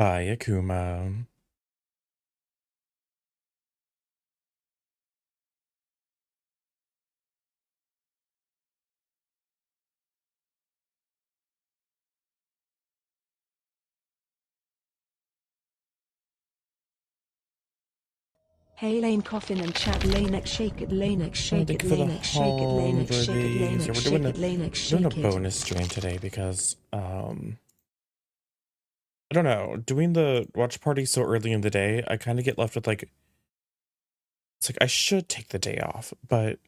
Hi, Akuma. Hey Lane Coffin and chat Lanex shake it Lanex Oh, shake thank it you for the Lanex shake it Lanex shake it $100. Yeah, Lanex we're shake doing it Lanex doing a shake it. bonus stream today because I don't know, doing the watch party so early in the day, I kind of get left with like it's like I should take the day off, but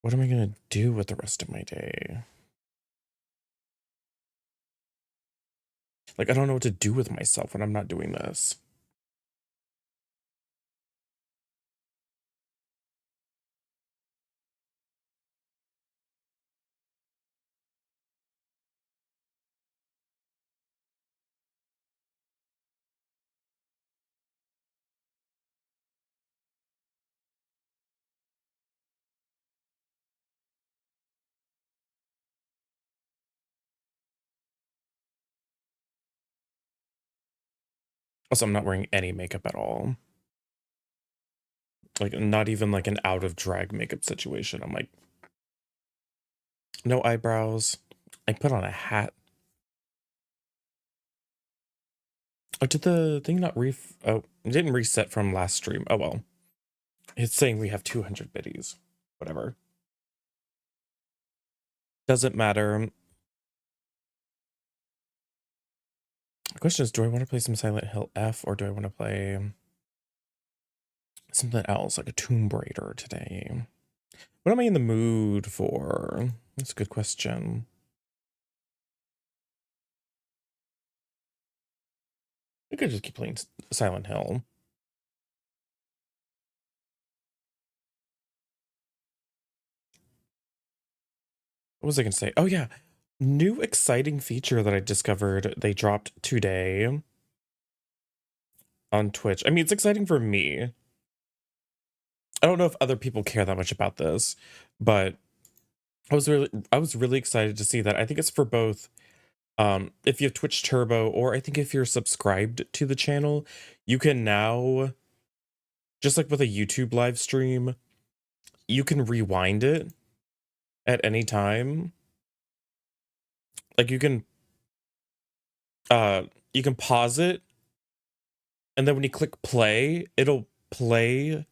what am I gonna do with the rest of my day? Like I don't know what to do with myself when I'm not doing this. Also, I'm not wearing any makeup at all. Like not even like an out of drag makeup situation. I'm like no eyebrows. I put on a hat. Oh, did the thing not oh, it didn't reset from last stream. Oh well. It's saying we have 200 biddies. Whatever. Doesn't matter. The question is, do I want to play some Silent Hill F or do I want to play something else, like a Tomb Raider today? What am I in the mood for? That's a good question. I could just keep playing Silent Hill. What was I going to say? Oh, yeah. New exciting feature that I discovered they dropped today on Twitch. I mean, it's exciting for me. I don't know if other people care that much about this, but I was really excited to see that. I think it's for both if you have Twitch Turbo or I think if you're subscribed to the channel, you can now, just like with a YouTube live stream, you can rewind it at any time. Like you can pause it, and then when you click play, it'll play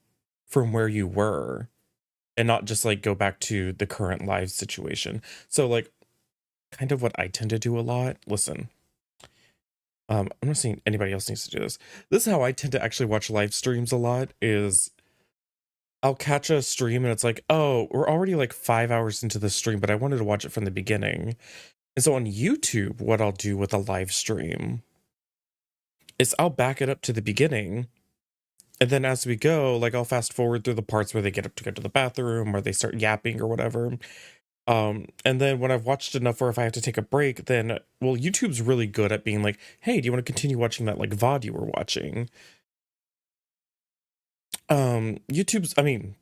from where you were and not just like go back to the current live situation. So like kind of what I tend to do a lot. Listen, I'm not saying anybody else needs to do this. This is how I tend to actually watch live streams a lot is I'll catch a stream and it's like, oh, we're already like 5 hours into the stream, but I wanted to watch it from the beginning. And so on YouTube, what I'll do with a live stream is I'll back it up to the beginning. And then as we go, like I'll fast forward through the parts where they get up to go to the bathroom or they start yapping or whatever. And then when I've watched enough or if I have to take a break, then well, YouTube's really good at being like, hey, do you want to continue watching that like VOD you were watching? I mean,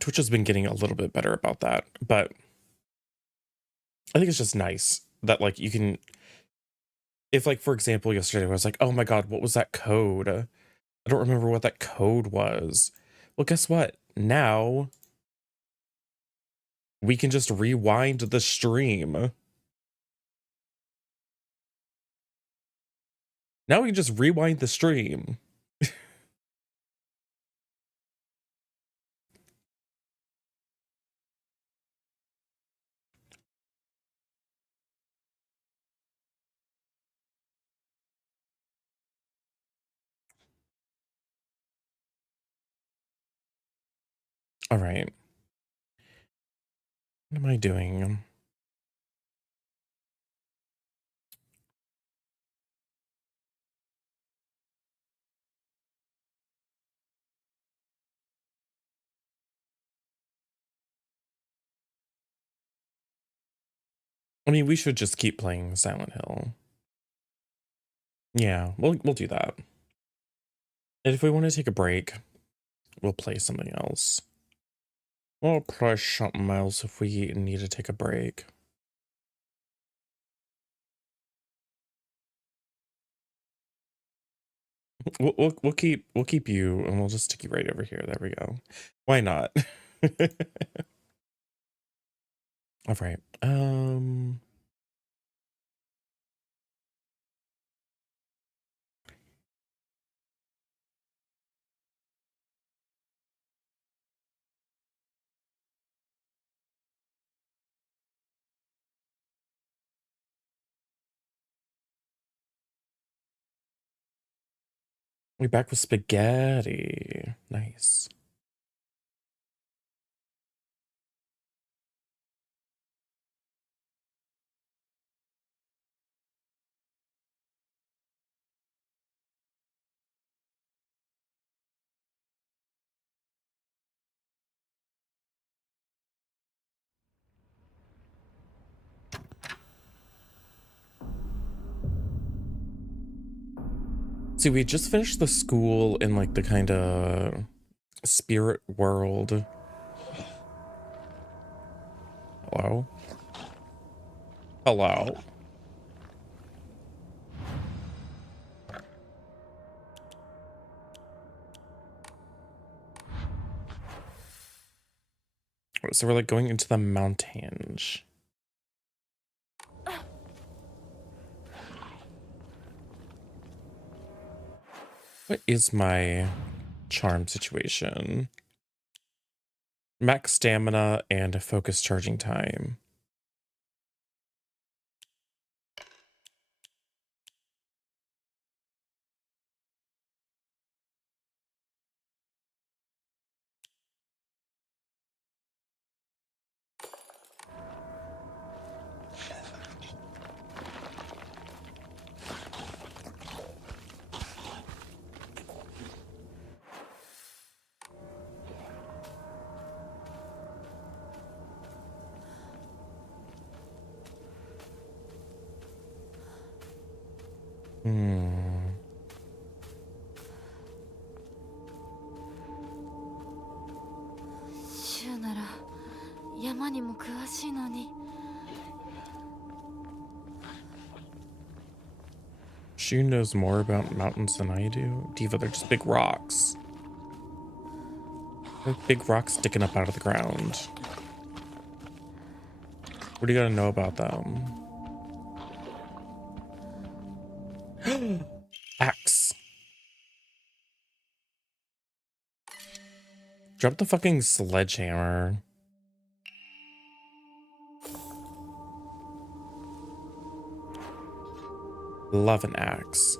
Twitch has been getting a little bit better about that, but I think it's just nice that like you can if like for example yesterday I was like, oh my god, what was that code? I don't remember what that code was. Well, guess what? Now we can just rewind the stream. Now we can just rewind the stream. All right. What am I doing? I mean, we should just keep playing Silent Hill. Yeah, we'll do that. And if we want to take a break, we'll play something else. We'll play something else if we need to take a break. We'll keep you, and we'll just stick you right over here. There we go. Why not? All right. We're back with spaghetti. Nice. See, we just finished the school in like the kind of spirit world. Hello? Hello? So we're like going into the mountains. What is my charm situation? Max stamina and focus charging time. Hmm. シュウなら山にも詳しいのに。She knows more about mountains than I do. Diva, they're just big rocks. Like big rocks sticking up out of the ground. What do you gotta know about them? Axe. Drop the fucking sledgehammer. Love an axe.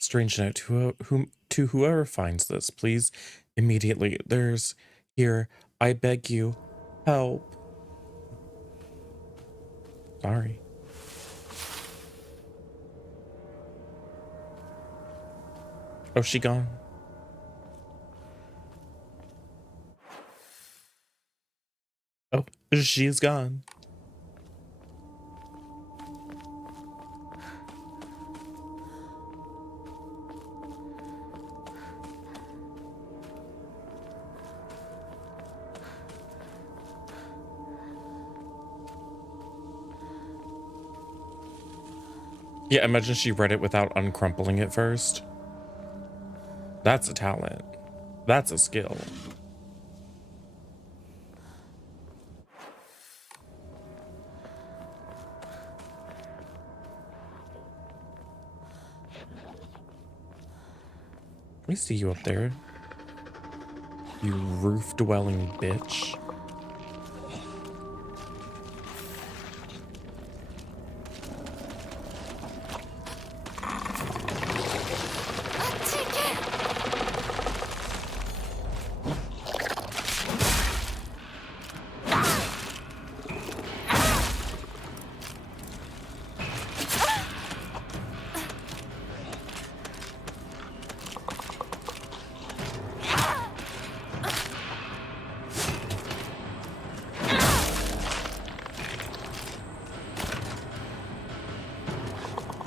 Strange note to whoever finds this, please immediately. There's here, I beg you, help. Sorry. Oh, she gone? Oh, she's gone. Yeah, imagine she read it without uncrumpling it first. That's a talent. That's a skill. We see you up there. You roof-dwelling bitch.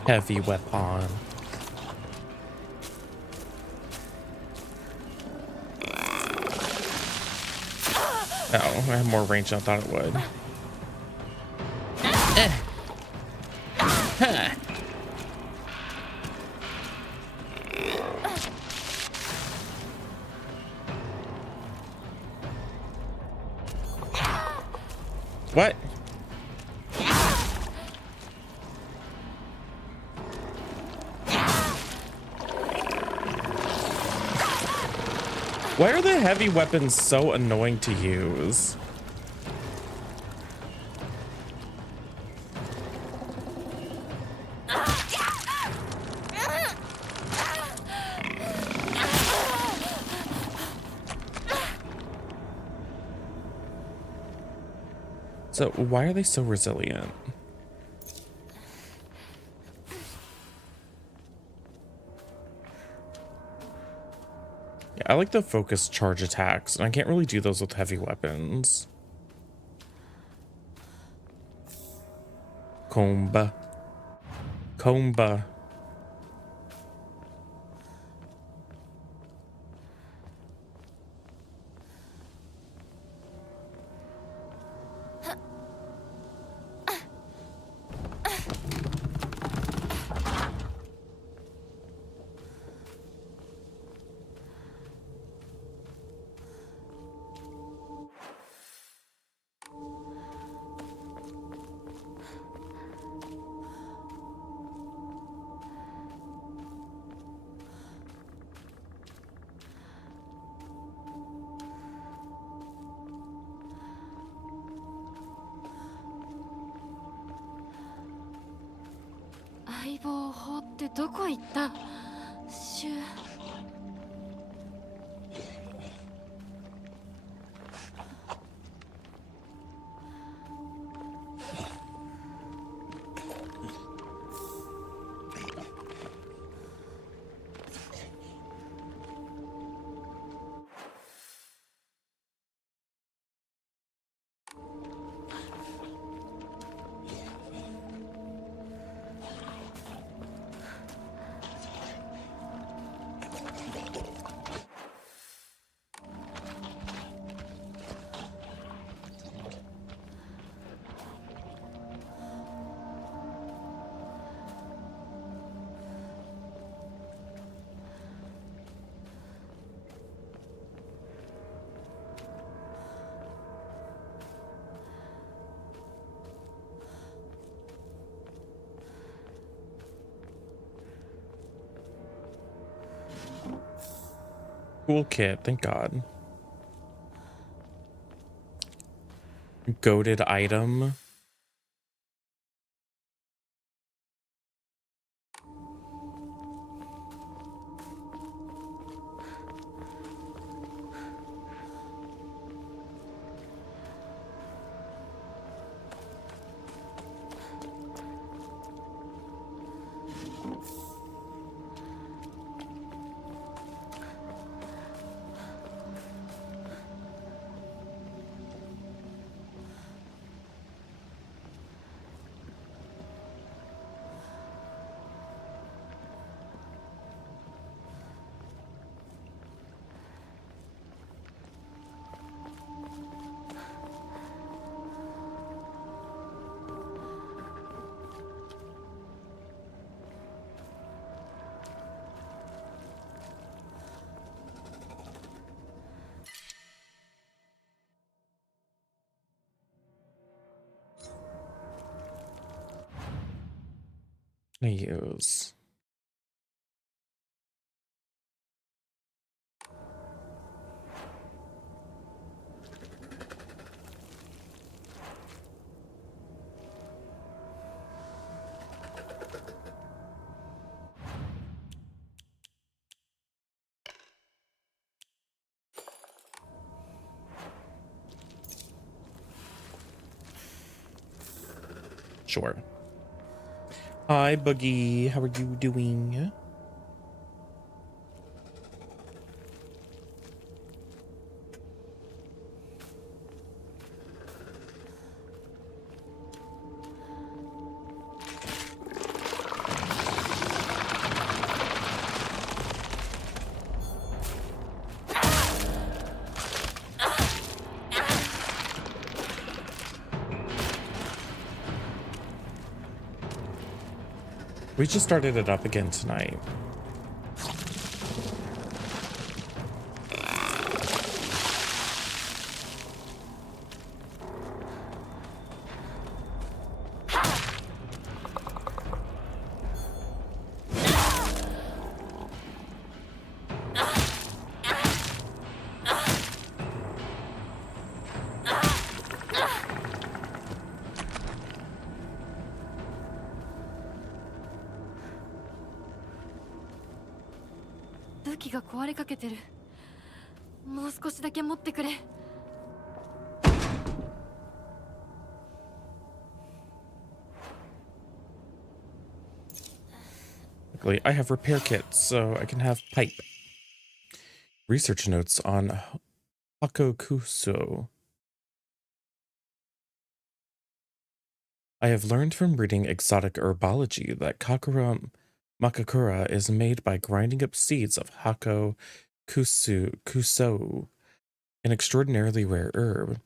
Heavy weapon. Oh, I have more range than I thought it would. Huh. What? Why are the heavy weapons so annoying to use? So why are they so resilient? Yeah, I like the focus charge attacks, and I can't really do those with heavy weapons. Comba. Comba. Cool kit, thank God. Goated item. I use. Sure. Hi, Boogie. How are you doing? We just started it up again tonight. Luckily, I have repair kits, so I can have pipe. Research notes on Hakokuso. I have learned from reading exotic herbology that Kakura Makakura is made by grinding up seeds of Hakokuso, an extraordinarily rare herb.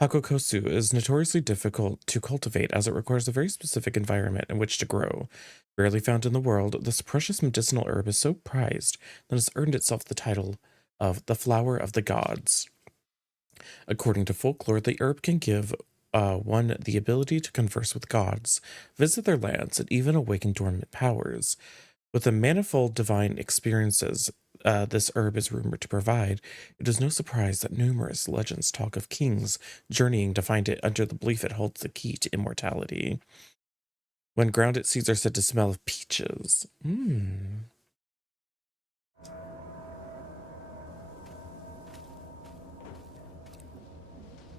Hakokosu is notoriously difficult to cultivate as it requires a very specific environment in which to grow. Rarely found in the world, this precious medicinal herb is so prized that it has earned itself the title of the flower of the gods. According to folklore, the herb can give one the ability to converse with gods, visit their lands, and even awaken dormant powers. With the manifold divine experiences this herb is rumored to provide, it is no surprise that numerous legends talk of kings journeying to find it under the belief it holds the key to immortality. When ground, its seeds are said to smell of peaches.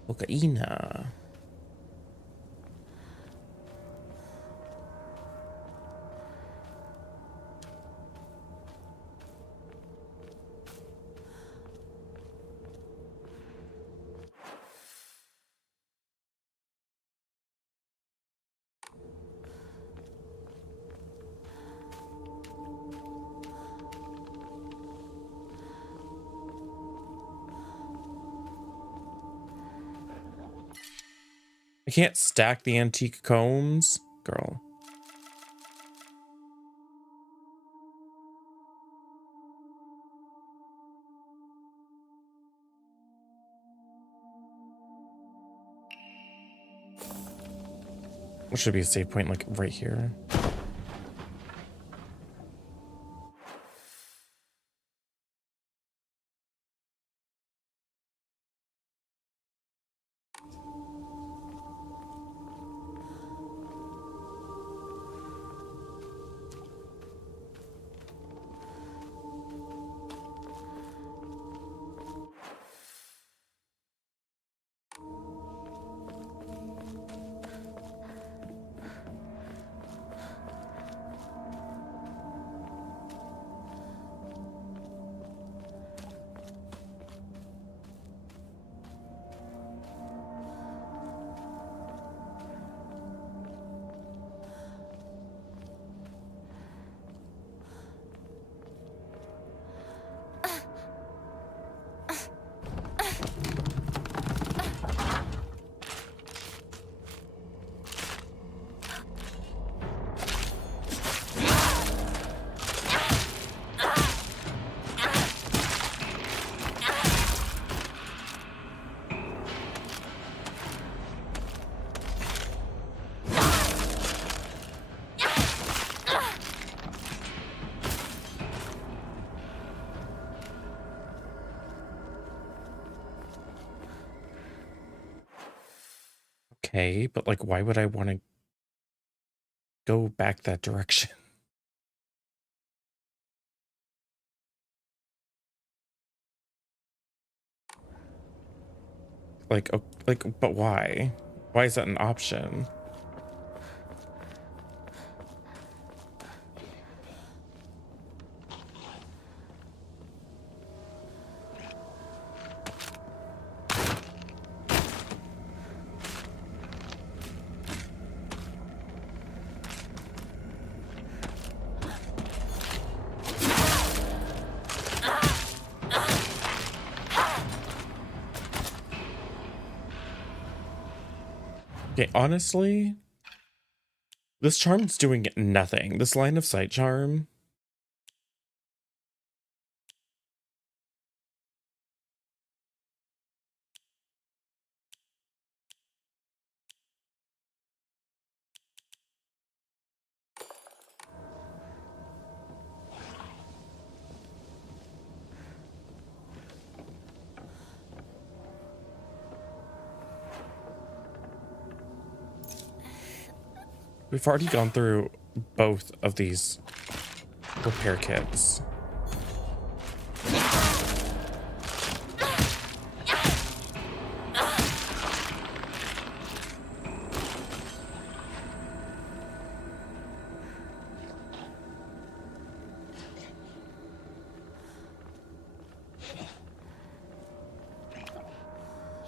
Cocaina. I can't stack the antique combs, girl. There should be a save point like right here. Okay, but like, why would I want to go back that direction? But why? Why is that an option? Okay, honestly, This charm's doing nothing. This line of sight charm. We've already gone through both of these repair kits.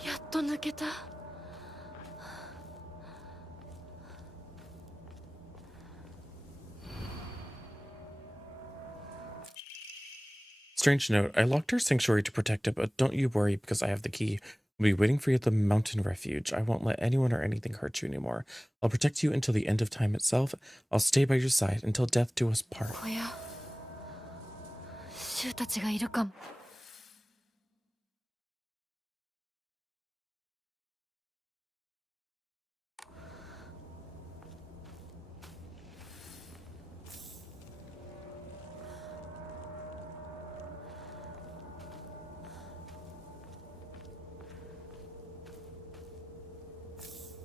やっと抜けた。Strange note, I locked our sanctuary to protect it, but don't you worry because I have the key. I'll be waiting for you at the mountain refuge. I won't let anyone or anything hurt you anymore. I'll protect you until the end of time itself. I'll stay by your side until death do us part. 小屋、シュウたちがいるかも。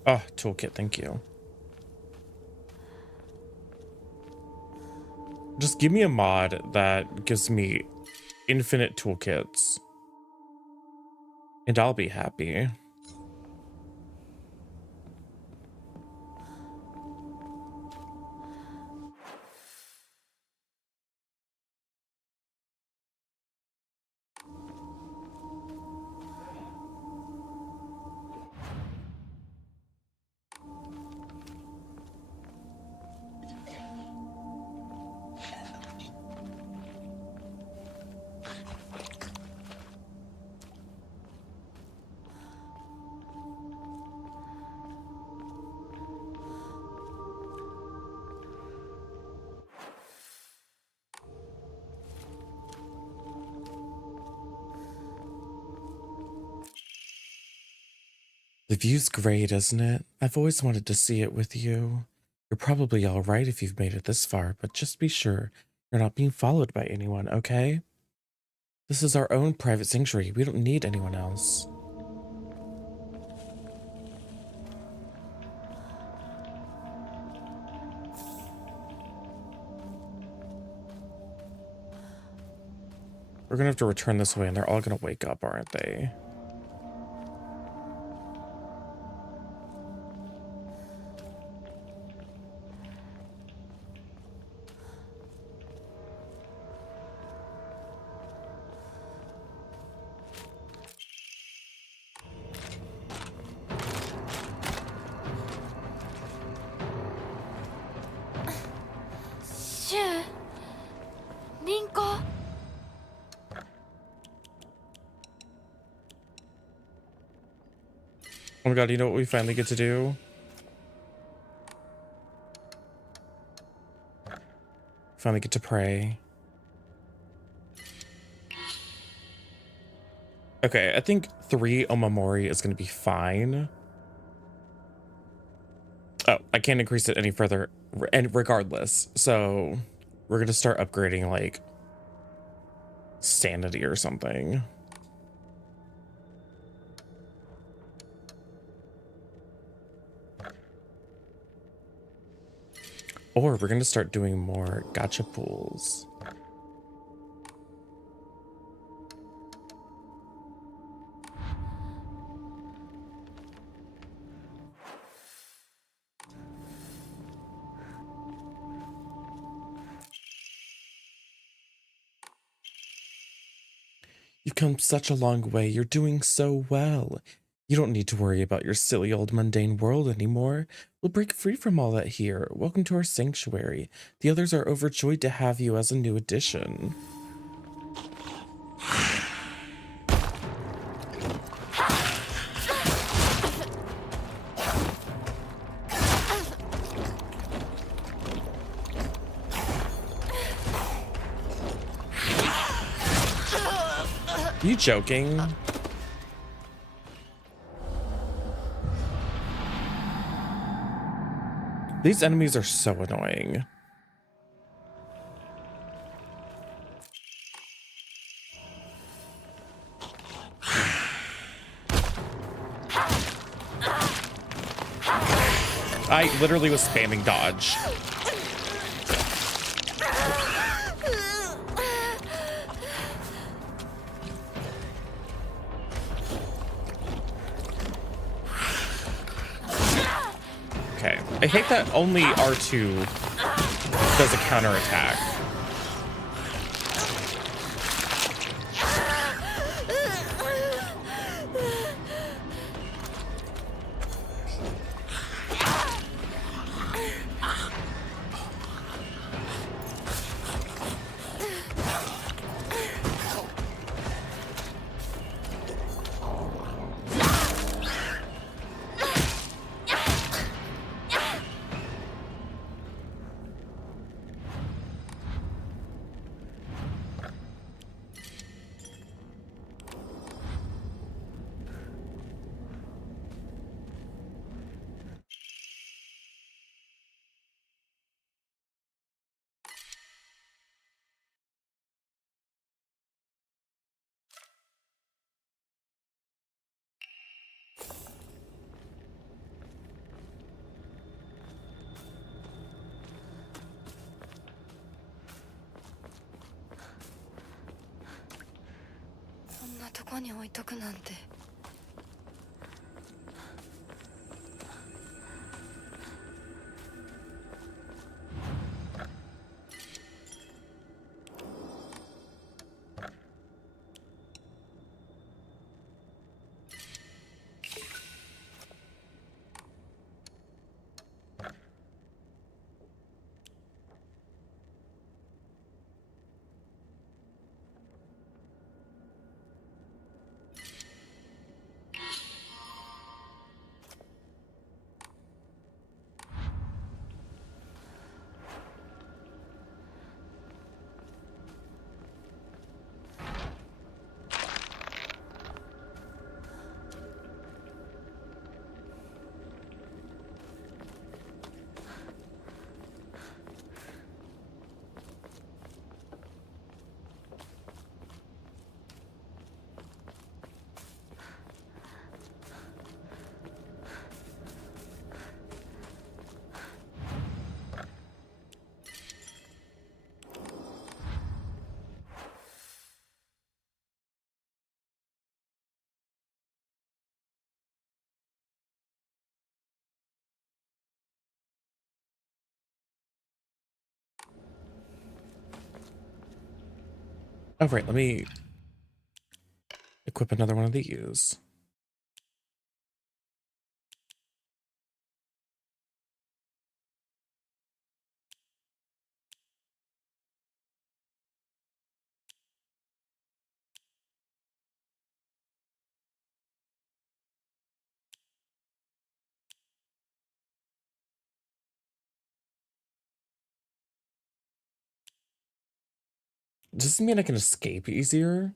Oh, toolkit, thank you. Just give me a mod that gives me infinite toolkits. And I'll be happy. The view's great, isn't it? I've always wanted to see it with you. You're probably all right if you've made it this far, but just be sure you're not being followed by anyone, okay? This is our own private sanctuary. We don't need anyone else. We're gonna have to return this way and they're all gonna wake up, aren't they? Oh my god, you know what we finally get to do? Finally get to pray. Okay, I think 3 Omamori is going to be fine. Oh, I can't increase it any further, and regardless. So we're going to start upgrading like sanity or something. Or we're going to start doing more gacha pools. You've come such a long way. You're doing so well. You don't need to worry about your silly old mundane world anymore. We'll break free from all that here. Welcome to our sanctuary. The others are overjoyed to have you as a new addition. You joking? These enemies are so annoying. I literally was spamming dodge. Okay. I hate that only R2 does a counterattack. Oh, right. Let me equip another one of these. Does this mean I can escape easier?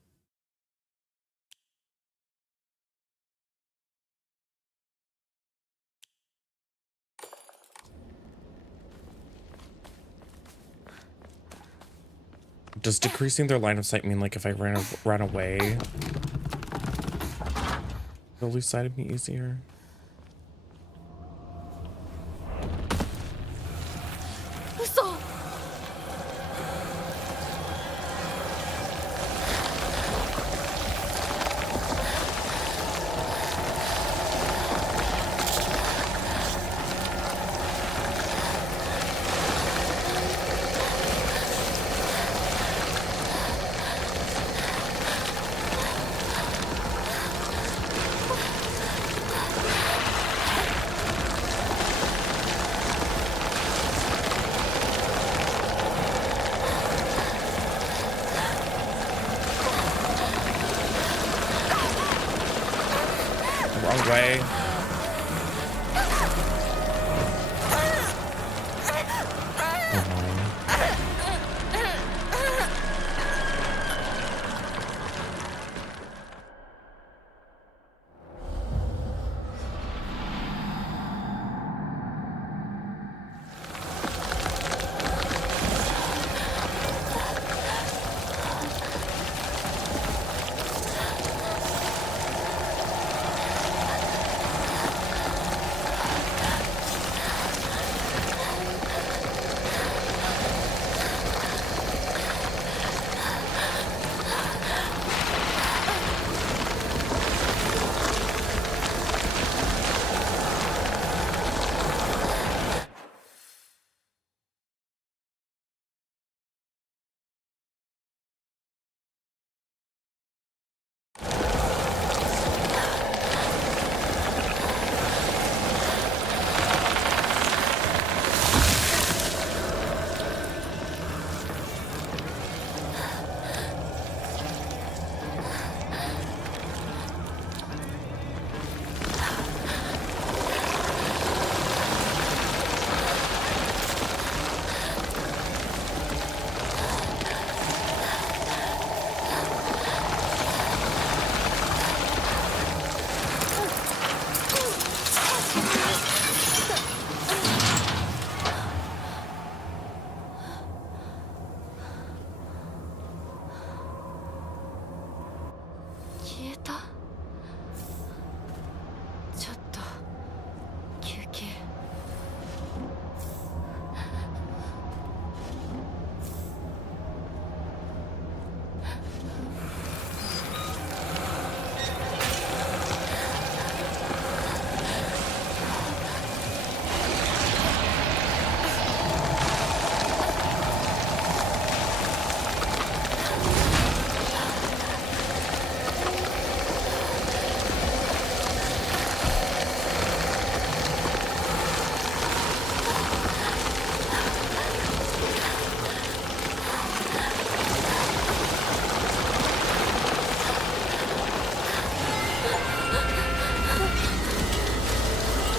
Does decreasing their line of sight mean like if I ran away, they'll lose sight of me easier? Wrong way.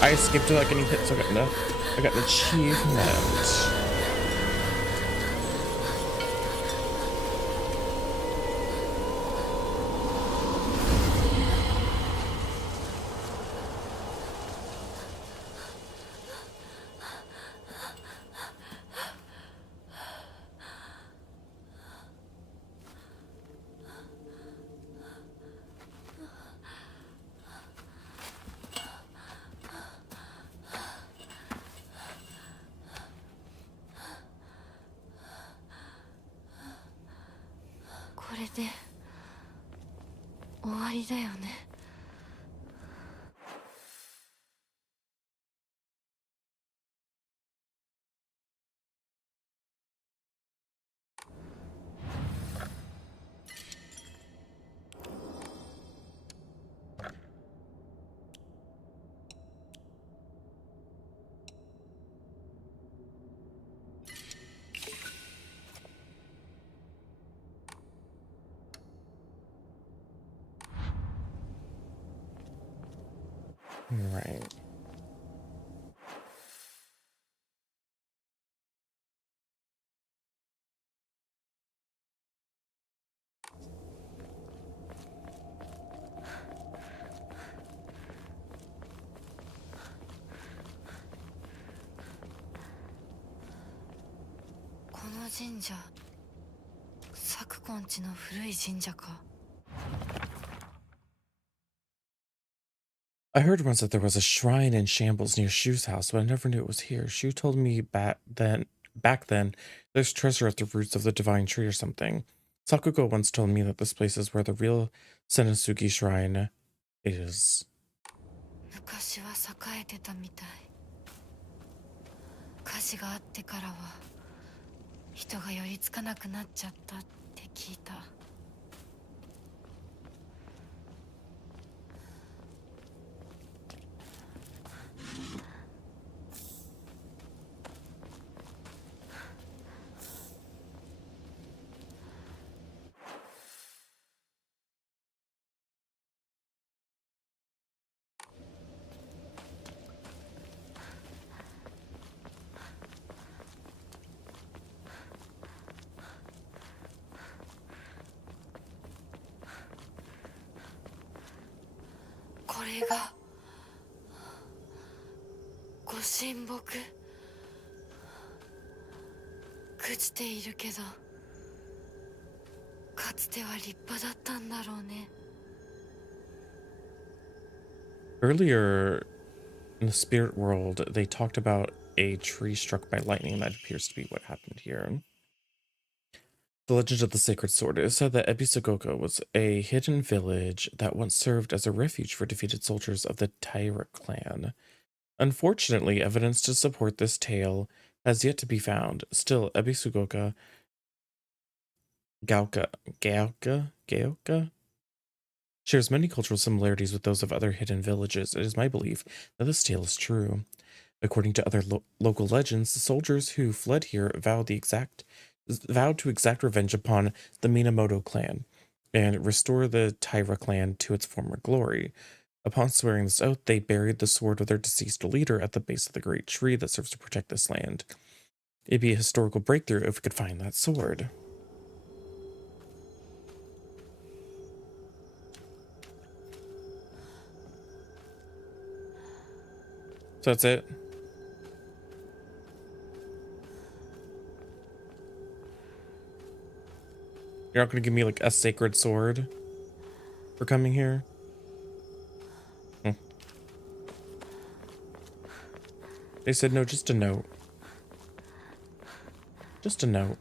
I escaped without getting hit, so I got an achievement. Right. I heard once that there was a shrine in shambles near Shu's house, but I never knew it was here. Shu told me back then, there's treasure at the roots of the divine tree or something. Sakugo once told me that this place is where the real Senotsuki shrine is. 昔は栄えてたみたい。火事があってからは人が寄りつかなくなっちゃったって聞いた。これがご神木。朽ちているけど、かつては立派だったんだろうね。Earlier in the spirit world, they talked about a tree struck by lightning. That appears to be what happened here. The legend of the sacred sword is said that Ebisugoka was a hidden village that once served as a refuge for defeated soldiers of the Taira clan. Unfortunately, evidence to support this tale has yet to be found. Still, Ebisugoka Gaoka shares many cultural similarities with those of other hidden villages. It is my belief that this tale is true. According to other local legends, the soldiers who fled here vowed to exact revenge upon the Minamoto clan and restore the Taira clan to its former glory. Upon swearing this oath, they buried the sword of their deceased leader at the base of the great tree that serves to protect this land. It'd be a historical breakthrough if we could find that sword. So that's it. You're not going to give me like a sacred sword for coming here? They said no, just a note. Just a note.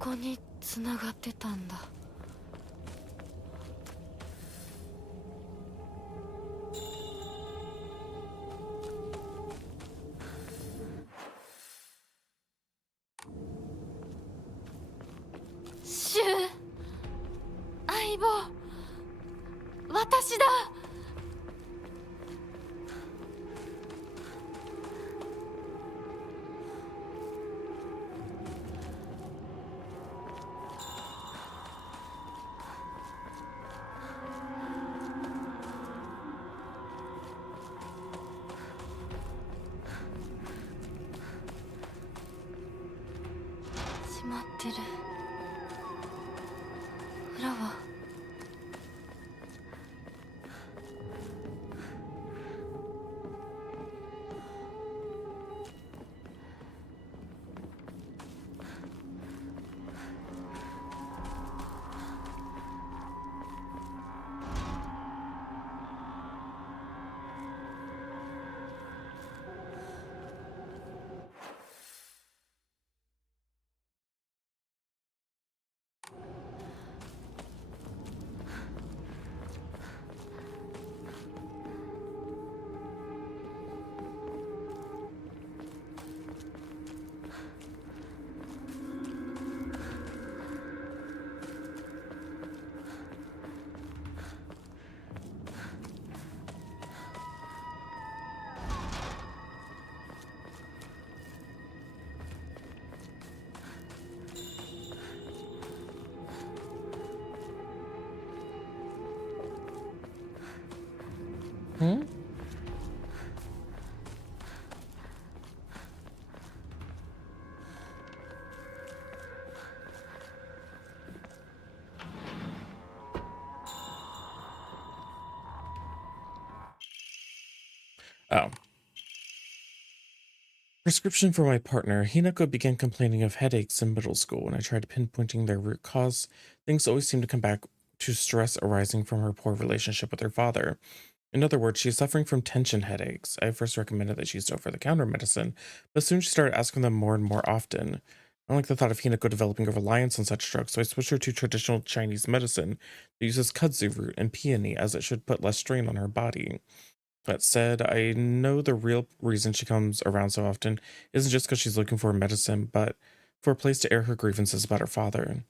こにつながってたんだ。シュウ、相棒、私だ。閉まってる。裏はHmm? Oh. Prescription for my partner. Hinako began complaining of headaches in middle school. When I tried pinpointing their root cause, things always seemed to come back to stress arising from her poor relationship with her father. In other words, she's suffering from tension headaches. I first recommended that she use over-the-counter medicine, but soon she started asking them more and more often. I don't like the thought of Hinako developing a reliance on such drugs, so I switched her to traditional Chinese medicine that uses kudzu root and peony, as it should put less strain on her body. That said, I know the real reason she comes around so often isn't just because she's looking for medicine, but for a place to air her grievances about her father.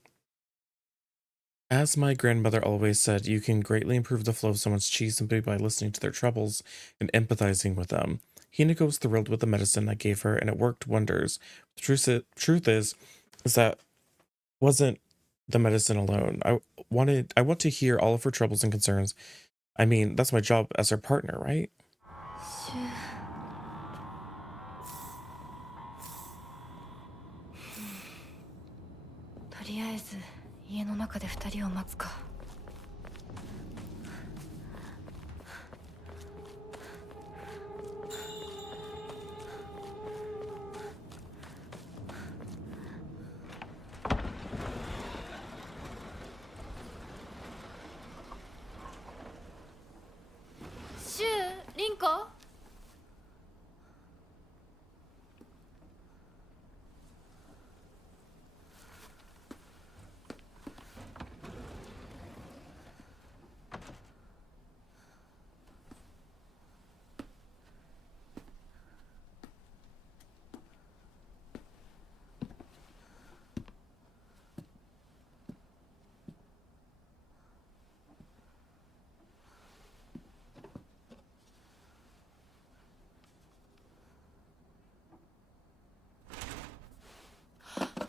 As my grandmother always said, you can greatly improve the flow of someone's chi simply by listening to their troubles and empathizing with them. Hinako was thrilled with the medicine I gave her, and it worked wonders. The truth is that wasn't the medicine alone. I want to hear all of her troubles and concerns. I mean, that's my job as her partner, right? シュウ、とりあえず家の中で二人を待つか。シュウ、リンコ。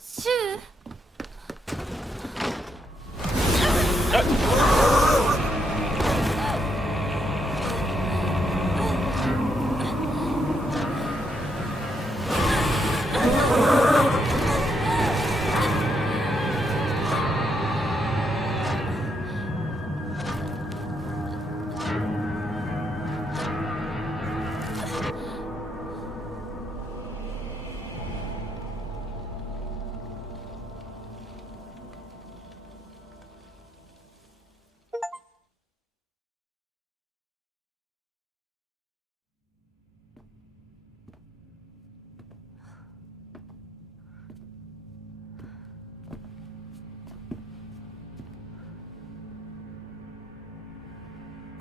シュウ。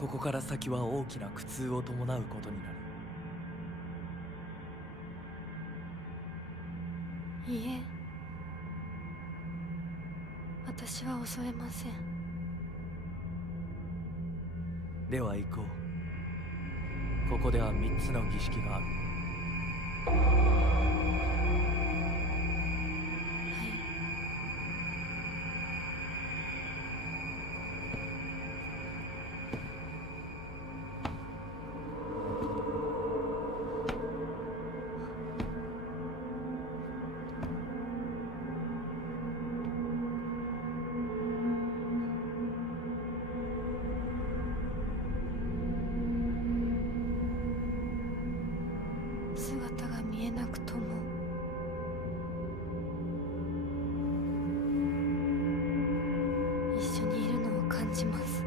ここから先は大きな苦痛を伴うことになる。いいえ、私は恐れません。では行こう。ここでは3つの儀式がある。はい。姿が見えなくとも一緒にいるのを感じます。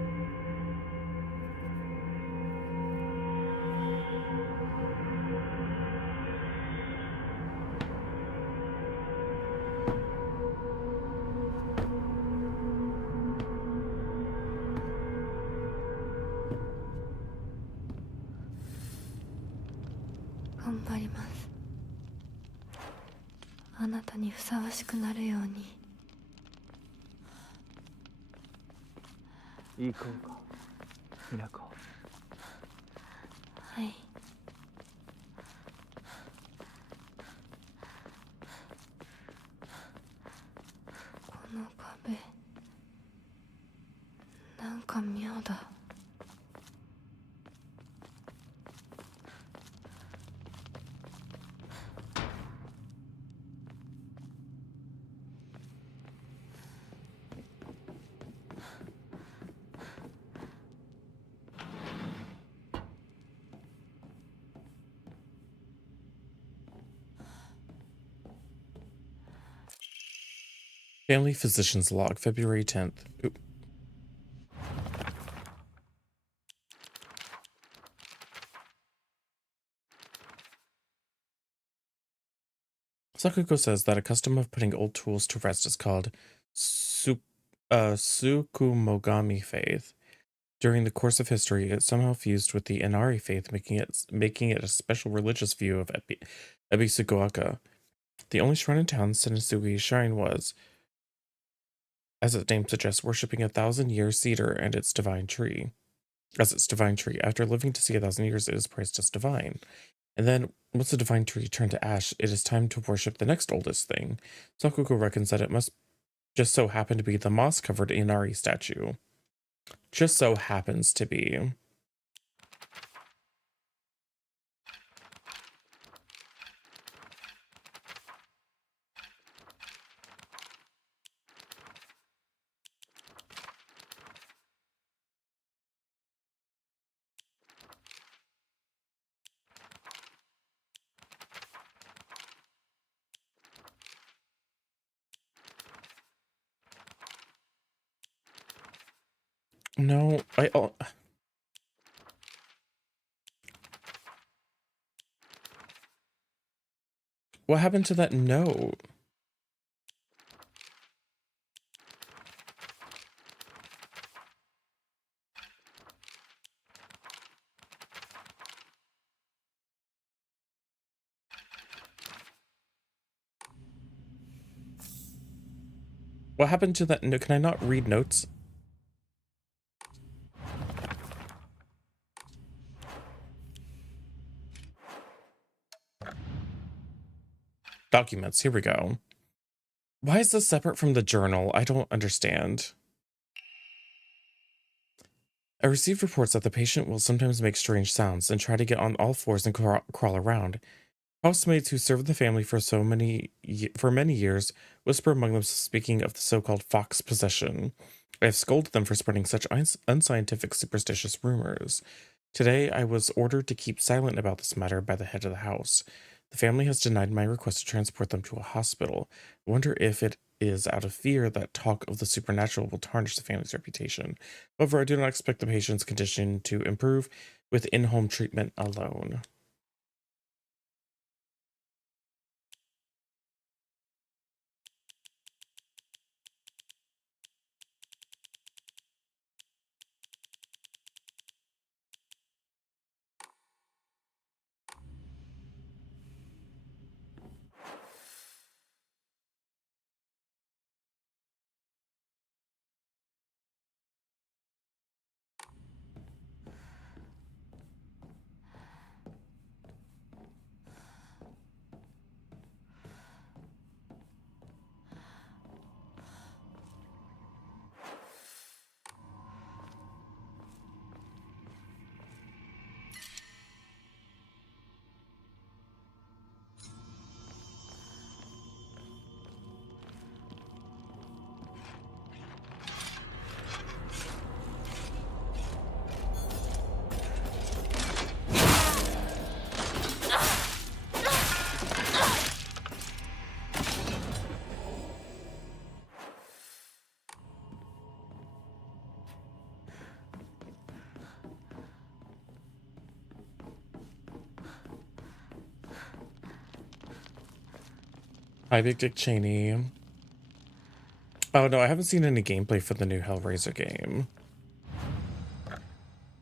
頑張ります。あなたにふさわしくなるように。行こうか、ひな子。はい。この壁、なんか妙だ。Family Physician's Log, February 10th. Oop. Sakuko says that a custom of putting old tools to rest is called Sukumogami faith. During the course of history, it somehow fused with the Inari faith, making it a special religious view of Ebisugoaka. The only shrine in town, Senisugi Shrine, was, as its name suggests, worshipping 1,000-year cedar and its divine tree. As its divine tree, after living to see 1,000 years, it is praised as divine. And then, once the divine tree turned to ash, it is time to worship the next oldest thing. Sakuko reckons that it must just so happen to be the moss-covered Inari statue. Just so happens to be. No, what happened to that note? What happened to that note? Can I not read notes? Documents, here we go. Why is this separate from the journal? I don't understand. I received reports that the patient will sometimes make strange sounds and try to get on all fours and crawl around. Housemates who served the family for many years whisper among them, speaking of the so-called fox possession. I have scolded them for spreading such unscientific superstitious rumors. Today, I was ordered to keep silent about this matter by the head of the house. The family has denied my request to transport them to a hospital. I wonder if it is out of fear that talk of the supernatural will tarnish the family's reputation. However, I do not expect the patient's condition to improve with in-home treatment alone. Hi, Big Dick Cheney. Oh no, I haven't seen any gameplay for the new Hellraiser game.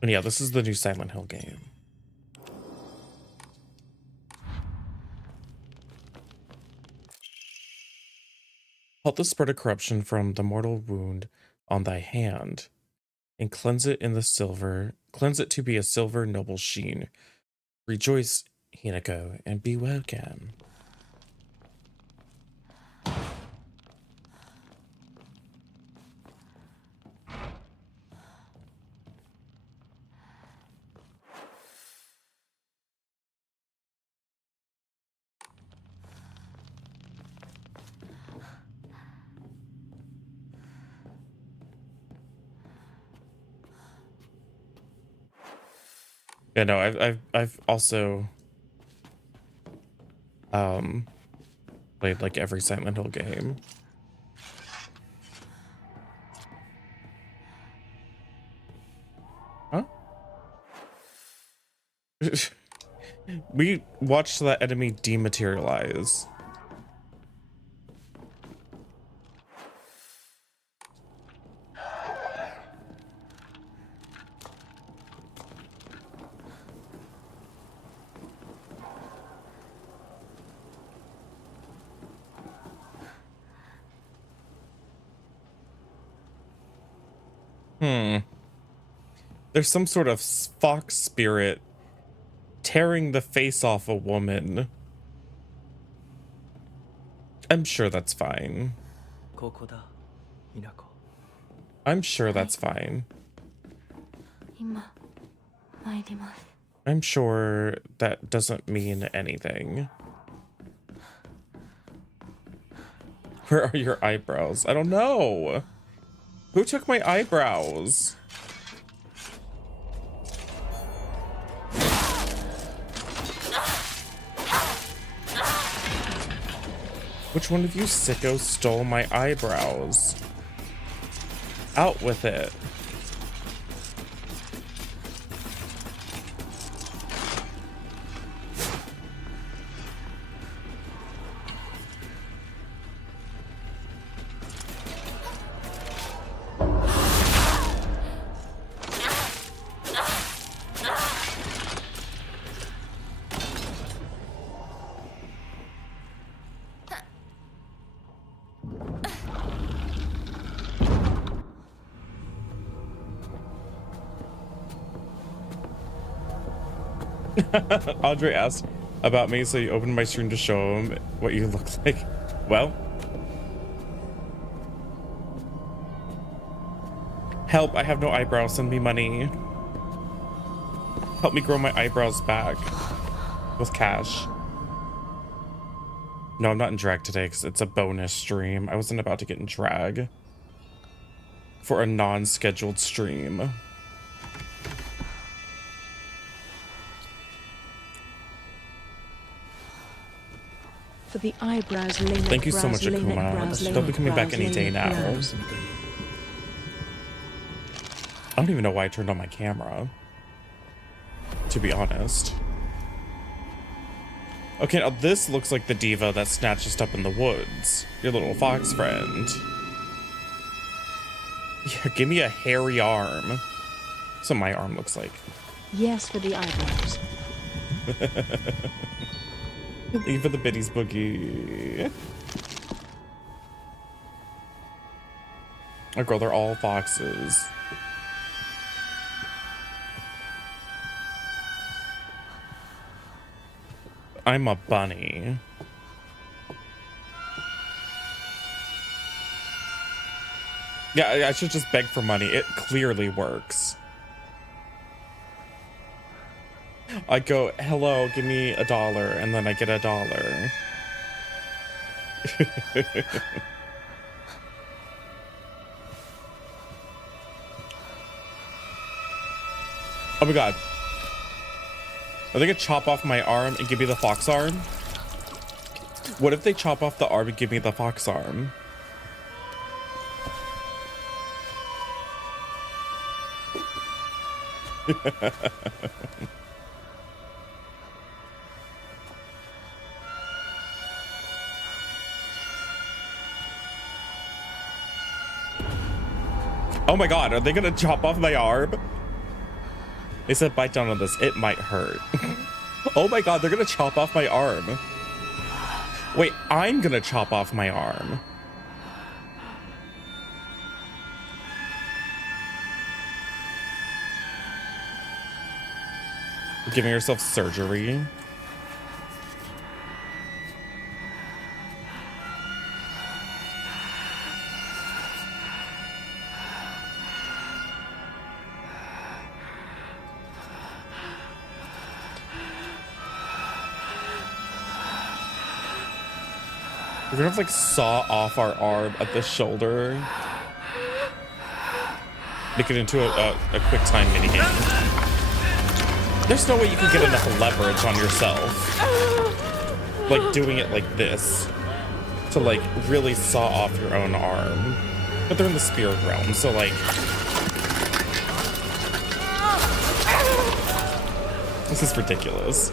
And yeah, this is the new Silent Hill game. Halt the spread of corruption from the mortal wound on thy hand, and cleanse it in the silver, cleanse it to be a silver noble sheen. Rejoice, Hinako, and be welcome. Yeah, no, I've also played like every Silent Hill game. Huh? We watched that enemy dematerialize. There's some sort of fox spirit tearing the face off a woman. I'm sure that's fine. ここだ、稲子。 I'm sure that's fine. 今参ります。 I'm sure that doesn't mean anything. Where are your eyebrows? I don't know. Who took my eyebrows? Which one of you sickos stole my eyebrows? Out with it. Andre asked about me, so you opened my stream to show him what you look like. Well, help, I have no eyebrows, send me money. Help me grow my eyebrows back with cash. No, I'm not in drag today because it's a bonus stream. I wasn't about to get in drag for a non-scheduled stream. For the eyebrows, Lena. Thank you so much, Akuma. They'll be coming back any day now. I don't even know why I turned on my camera, to be honest. Okay, now this looks like the diva that snatched us up in the woods. Your little fox friend. Yeah, give me a hairy arm. That's what my arm looks like. Yes, for the eyebrows. Thank you for the biddies boogie. Oh girl, they're all foxes. I'm a bunny. Yeah, I should just beg for money. It clearly works. I go, hello, give me $1, and then I get $1. Oh my god. Are they gonna chop off my arm and give me the fox arm? What if they chop off the arm and give me the fox arm? Oh my god, are they gonna chop off my arm? They said bite down on this, it might hurt. Oh my god, they're gonna chop off my arm. Wait, I'm gonna chop off my arm. Giving herself surgery. We're gonna have to like saw off our arm at the shoulder. Make it into a quick time minigame. There's no way you can get enough leverage on yourself. Like doing it like this. To like really saw off your own arm. But they're in the spirit realm, so like. This is ridiculous.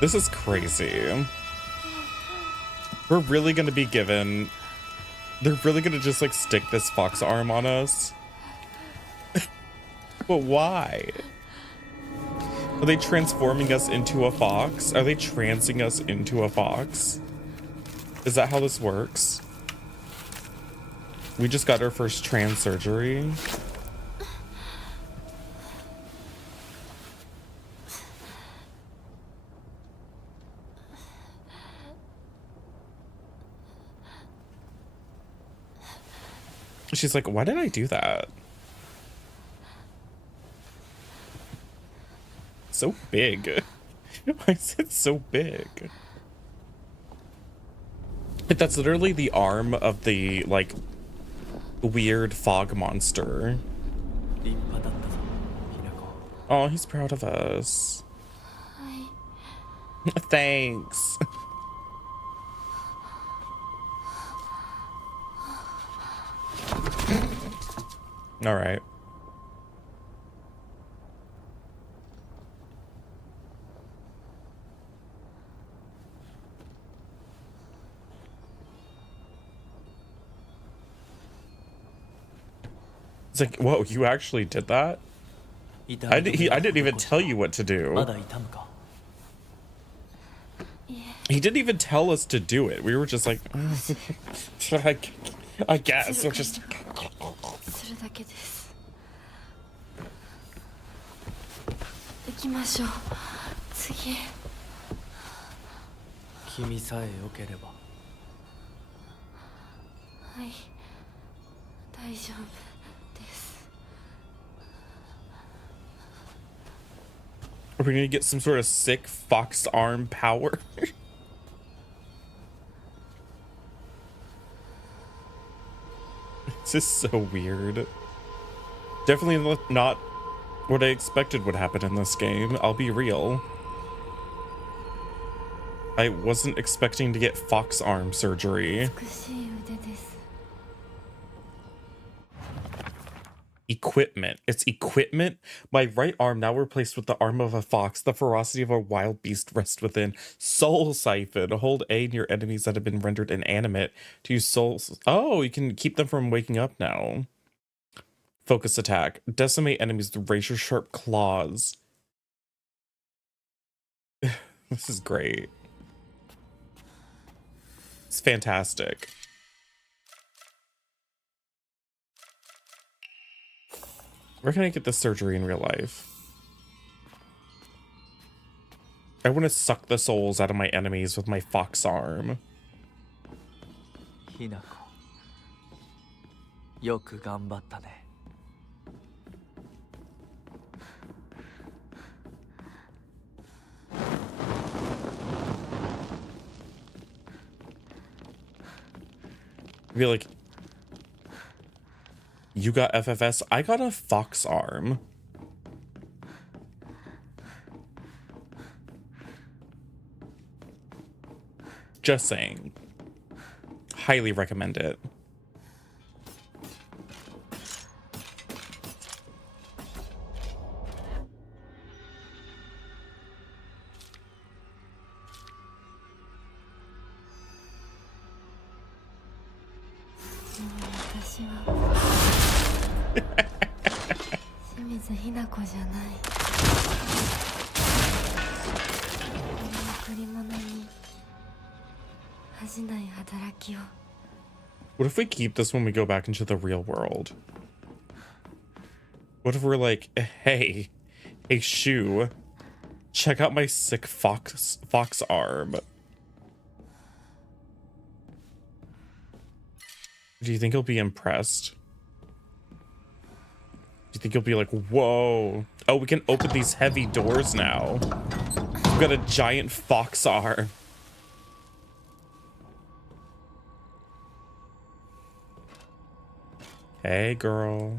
This is crazy. We're really gonna be given... They're really gonna just like stick this fox arm on us? But why? Are they transforming us into a fox? Are they transing us into a fox? Is that how this works? We just got our first trans surgery. She's like, why did I do that? So big. Why is it so big? That's literally the arm of the, like, weird fog monster. Oh, he's proud of us. Thanks. All right. It's like, whoa, you actually did that? I didn't even tell you what to do. He didn't even tell us to do it. We were just like, I guess. We'll just... するだけです。行きましょう。次。君さえ良ければ。はい。大丈夫です。 Are we gonna get some sort of sick fox arm power? This is so weird. Definitely not what I expected would happen in this game. I'll be real. I wasn't expecting to get fox arm surgery. 美しい腕です。 Equipment. It's equipment. My right arm now replaced with the arm of a fox. The ferocity of a wild beast rests within. Soul Siphon. Hold A near enemies that have been rendered inanimate to use souls. Oh, you can keep them from waking up now. Focus attack. Decimate enemies with razor sharp claws. This is great. It's fantastic. Where can I get this surgery in real life? I want to suck the souls out of my enemies with my fox arm. Hinako. よく頑張ったね。 I feel like you got FFS. I got a fox arm. Just saying. Highly recommend it. What if we keep this when we go back into the real world? What if we're like, hey, Shu, check out my sick fox arm. Do you think he'll be impressed? Do you think he'll be like, whoa, oh, we can open these heavy doors now. We've got a giant fox arm. Hey, girl.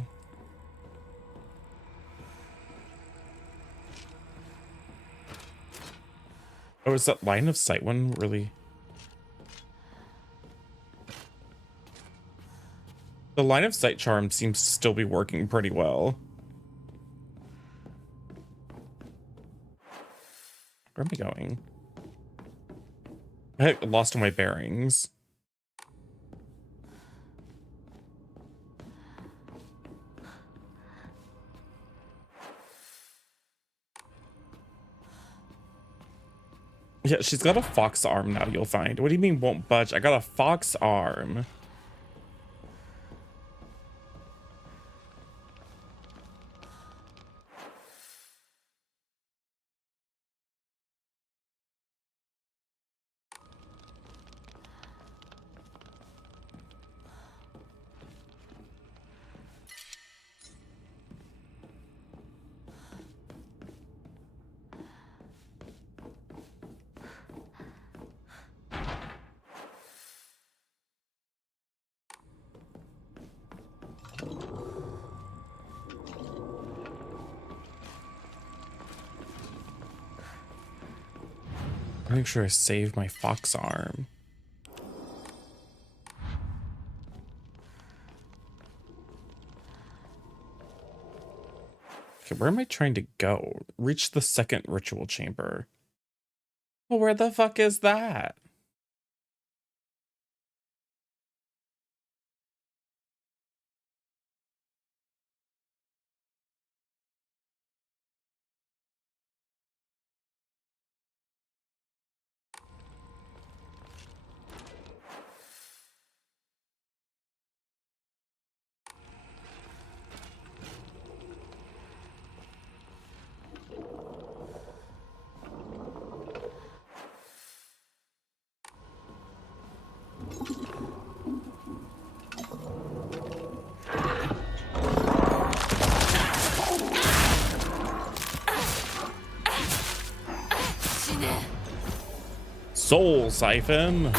Oh, is that line of sight one really? The line of sight charm seems to still be working pretty well. Where am I going? I lost my bearings. Yeah, she's got a fox arm now, you'll find. What do you mean won't budge? I got a fox arm. Make sure I save my fox arm. Okay, where am I trying to go? Reach the second ritual chamber. Well, where the fuck is that? Soul Siphon.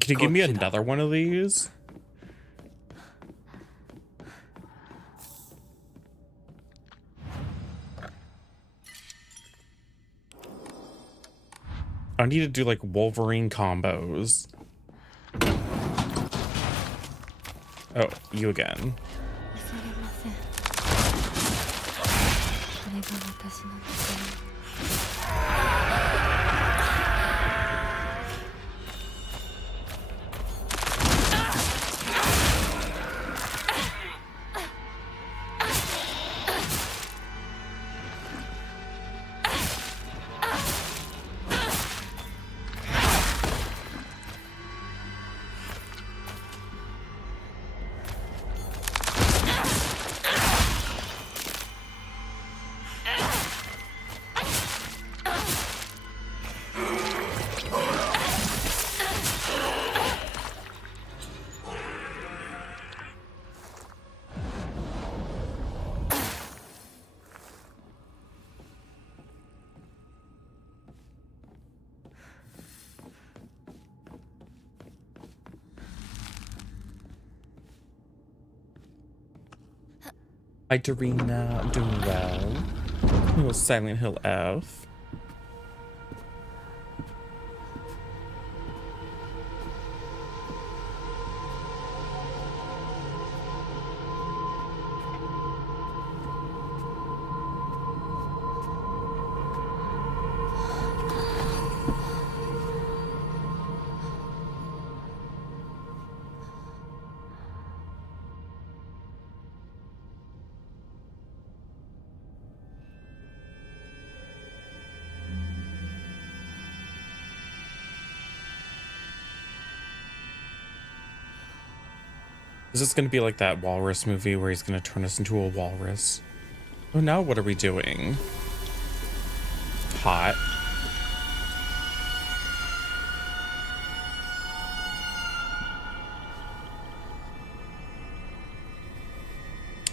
Can you give me another one of these? I need to do like Wolverine combos. Oh, you again. Hi, Dorina. I'm doing well. Little Silent Hill F. Is this going to be like that walrus movie where he's going to turn us into a walrus? Oh, now what are we doing? Hot.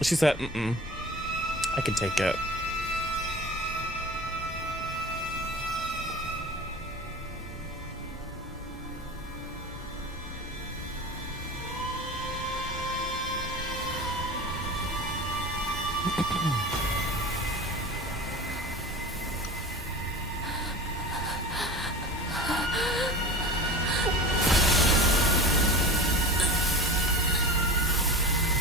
She said, I can take it.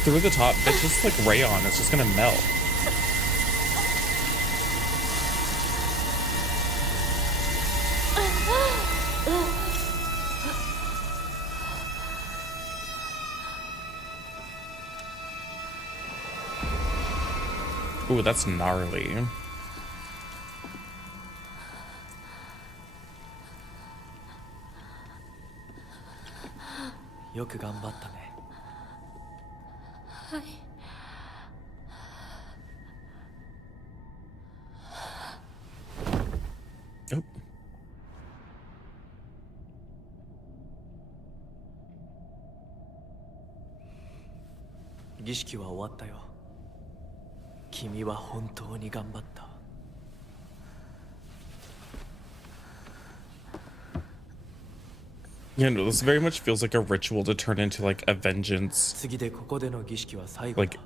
Through the top, it's just like rayon. It's just gonna melt. Ooh, that's gnarly. よく頑張ったね。はい。Oh. 儀式は終わったよ。君は本当に頑張った。 Yeah, no, this very much feels like a ritual to turn into like a vengeance, 次でここでの儀式は最後だ。 like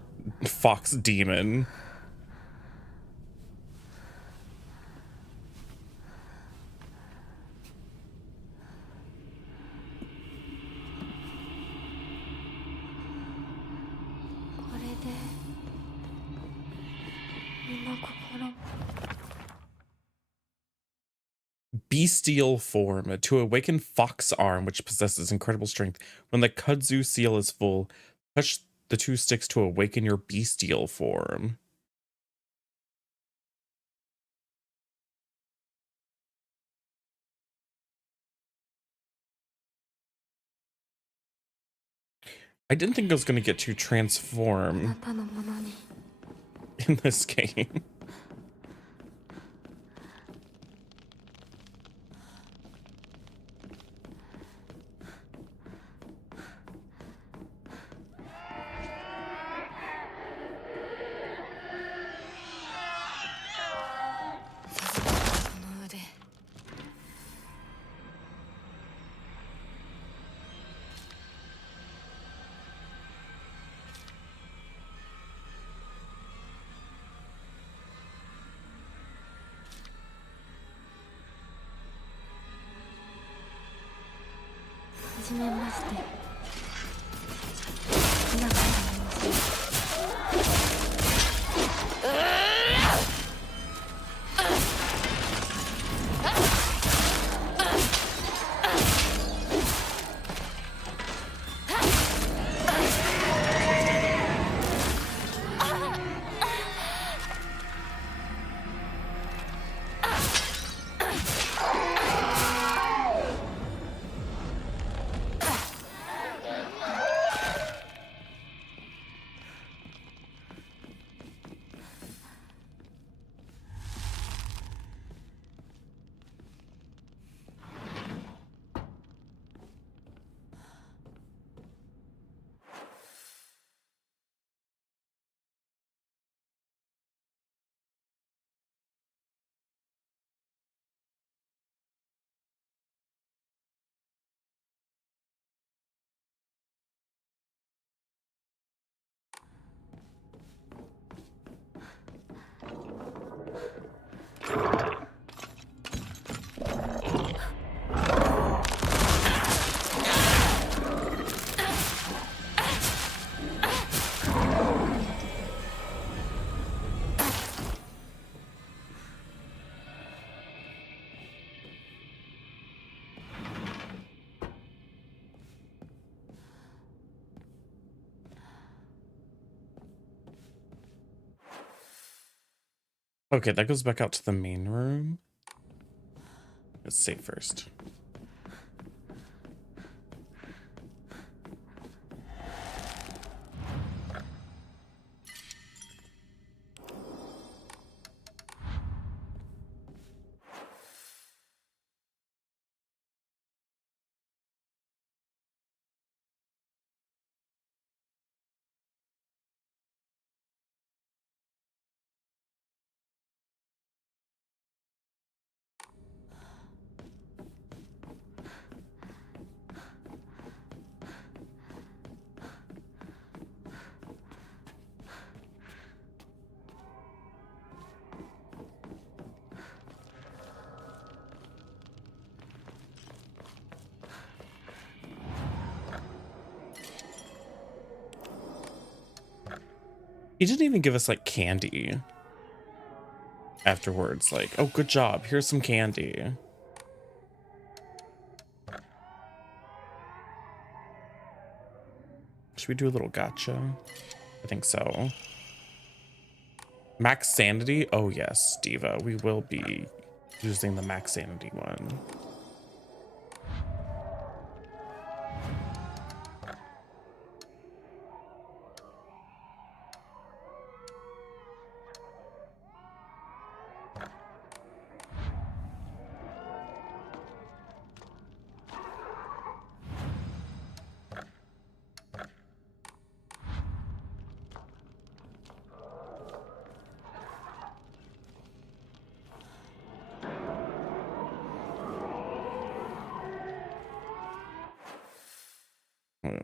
fox demon. これで身も心も Bestial form to awaken Fox Arm, which possesses incredible strength. When the kudzu seal is full, touch the 2 sticks to awaken your bestial form. I didn't think I was going to get to あな transform たのものに in this game.はじめまして今から申します Oh Okay, that goes back out to the main room. Let's save first. He didn't even give us like candy afterwards. Like, oh, good job. Here's some candy. Should we do a little gotcha? I think so. Max sanity? Oh yes, Diva. We will be using the max sanity one.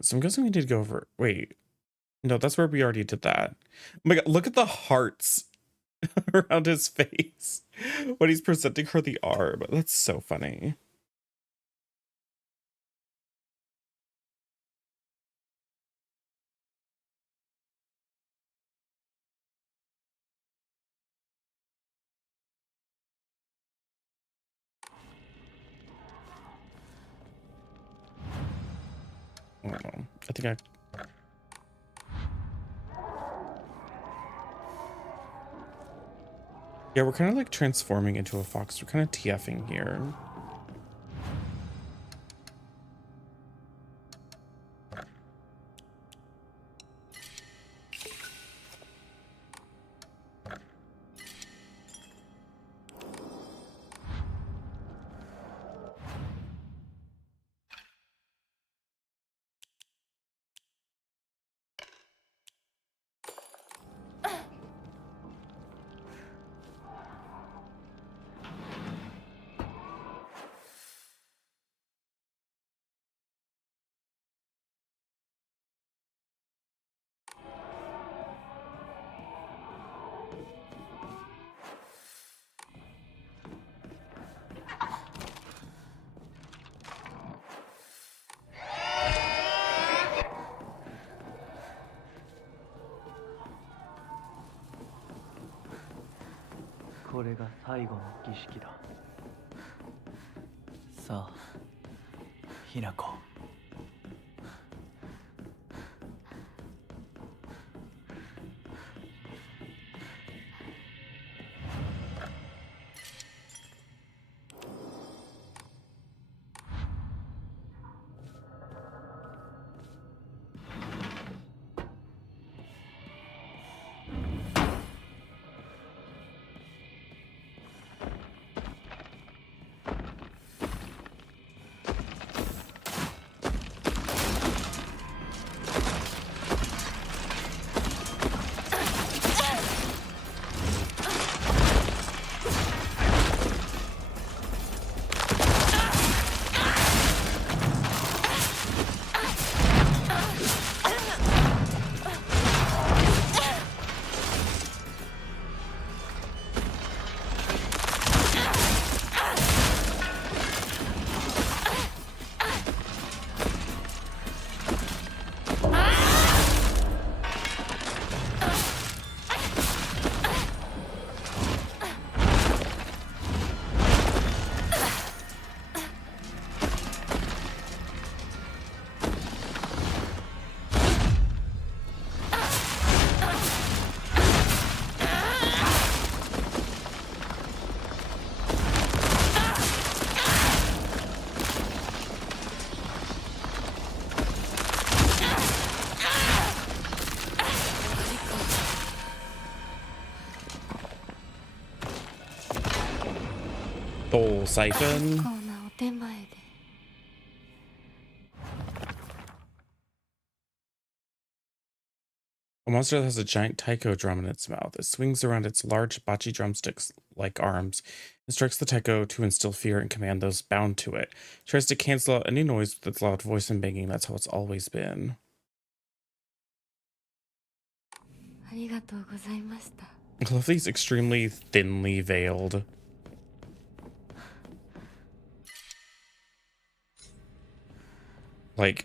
So I'm guessing we need to go over. Wait, no, that's where we already did that. Oh my god, look at the hearts around his face when he's presenting her the arm. That's so funny. I don't know. I think I. Yeah, we're kind of like transforming into a fox. We're kind of TFing here.これが最後の儀式だ。さあ、ひな子。siphon. 結構なお手前で。 A monster that has a giant taiko drum in its mouth. It swings around its large bachi drumsticks like arms and strikes the taiko to instill fear and command those bound to it. It tries to cancel out any noise with its loud voice and banging. That's how it's always been. ありがとうございました。 I love these extremely thinly veiled. Like...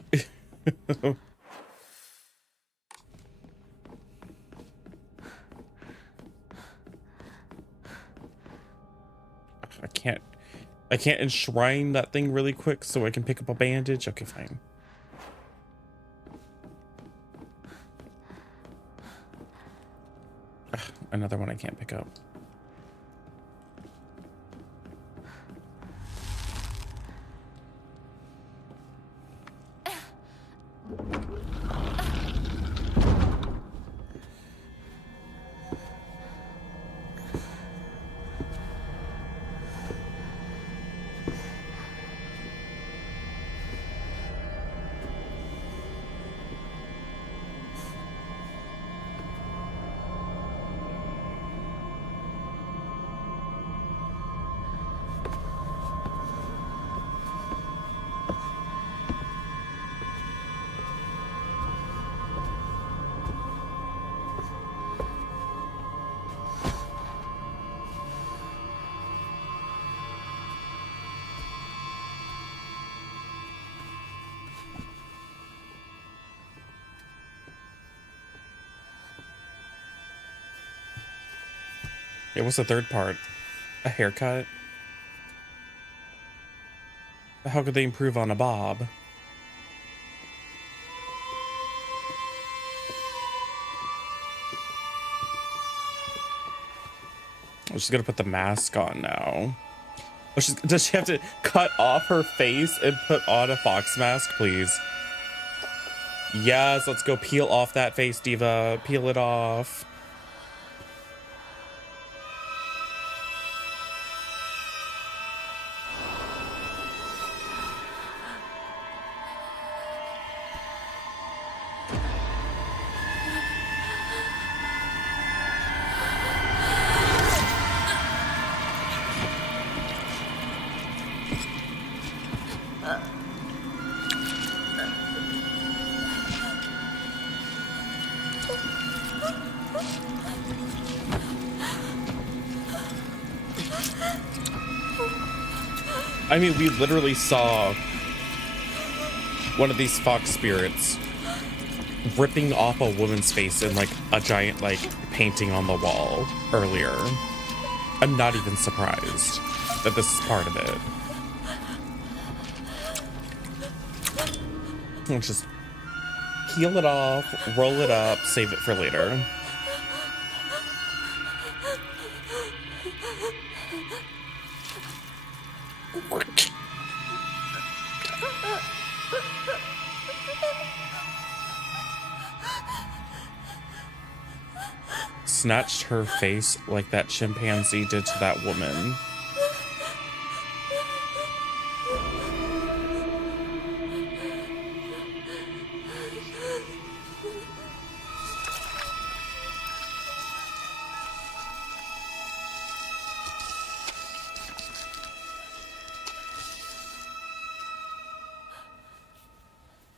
I can't enshrine that thing really quick so I can pick up a bandage. Okay, fine. Ugh, another one I can't pick up. Yeah, what's the third part? A haircut? How could they improve on a bob? I'm just gonna put the mask on now. Oh, does she have to cut off her face and put on a fox mask, please? Yes, let's go peel off that face, Diva. Peel it off. I mean, we literally saw one of these fox spirits ripping off a woman's face in like a giant like painting on the wall earlier. I'm not even surprised that this is part of it. Let's just peel it off, roll it up, save it for later. Snatched her face like that chimpanzee did to that woman.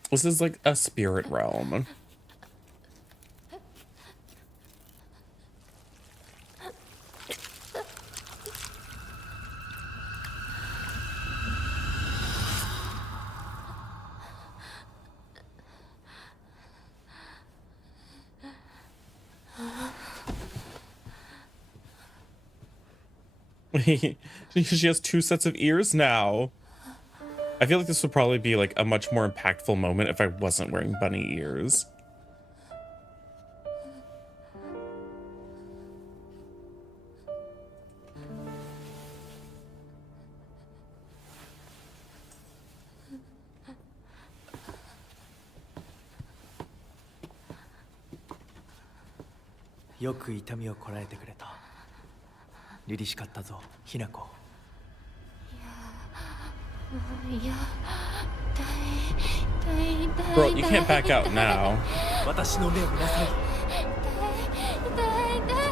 This is like a spirit realm. She has 2 sets of ears now. I feel like this would probably be like a much more impactful moment if I wasn't wearing bunny ears.よく痛みをこらえてくれた。凛々しかったぞ、ひな子。いや、いや痛い痛い痛い Girl, you can't back out now. 私の目を見なさい。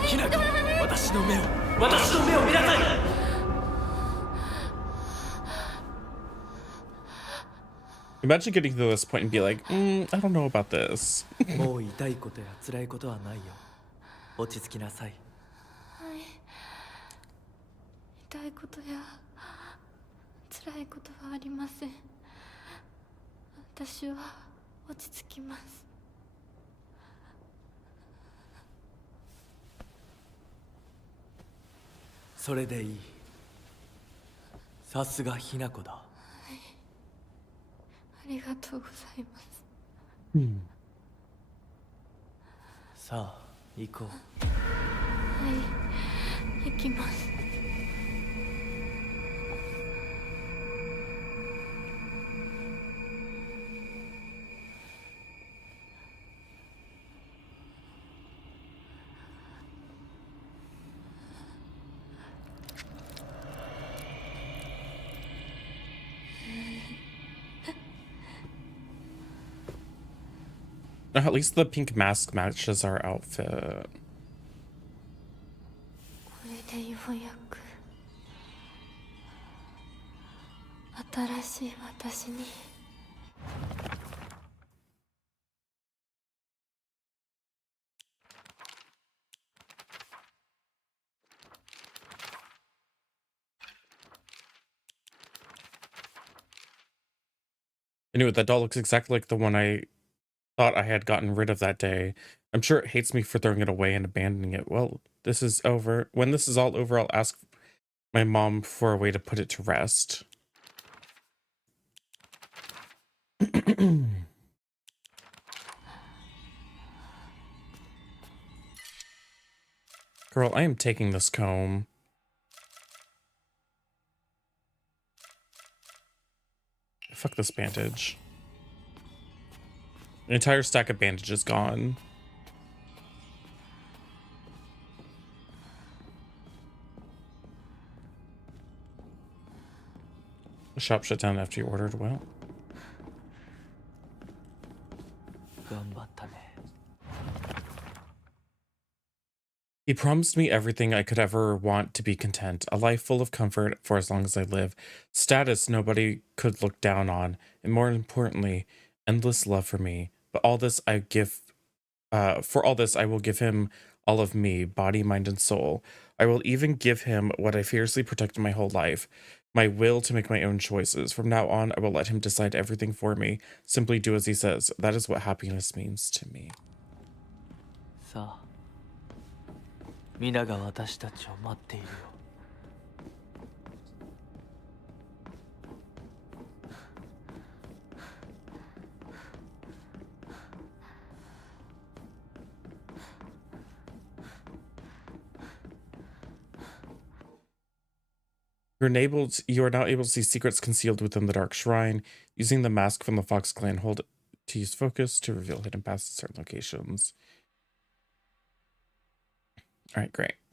ひな子、私の目を見なさい。 Imagine getting to this point and be like, I don't know about this. もう痛いことや辛いことはないよ。落ち着きなさい。痛いことや辛いことはありません。私は落ち着きます。それでいい。さすがひな子だ。ありがとうございます。さあ行こう。はい行きます。At least the pink mask matches our outfit. これでようやく新しい私に。Anyway, that doll looks exactly like the one I thought I had gotten rid of that day. I'm sure it hates me for throwing it away and abandoning it. Well, this is over. When this is all over, I'll ask my mom for a way to put it to rest. Girl, I am taking this comb. Fuck this bandage. An entire stack of bandages gone. The shop shut down after you ordered. Well, 頑張ったね。 he promised me everything I could ever want to be content, a life full of comfort for as long as I live, status nobody could look down on, and more importantly, endless love for me. But all this I give, for all this I will give him all of me, body, mind, and soul. I will even give him what I fiercely protected my whole life, my will to make my own choices. From now on, I will let him decide everything for me. Simply do as he says. That is what happiness means to me. さあ、皆が私たちを待っているよ。 You are now able to see secrets concealed within the dark shrine. Using the mask from the Fox clan, hold to use focus to reveal hidden paths to certain locations. All right, great. "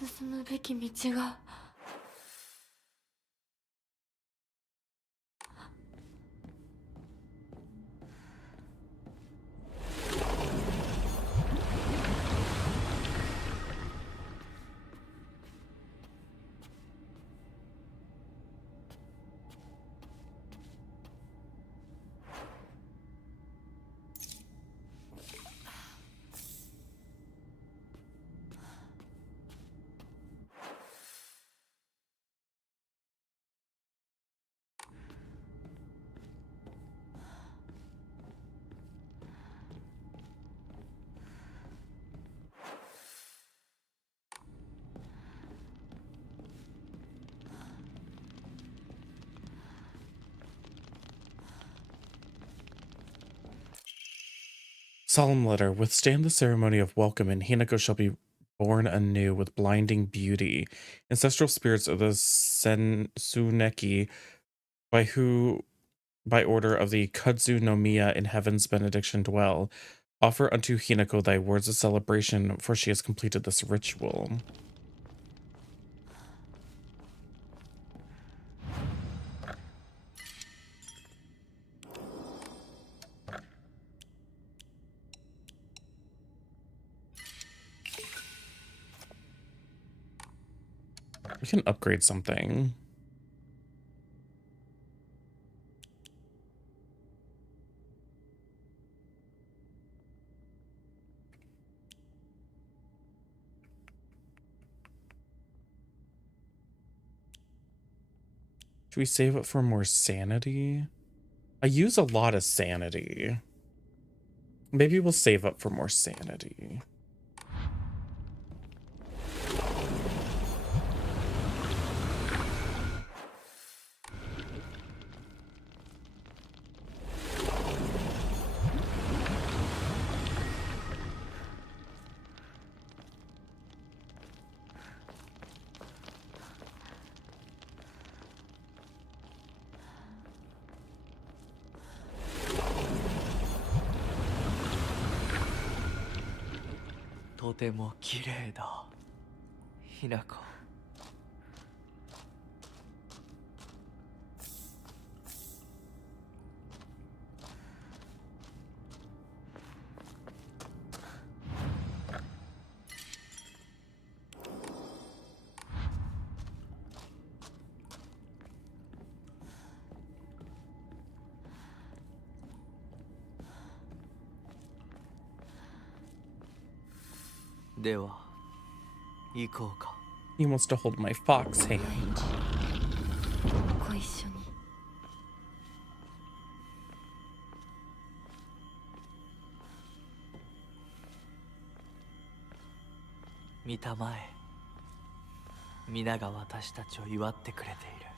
進むべき道が」 Solemn letter. Withstand the ceremony of welcome, and Hinako shall be born anew with blinding beauty. Ancestral spirits of the Sensuneki, by who by order of the Kudzu no Miya in heaven's benediction dwell. Offer unto Hinako thy words of celebration, for she has completed this ritual. We can upgrade something. Should we save it for more sanity? I use a lot of sanity. Maybe we'll save up for more sanity. To とても綺麗だ、ひなこ。では行こうか。He wants to hold my fox hand. ご一緒に。見たまえ、皆が私たちを祝ってくれている。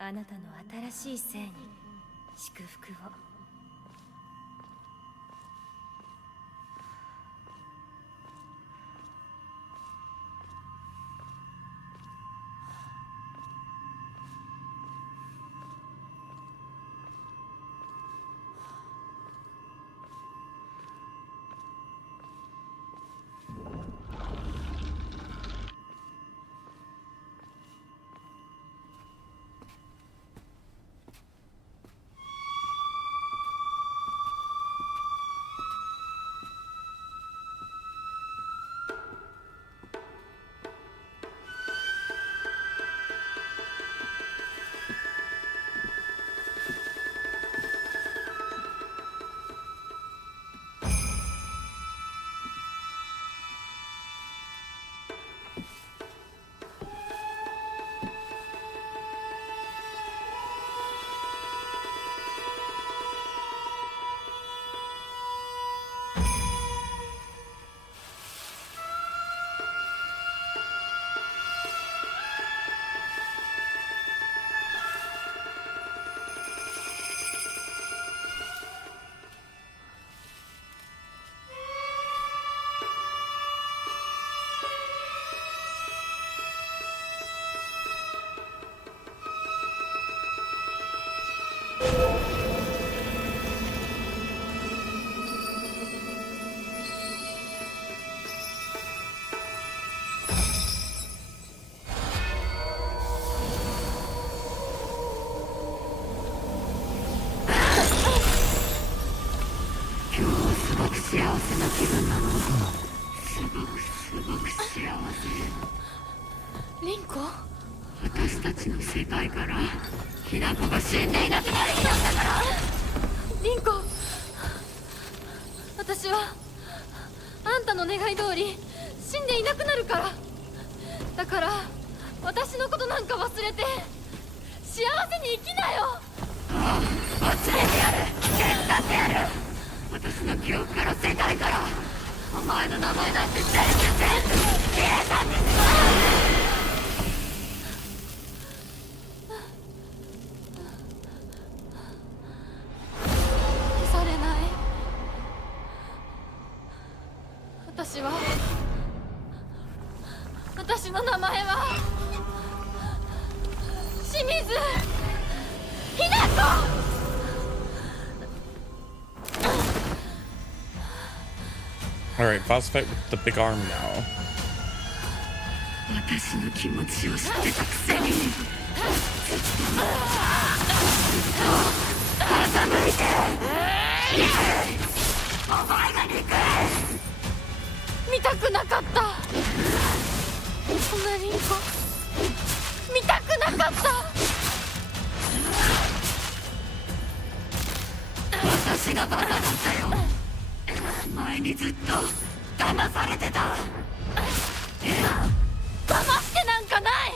あなたの新しい生に祝福を。リンコ？私たちの世界からひな子が死んでいなくなる日なんだから。リンコ、私はあんたの願い通り死んでいなくなるから。だから私のことなんか忘れて幸せに生きなよ。忘れてやる。手伝ってやる。私の記憶から世界からお前の名前なんて全部消えたんです。消されない。私の名前は清水ひな子。Alright, boss fight with the big arm now. 私の気持ちを知ってたくせにずっと欺いてお前が憎い。見たくなかった。こんなリンコ見たくなかった。私がバカだったよ。前にずっと騙されてた。騙してなんかない。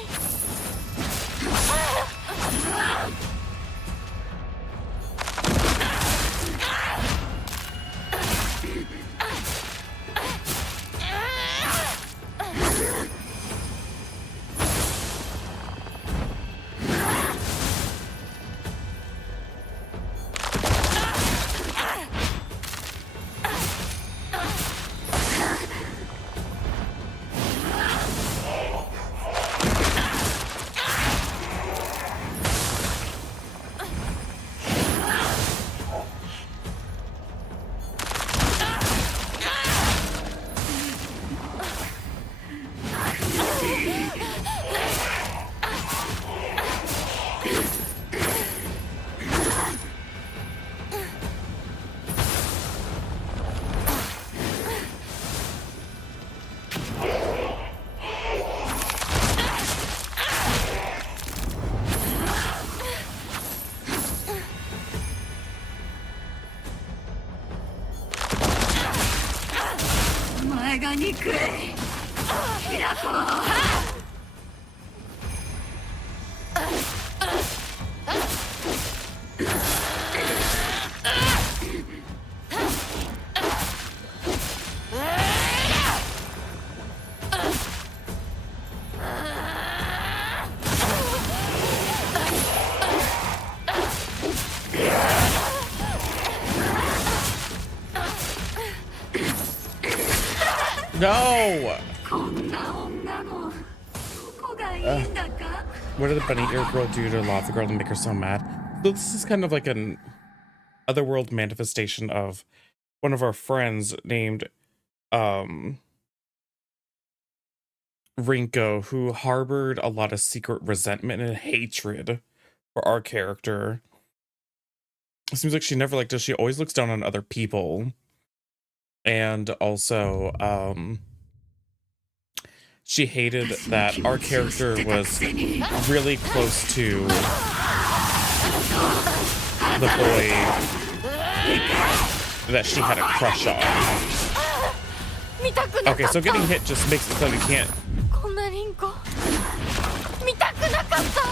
お前が憎い。ひな子。No! こんな女のどこがいいんだか。 What did the bunny ear girl do to Lava Girl to make her so mad? So this is kind of like an otherworld manifestation of one of our friends named Rinko, who harbored a lot of secret resentment and hatred for our character. It seems like she never liked us. She always looks down on other people. And also, she hated that our character was really close to the boy that she had a crush on. Okay, so getting hit just makes it so we can't. こんなリンコ見たくなかった。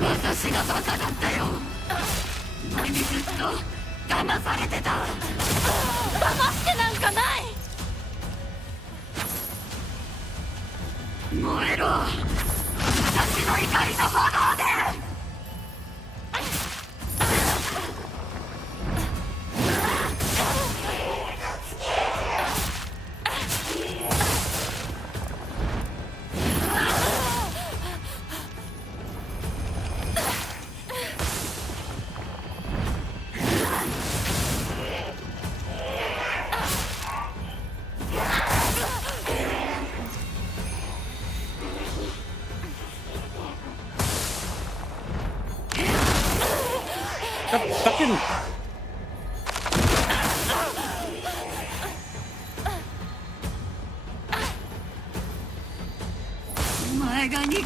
私がバカだったよ。前にずっと騙されてた。騙してなんかない。燃えろ。私の怒りの炎で。Fucking. お前が憎い。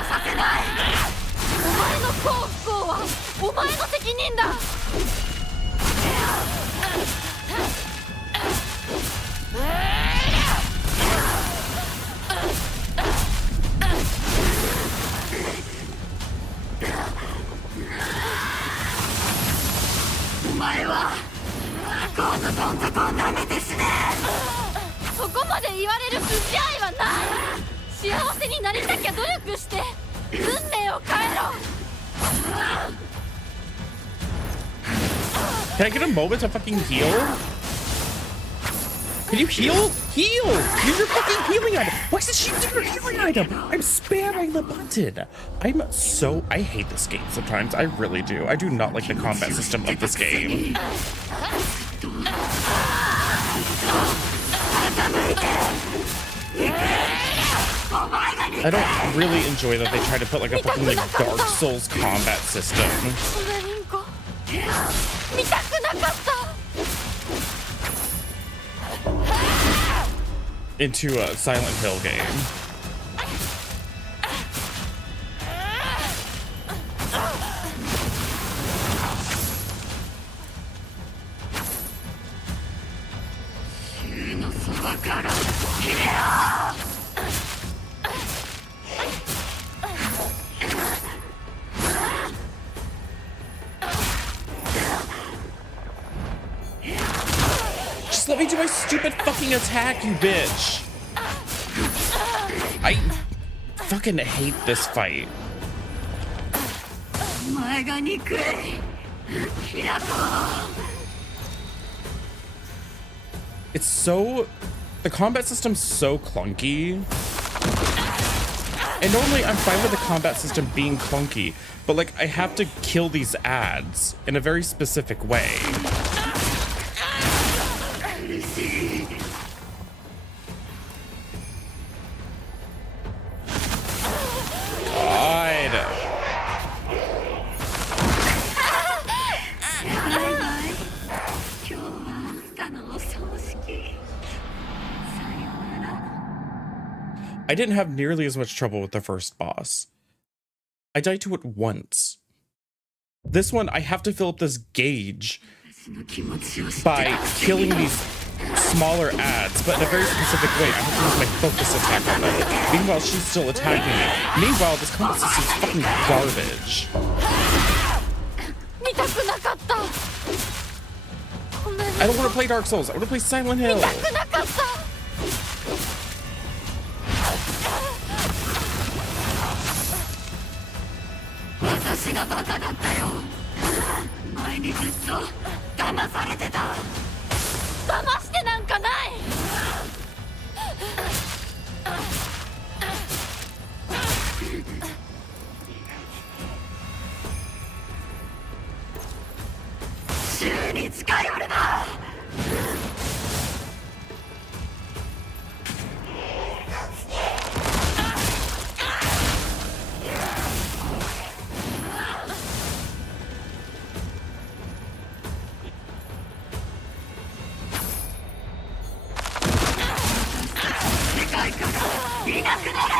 化させない。お前の幸不幸はお前の責任だ。お前はこんなどん底を舐めて死ね。そこまで言われる筋合いはない。幸せになりたきゃ努力して運命を変えろ。 Can I get a moment to fucking heal? Can you heal? Heal! Use your fucking healing item! Why isn't she using her healing item? I'm spamming the button! I hate this game sometimes. I really do. I do not like the combat system of this game. I don't really enjoy that they try to put like a fucking like Dark Souls combat system リンコ見たくなかった。 into a Silent Hill game. Just let me do my stupid fucking attack, you bitch! I fucking hate this fight. お前が憎い。キラト。 It's so... The combat system's so clunky. And normally I'm fine with the combat system being clunky, but like I have to kill these ads in a very specific way. God. 今日はあんたのお葬式。 I didn't have nearly as much trouble with the first boss. I died to it once. This one, I have to fill up this gauge by killing these smaller ads, but in a very specific way. I have to use my focus attack on them. Meanwhile, she's still attacking me. Meanwhile, this combat system is fucking garbage. 見たくなかった。こんなに I don't want to play Dark Souls. I want to play Silent Hill. 見たくなかった。 私がバカだったよ。前にずっと騙されてた。騙してなんかない。週に近寄るな。 いなくなれ。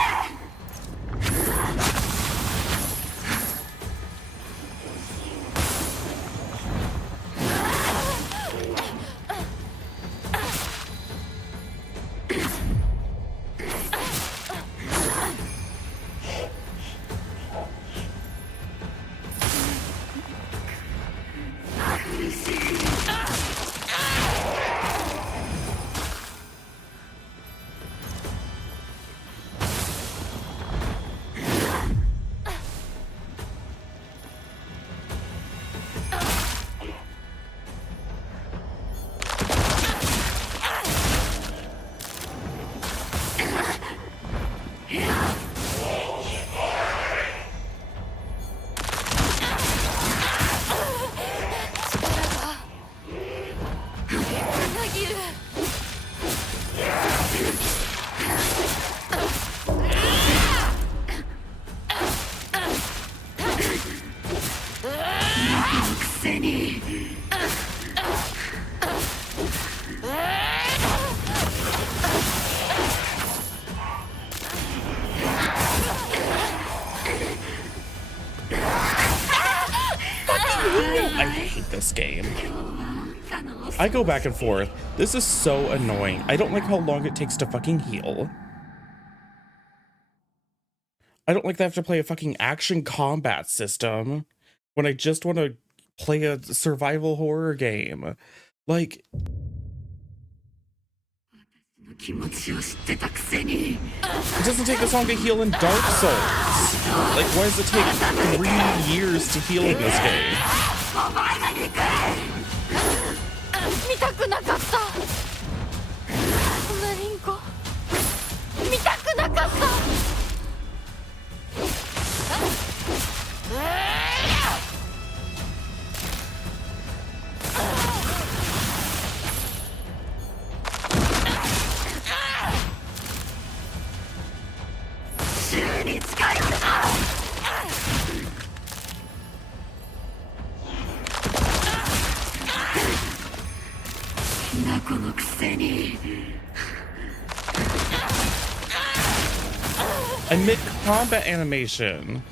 こ this game. I go back and forth. This is so annoying. I don't like how long it takes to fucking heal. I don't like that I have to play a fucking action combat system when I just want to play a survival horror game. Like, 気持ちを知ってたくせに it doesn't take this long to heal in Dark Souls. Like, why does it take 3 years to heal in this game? お前が憎い見たくなかったこんなリンコ見たくなかった週に使えるなきなこのくせに A mid-combat animation.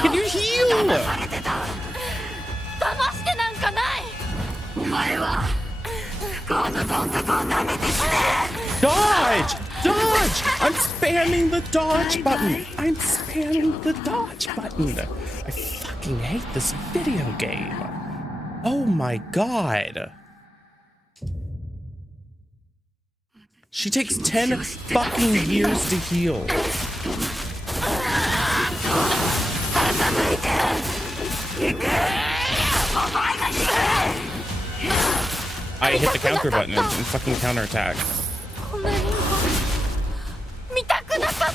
Can you heal? Dodge! Dodge! I'm spamming the dodge button! I'm spamming the dodge button! I fucking hate this video game. Oh my god. She takes 10 fucking years to heal. I hit the counter button and fucking counterattack. こんなリンコ見たくなかった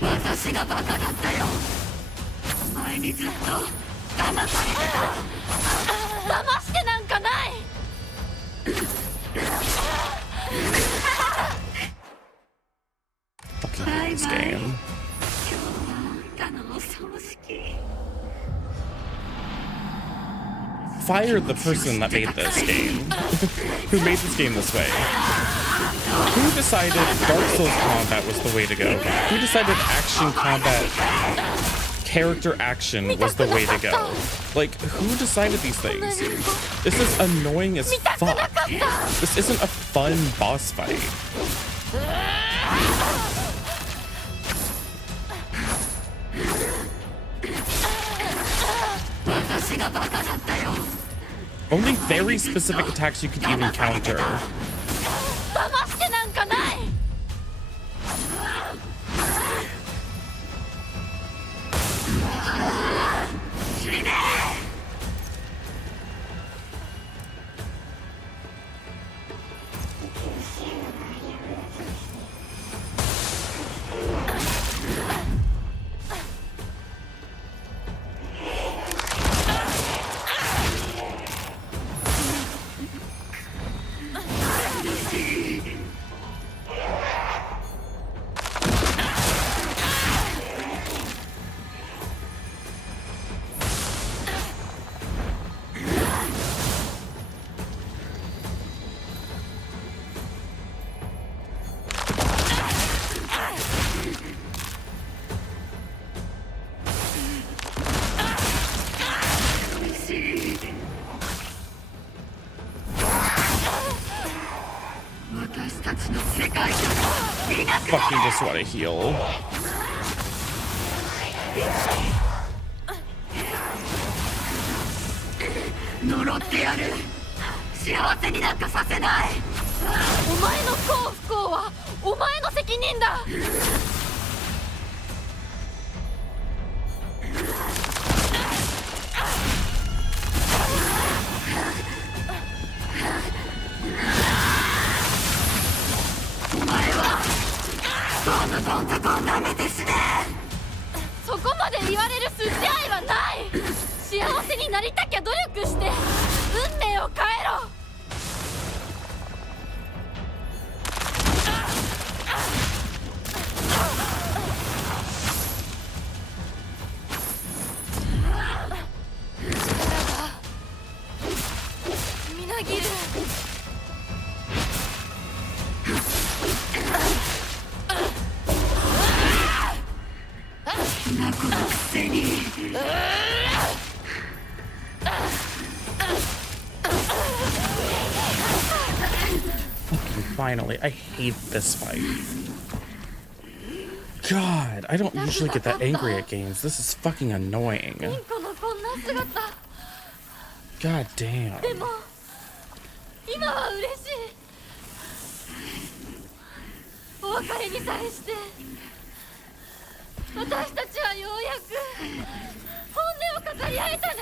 私がバカだったよ前にずっと騙されてた騙してなんかない Fucking hate this game. Fire the person that made this game. Who made this game this way? Who decided Dark Souls combat was the way to go? Who decided action combat, character action was the way to go? Like, who decided these things? This is annoying as fuck. This isn't a fun boss fight. Only very specific attacks you can even counter. 騙してなんかない Fucking fucking just want to heal. 呪ってやる。幸せになんかさせない。お前の幸不幸はお前の責任だ。お前はどんと舐めて死ね。そこまで言われる筋合いはない。幸せになりたきゃ努力して運命を変えろ。みなぎる。泣くのくせに。Finally, I hate this fight. God, I don't usually get that angry at games. This is fucking annoying. インコのこんな姿。 God damn. でも今は嬉しい。お別れにさえして私たちはようやく本音を語り合えたね。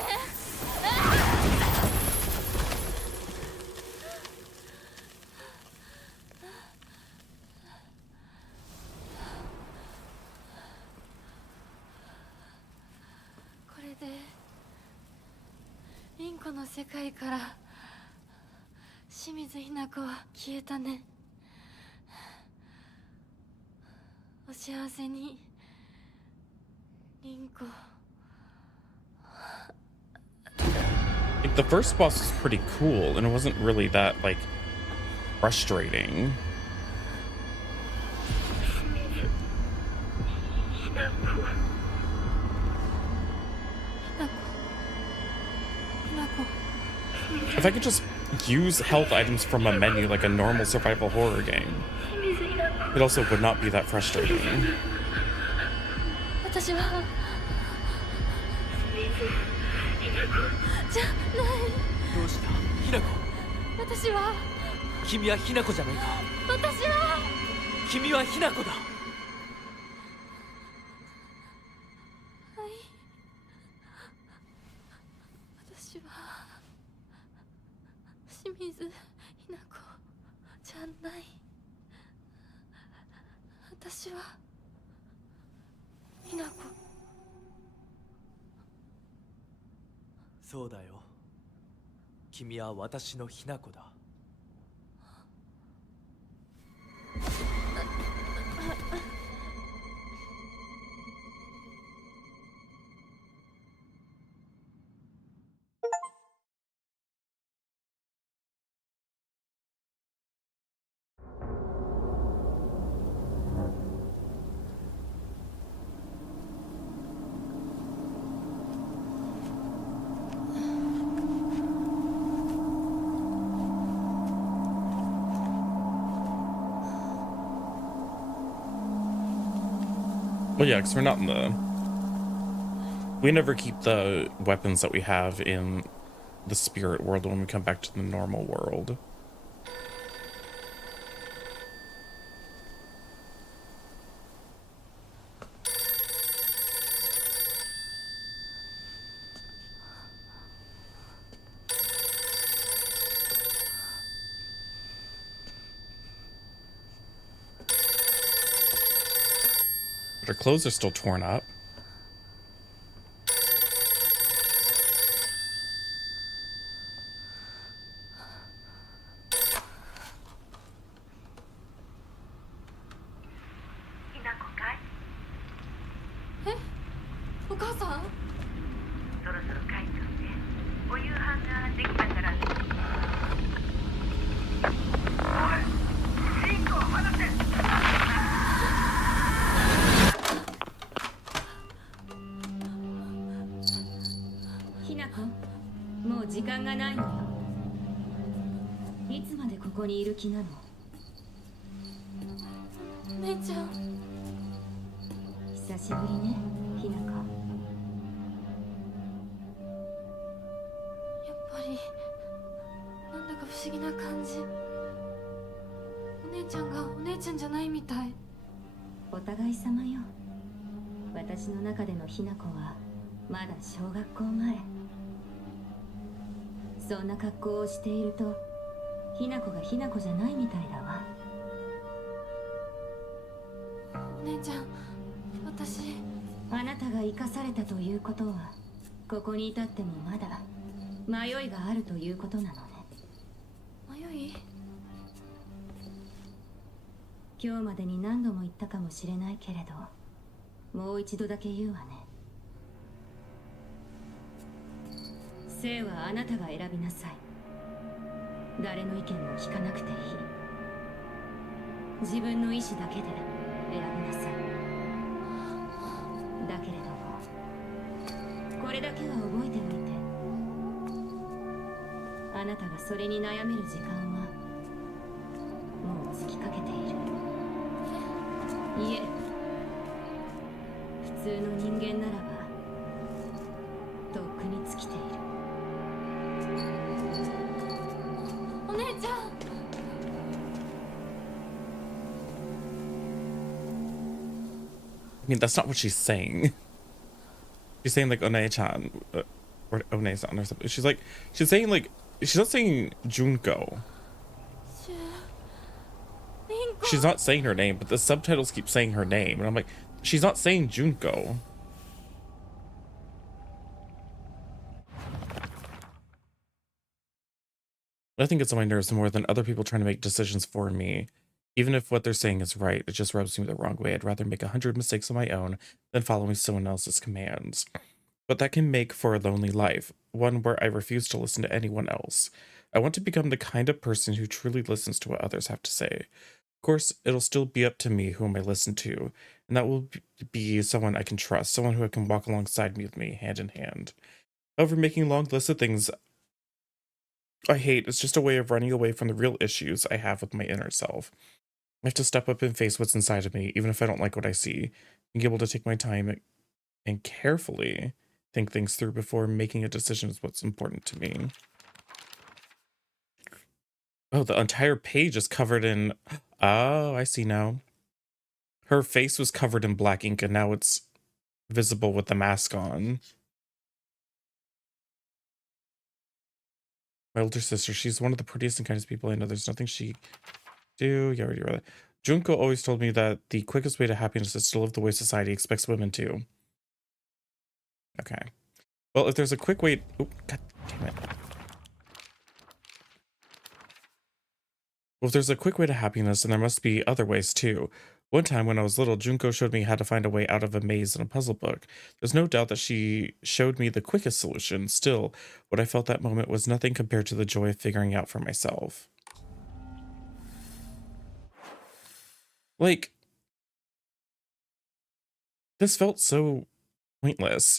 これでインコの世界から清水ひな子は消えたね。お幸せにリンコ。 Like, the first boss was pretty cool, and it wasn't really that, like, frustrating. ひなこ。 If I could just use health items from a menu like a normal survival horror game, it also would not be that frustrating. 私はじゃない。どうしたひなこ。私は君はひなこじゃないか。私は君はひなこだ。はい。私は清水ひな子じゃない。私はひな子。そうだよ。君は私のひな子だ。Well, yeah, because we're not in the... We never keep the weapons that we have in the spirit world when we come back to the normal world. But her clothes are still torn up. Eh? お母さん？そろそろ帰っておいで。お夕飯ができたから。おい、リンコを離せ。ひなこ、もう時間がないのよ。いつまでここにいる気なの？姉ちゃん。久しぶりねひなこ。やっぱりなんだか不思議な感じ。お姉ちゃんがお姉ちゃんじゃないみたい。お互い様よ。私の中でのひなこはまだ小学校前。そんな格好をしているとひなこがひなこじゃないみたいだわ。お姉ちゃん、私。あなたが生かされたということはここに至ってもまだ迷いがあるということなのね。迷い？今日までに何度も言ったかもしれないけれど、もう一度だけ言うわね。生はあなたが選びなさい。誰の意見も聞かなくていい。自分の意志だけで選びなさい。だけれどもこれだけは覚えておいて。あなたがそれに悩める時間はもう尽きかけている。いえ、普通の人間ならばとっくに尽きている。お姉ちゃん。I mean, that's not what she's saying. She's saying like One-chan or One-san or something. She's saying like she's not saying Junko. She's not saying her name, but the subtitles keep saying her name, and I'm like, she's not saying Junko. Nothing gets on my nerves more than other people trying to make decisions for me. Even if what they're saying is right, it just rubs me the wrong way. I'd rather make 100 mistakes on my own than following someone else's commands. But that can make for a lonely life, one where I refuse to listen to anyone else. I want to become the kind of person who truly listens to what others have to say. Of course, it'll still be up to me whom I listen to, and that will be someone I can trust, someone who can walk alongside me with me, hand in hand. However, making a long list of things I hate is just a way of running away from the real issues I have with my inner self. I have to step up and face what's inside of me, even if I don't like what I see, and be able to take my time and carefully think things through before making a decision is what's important to me. Oh, the entire page is covered in... Oh, I see now. Her face was covered in black ink, and now it's visible with the mask on. My older sister, she's one of the prettiest and kindest people I know. There's nothing she... You already read that. Junko always told me that the quickest way to happiness is to live the way society expects women to. Okay. Well, if there's a quick way... Oh, god damn it. Well, if there's a quick way to happiness, then there must be other ways too. One time when I was little, Junko showed me how to find a way out of a maze in a puzzle book. There's no doubt that she showed me the quickest solution. Still, what I felt that moment was nothing compared to the joy of figuring out for myself. Like, this felt so pointless.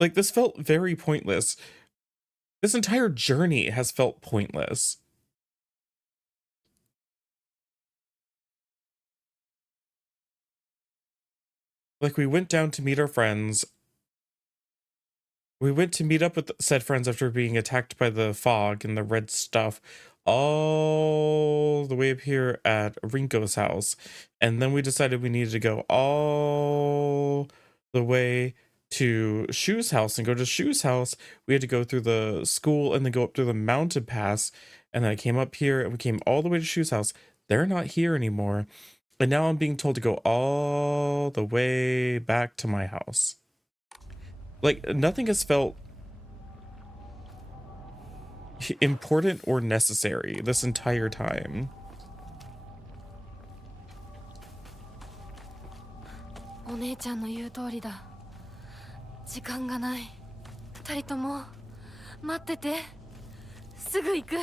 Like, this felt very pointless. This entire journey has felt pointless. Like, we went down to meet our friends. We went to meet up with said friends after being attacked by the fog and the red stuff all the way up here at Rinko's house. And then we decided we needed to go all the way to Shu's house, and go to Shu's house. We had to go through the school and then go up through the mountain pass. And then I came up here and we came all the way to Shu's house. They're not here anymore. And now I'm being told to go all the way back to my house. Like, nothing has felt important or necessary this entire time. お姉ちゃんの言う通りだ。時間がない。二人とも待ってて。すぐ行く。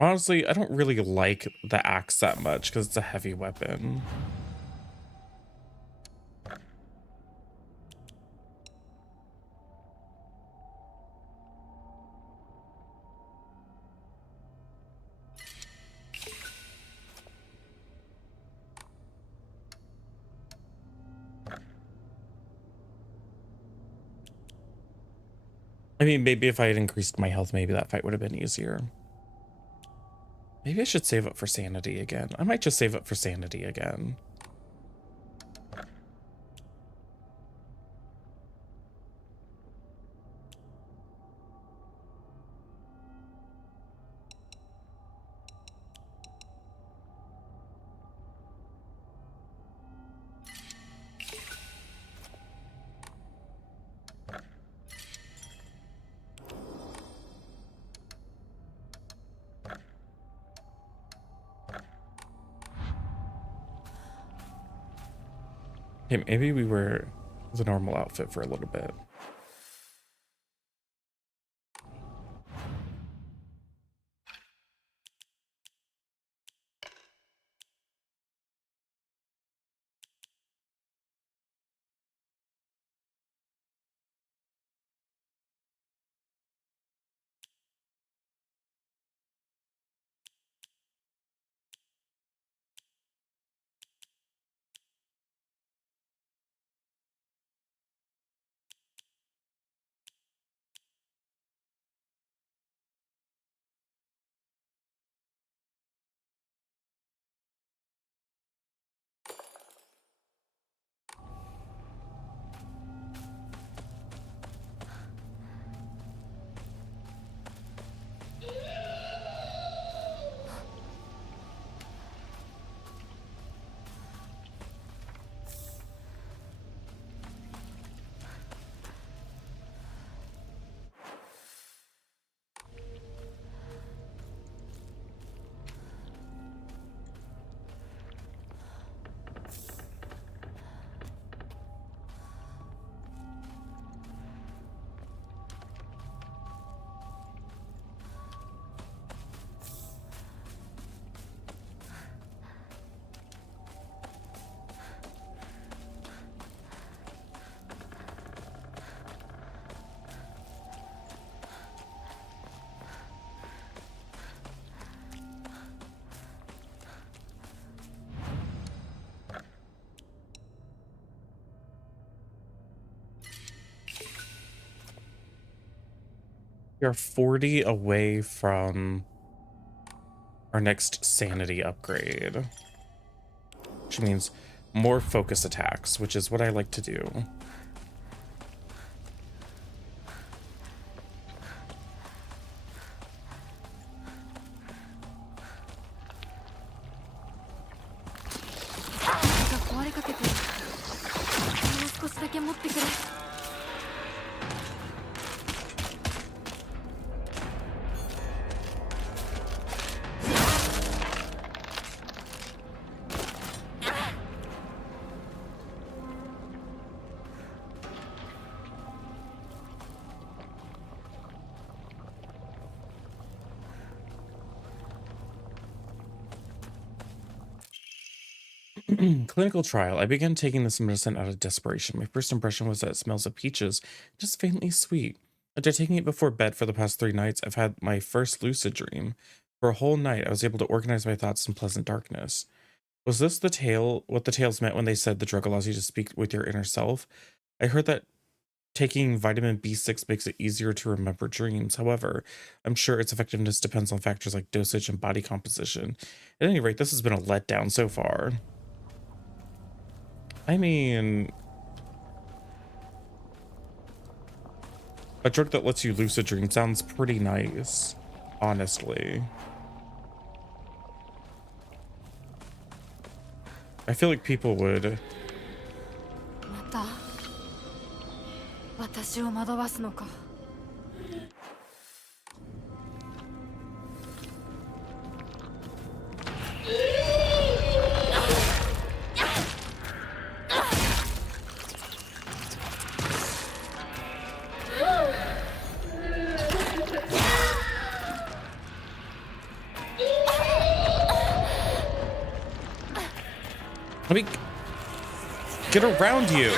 Honestly, I don't really like the axe that much because it's a heavy weapon. I mean, maybe if I had increased my health, maybe that fight would have been easier. Maybe I should save up for sanity again. I might just save up for sanity again. Okay, maybe we were the normal outfit for a little bit. We are 40 away from our next sanity upgrade, which means more focus attacks, which is what I like to do. Clinical trial. I began taking this medicine out of desperation. My first impression was that it smells of peaches, just faintly sweet. After taking it before bed for the past 3 nights, I've had my first lucid dream. For a whole night, I was able to organize my thoughts in pleasant darkness. Was this what the tales meant when they said the drug allows you to speak with your inner self? I heard that taking vitamin B6 makes it easier to remember dreams. However, I'm sure its effectiveness depends on factors like dosage and body composition. At any rate, this has been a letdown so far. I mean, a drug that lets you lucid dream sounds pretty nice, honestly. I feel like people would. また私を惑わすのか。Let me get around you.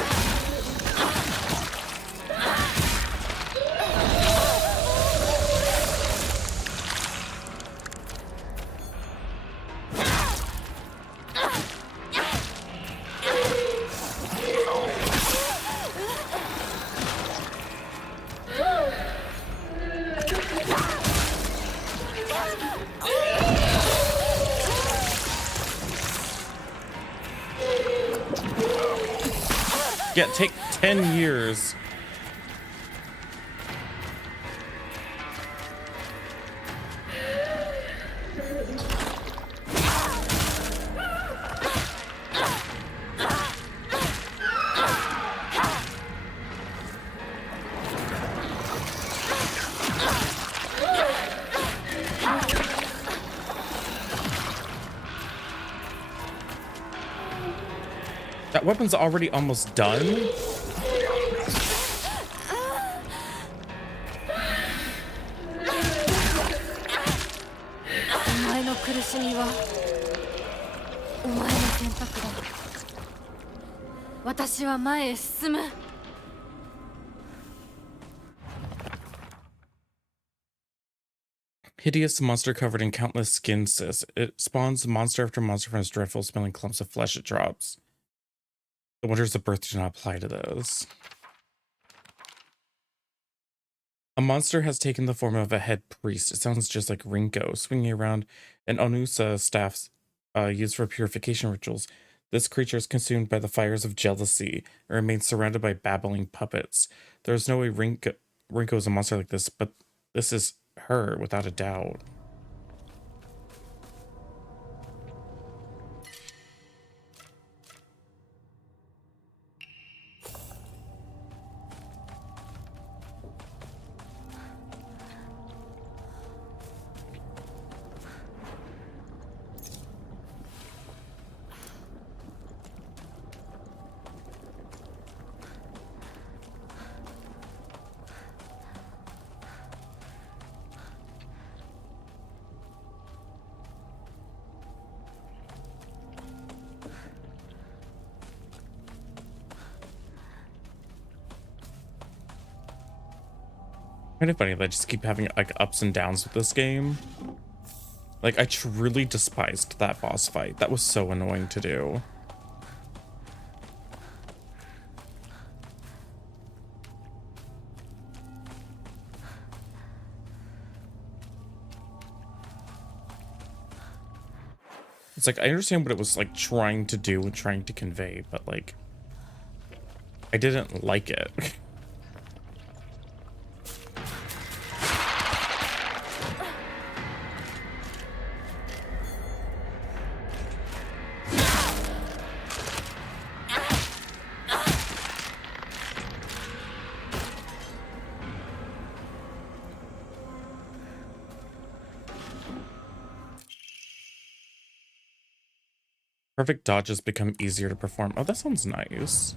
Yeah, take 10 years. That weapon's already almost done. Hideous monster covered in countless skin cysts. It spawns monster after monster from its dreadful smelling clumps of flesh it drops. The wonders of birth do not apply to those. A monster has taken the form of a head priest. It sounds just like Rinko, swinging around an Onusa staff used for purification rituals. This creature is consumed by the fires of jealousy and remains surrounded by babbling puppets. There is no way Rinko is a monster like this, but this is her, without a doubt. Kind of funny that I just keep having like ups and downs with this game. Like, I truly despised that boss fight. That was so annoying to do. It's like, I understand what it was like trying to do and trying to convey, but like, I didn't like it. Perfect dodges become easier to perform. Oh, that sounds nice.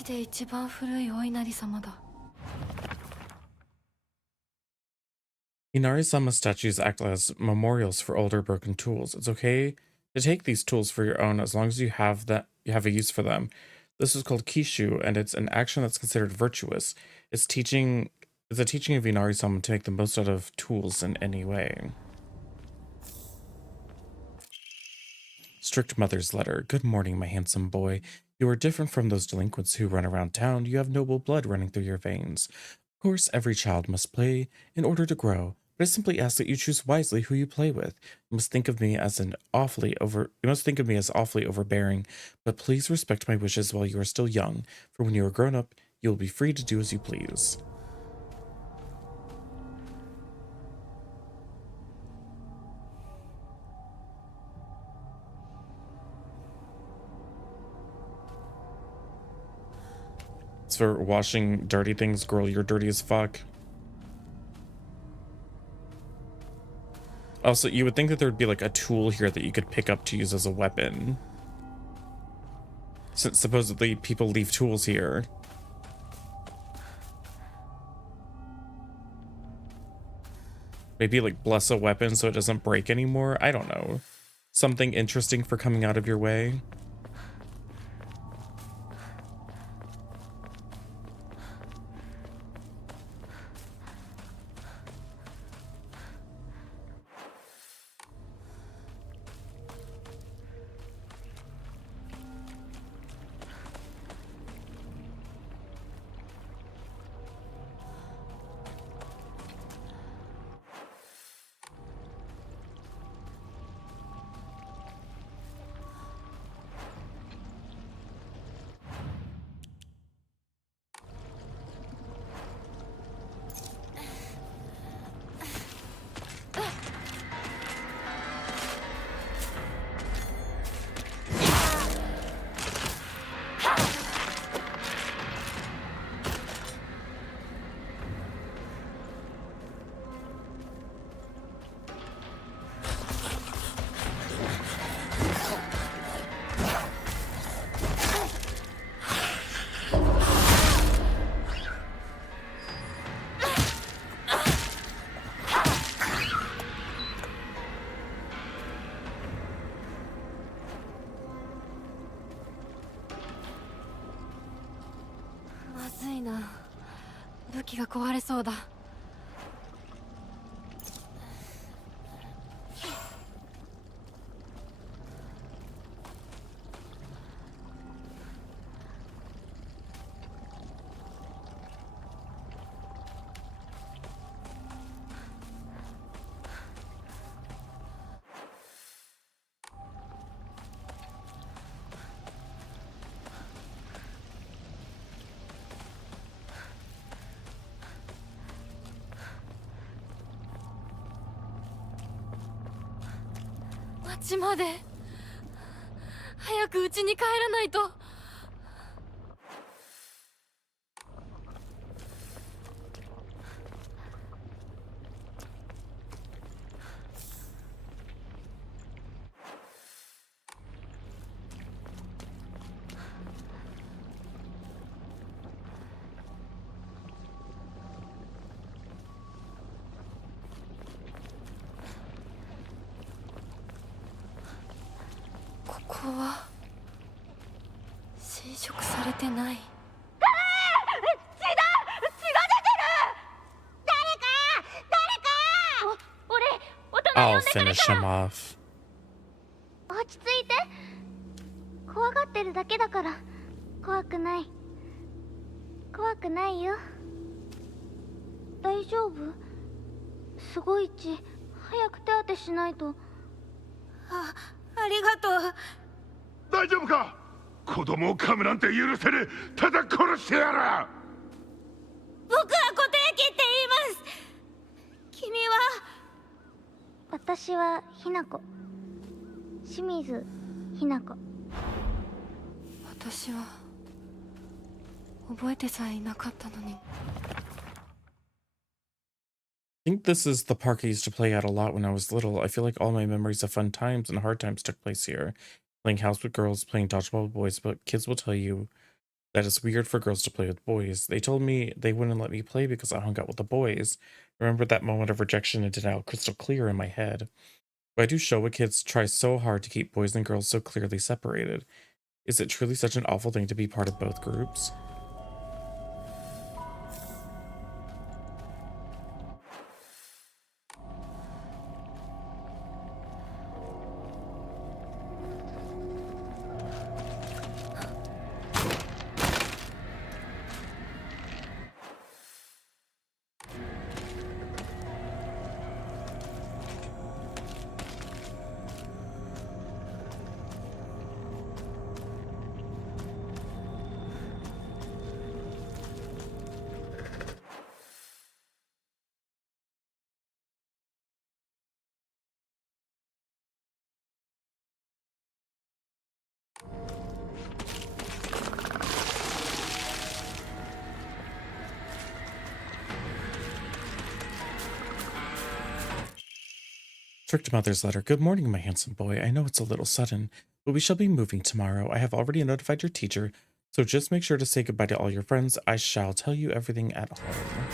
町で一番古いお稲荷様だ。 Inari-sama statues act as memorials for older broken tools. It's okay to take these tools for your own as long as you have a use for them. This is called kishu, and it's an action that's considered virtuous. It's a teaching of Inari-sama to make the most out of tools in any way. Strict Mother's Letter. Good morning, my handsome boy. You are different from those delinquents who run around town. You have noble blood running through your veins. Of course, every child must play in order to grow, but I simply ask that you choose wisely who you play with. You must think of me as awfully overbearing, but please respect my wishes while you are still young, for when you are grown up, you will be free to do as you please. It's for washing dirty things. Girl, you're dirty as fuck. Also, you would think that there would be like a tool here that you could pick up to use as a weapon, since supposedly people leave tools here. Maybe like bless a weapon so it doesn't break anymore. I don't know. Something interesting for coming out of your way.町まで早く家に帰らないと。ここは侵食されてない。I'll finish him off. 落ち着いて。怖がってるだけだから。怖くない。怖くないよ。大丈夫？すごい血。早く手当てしないと。ありがとう。大丈夫か？子供を噛むなんて許せねえ。ただ殺してやら。僕は固定機って言います。君は？私はひなこ。清水ひなこ。私は覚えてさえいなかったのに。I think this is the park I used to play at a lot when I was little. I feel like all my memories of fun times and hard times took place here. Playing house with girls, playing dodgeball with boys, but kids will tell you That it's weird for girls to play with boys. They told me they wouldn't let me play because I hung out with the boys. I remember that moment of rejection and denial crystal clear in my head. Why do Showa kids try so hard to keep boys and girls so clearly separated? Is it truly such an awful thing to be part of both groups? Tricked Mother's letter. Good morning, my handsome boy. I know it's a little sudden, but we shall be moving tomorrow. I have already notified your teacher, so just make sure to say goodbye to all your friends. I shall tell you everything at home.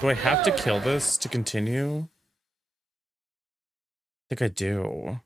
Do I have to kill this to continue? I think I do.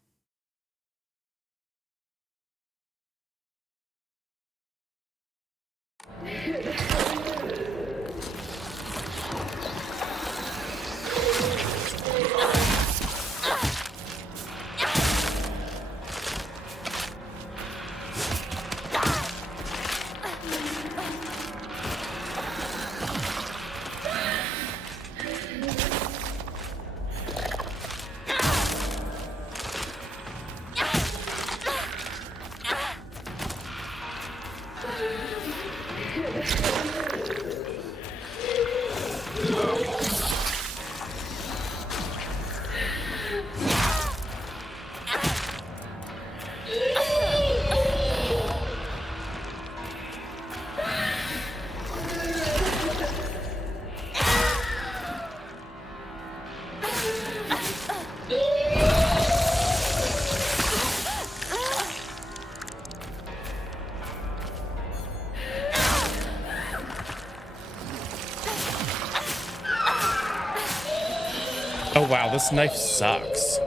Oh wow, this knife sucks.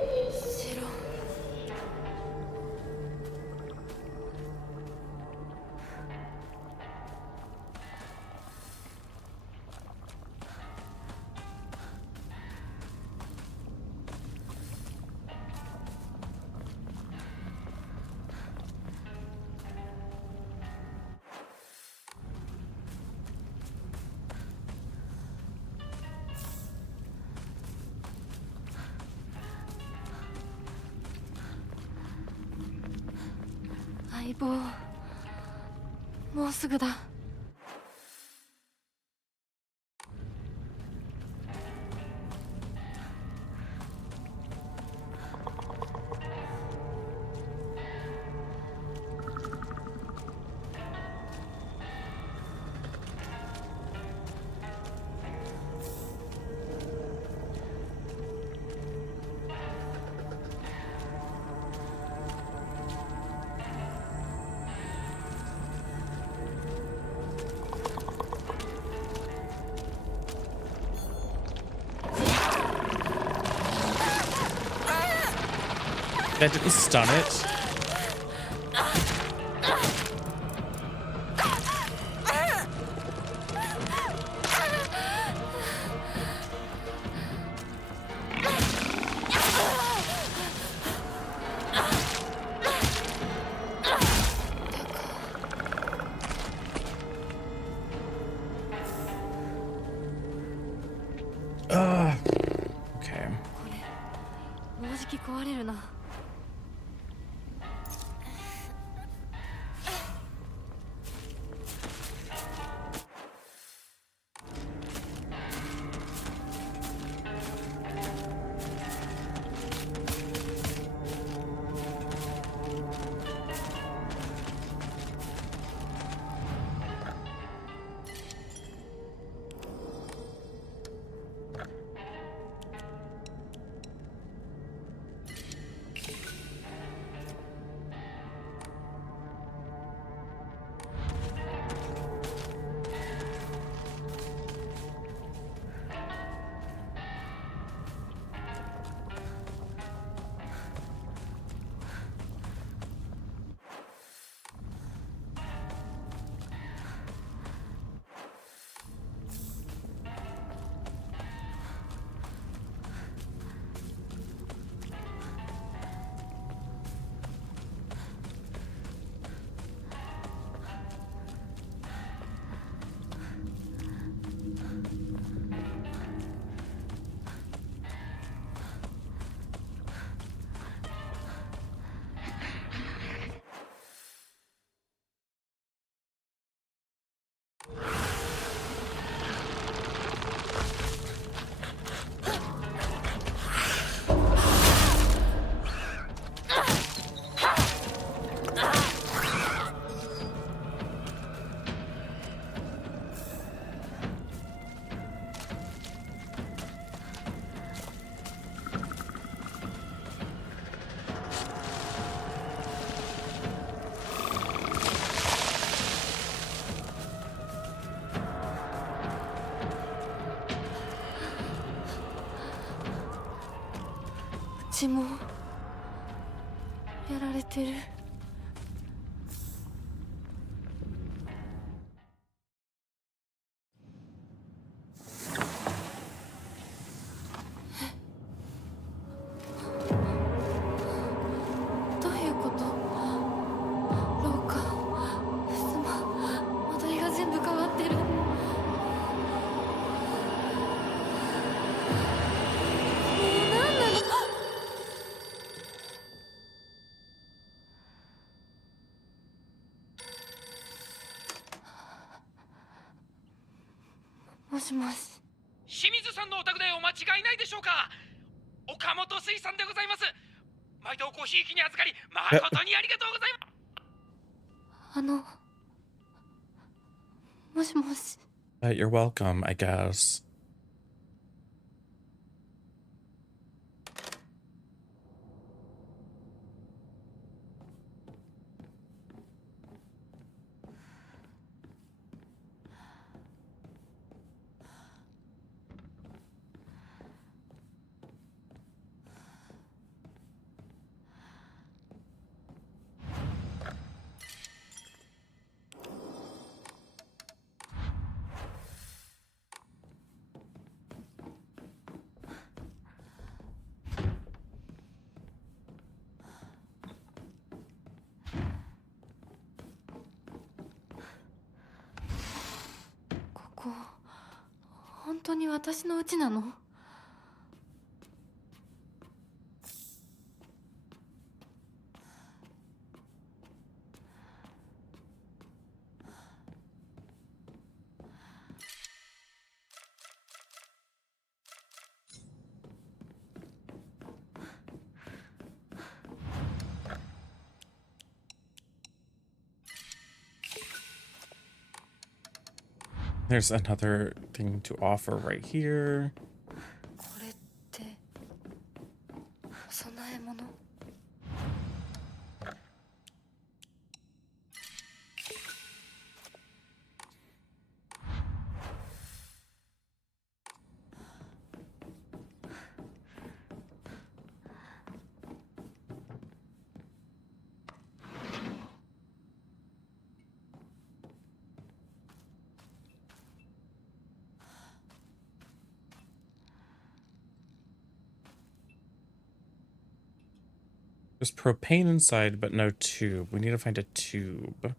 That didn't stun it. Okay. これもうじき壊れるな。うちもやられてる。どういうこと？廊下、襖、間取りが全部変わってる。何なの？もしもし。清水さんのお宅でお間違いないでしょうか。岡本水産でございます。毎度ごひいきに預かり誠にありがとうございます。もしもし。You're welcome, I guess.ここ本当に私の家なの？There's another thing to offer right here. これって供え物？ There's propane inside, but no tube. We need to find a tube.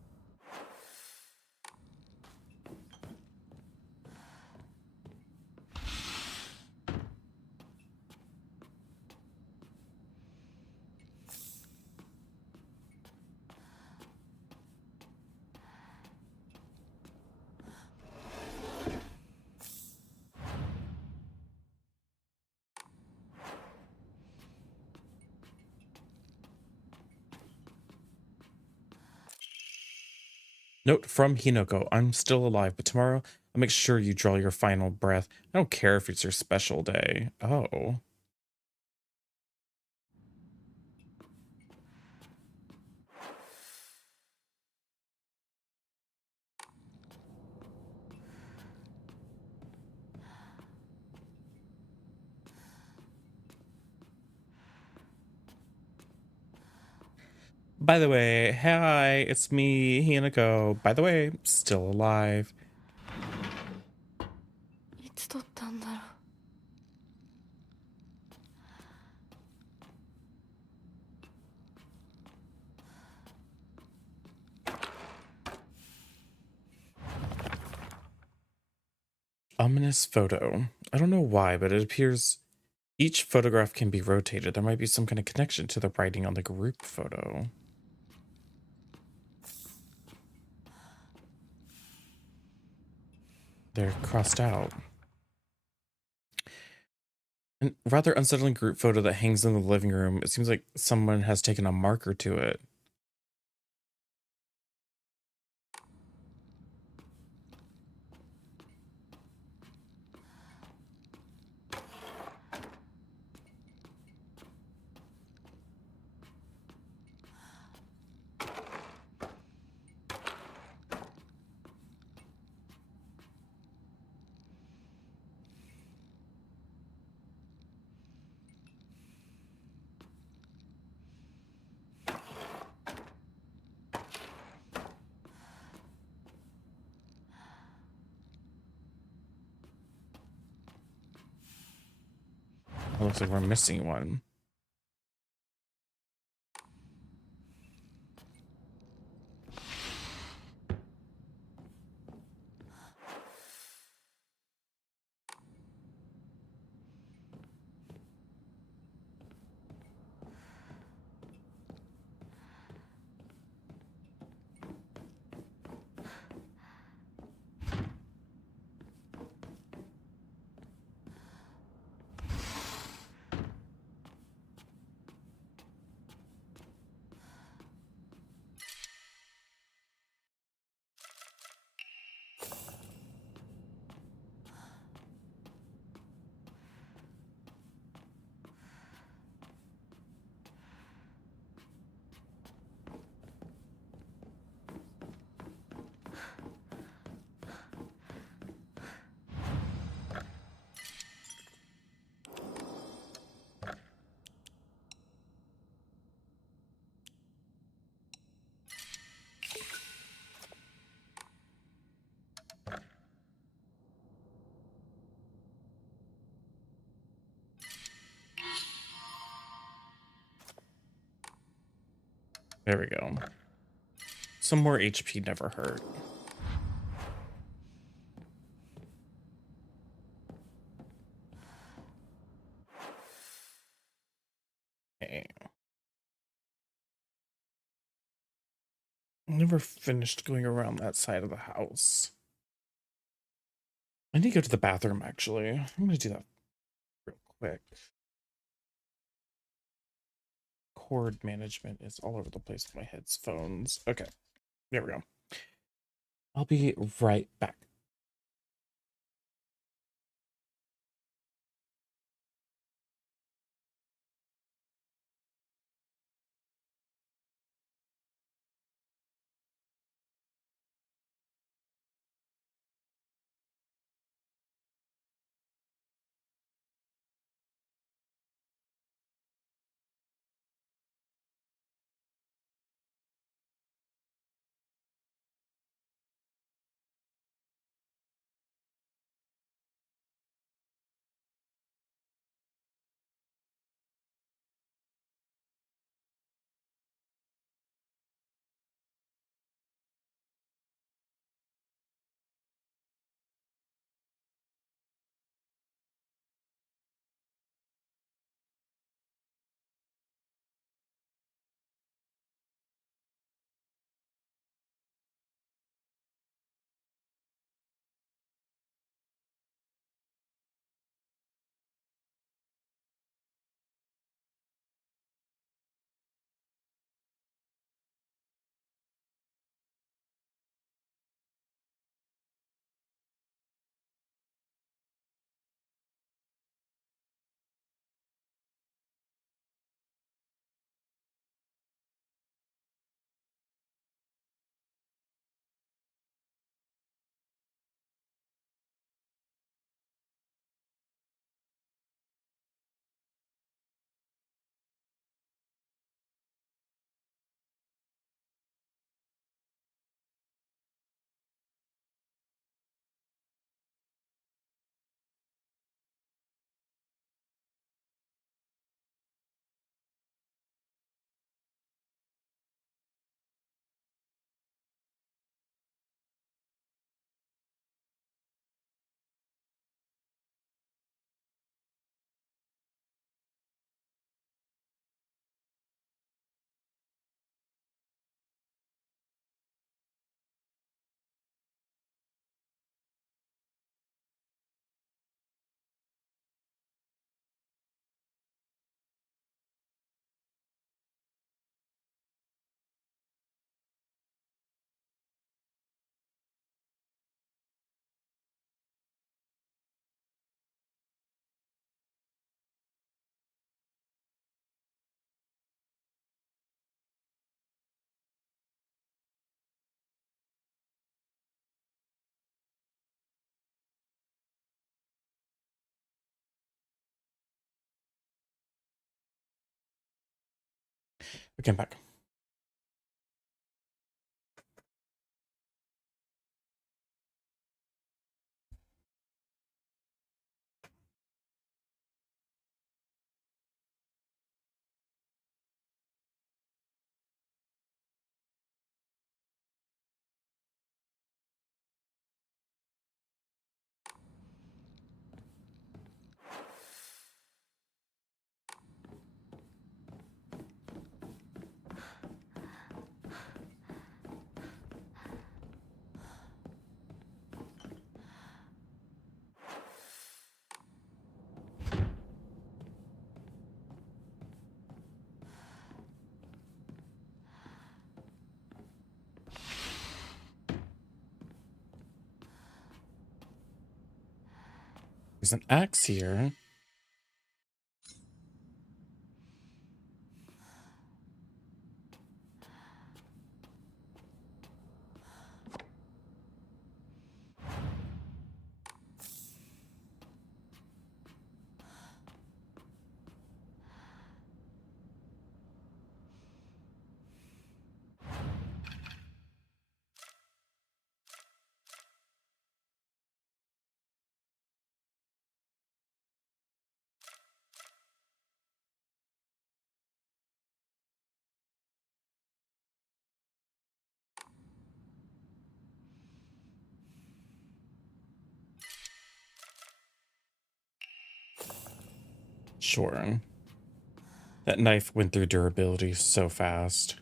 Note from Hinoko, I'm still alive, but tomorrow I'll make sure you draw your final breath. I don't care if it's your special day. Oh. By the way, hi, it's me, Hinako. By the way, still alive. いつ撮ったんだろう。 Ominous photo. I don't know why, but it appears each photograph can be rotated. There might be some kind of connection to the writing on the group photo. They're crossed out. And rather unsettling group photo that hangs in the living room. It seems like someone has taken a marker to it. It looks like we're missing one. There we go. Some more HP never hurt. Okay. Never finished going around that side of the house. I need to go to the bathroom, actually. I'm going to do that real quick. Cord management is all over the place with my headphones. Okay, there we go. I'll be right back. Okay, I'm back. There's an axe here. Sure. That knife went through durability so fast.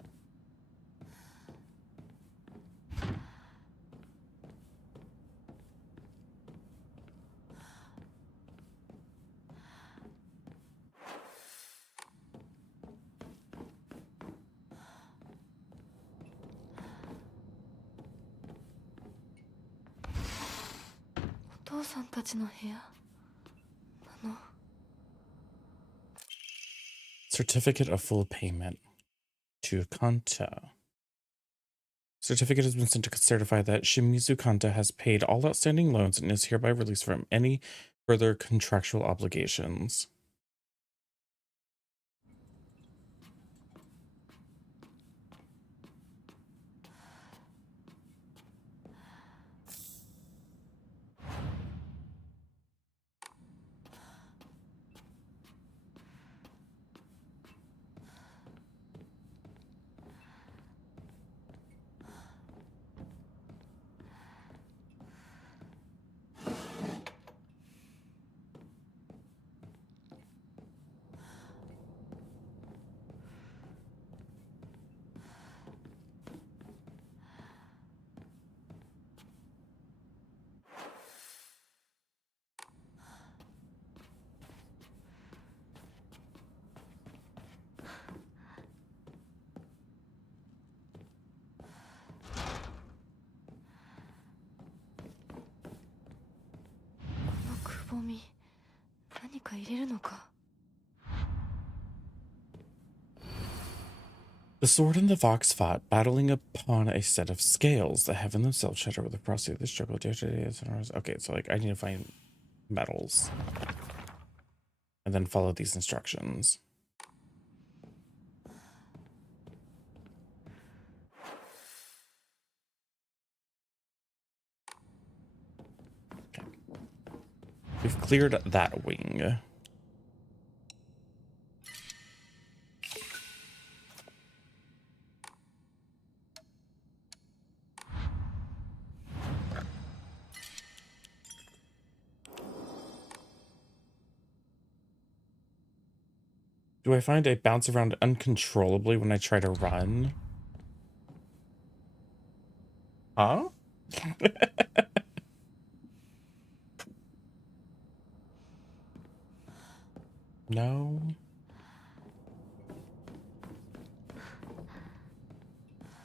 Certificate of full payment to Kanta. Certificate has been sent to certify that Shimizu Kanta has paid all outstanding loans and is hereby released from any further contractual obligations. The sword and the Vox fought, battling upon a set of scales that have in themselves shadow with the process of the struggle. Okay, so like I need to find metals and then follow these instructions. Okay. We've cleared that wing. Do I find I bounce around uncontrollably when I try to run? Huh? No.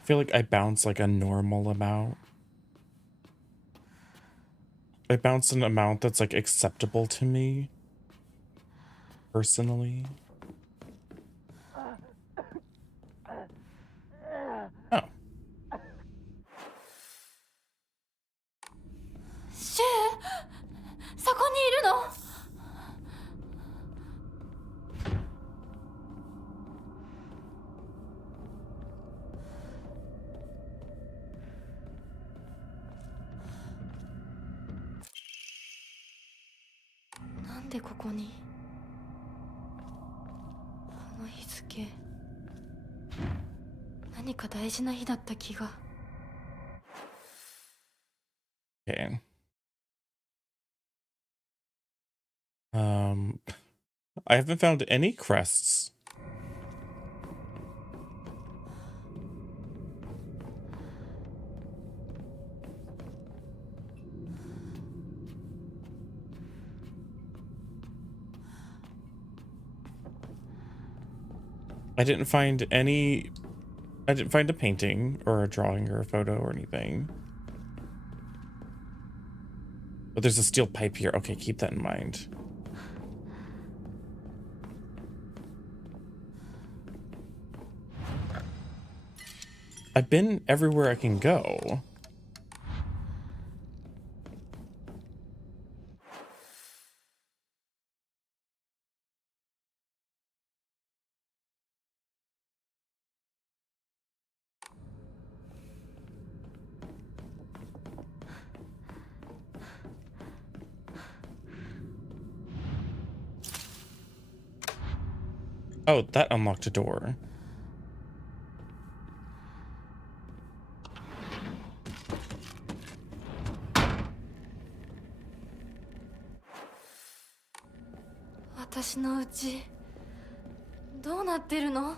I feel like I bounce like a normal amount. I bounce an amount that's like acceptable to me personally. Oh. なんでここにあの日付何か大事な日だった気が。 Okay. I haven't found any crests. I didn't find a painting or a drawing or a photo or anything. But there's a steel pipe here. Okay, keep that in mind. I've been everywhere I can go. Oh, that unlocked a door.私のうちどうなってるの？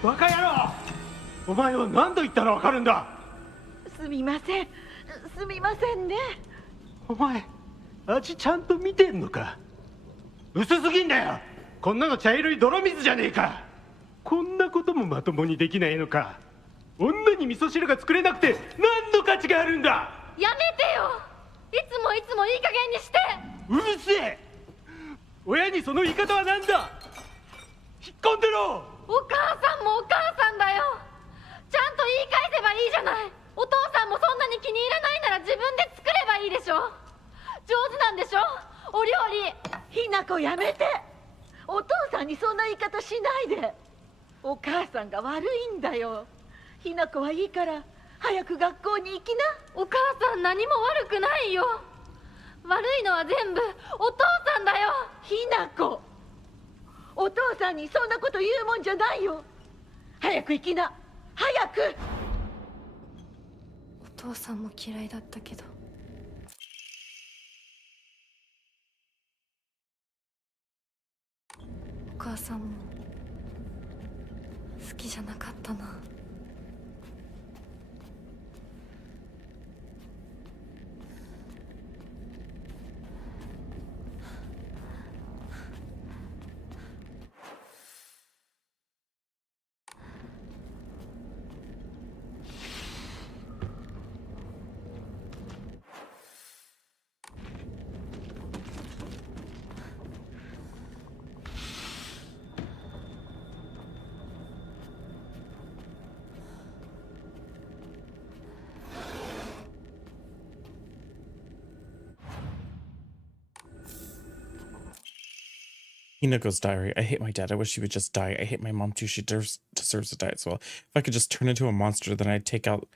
バカ野郎！お前は何度言ったらわかるんだ。すみません、すみませんね。お前味ちゃんと見てんのか。薄すぎんだよ。こんなの茶色い泥水じゃねえか。こんなこともまともにできないのか。女に味噌汁が作れなくて何の価値があるんだ。やめてよ。いつもいつもいい加減にして。うるせえ。親にその言い方は何だ。引っ込んでろ。お母さんもお母さんだよ。ちゃんと言い返せばいいじゃない。お父さんもそんなに気に入らないなら自分で作ればいいでしょ。上手なんでしょ、お料理。ひなこやめて。お父さんにそんな言い方しないで。お母さんが悪いんだよ。ひなこはいいから早く学校に行きな。お母さん何も悪くないよ。悪いのは全部お父さんだよ。ひなこ、お父さんにそんなこと言うもんじゃないよ。早く行きな、早く。お父さんも嫌いだったけど、お母さんも好きじゃなかったな。Hinako's diary. I hate my dad. I wish he would just die. I hate my mom too. She deserves to die as well. If I could just turn into a monster, then I'd take out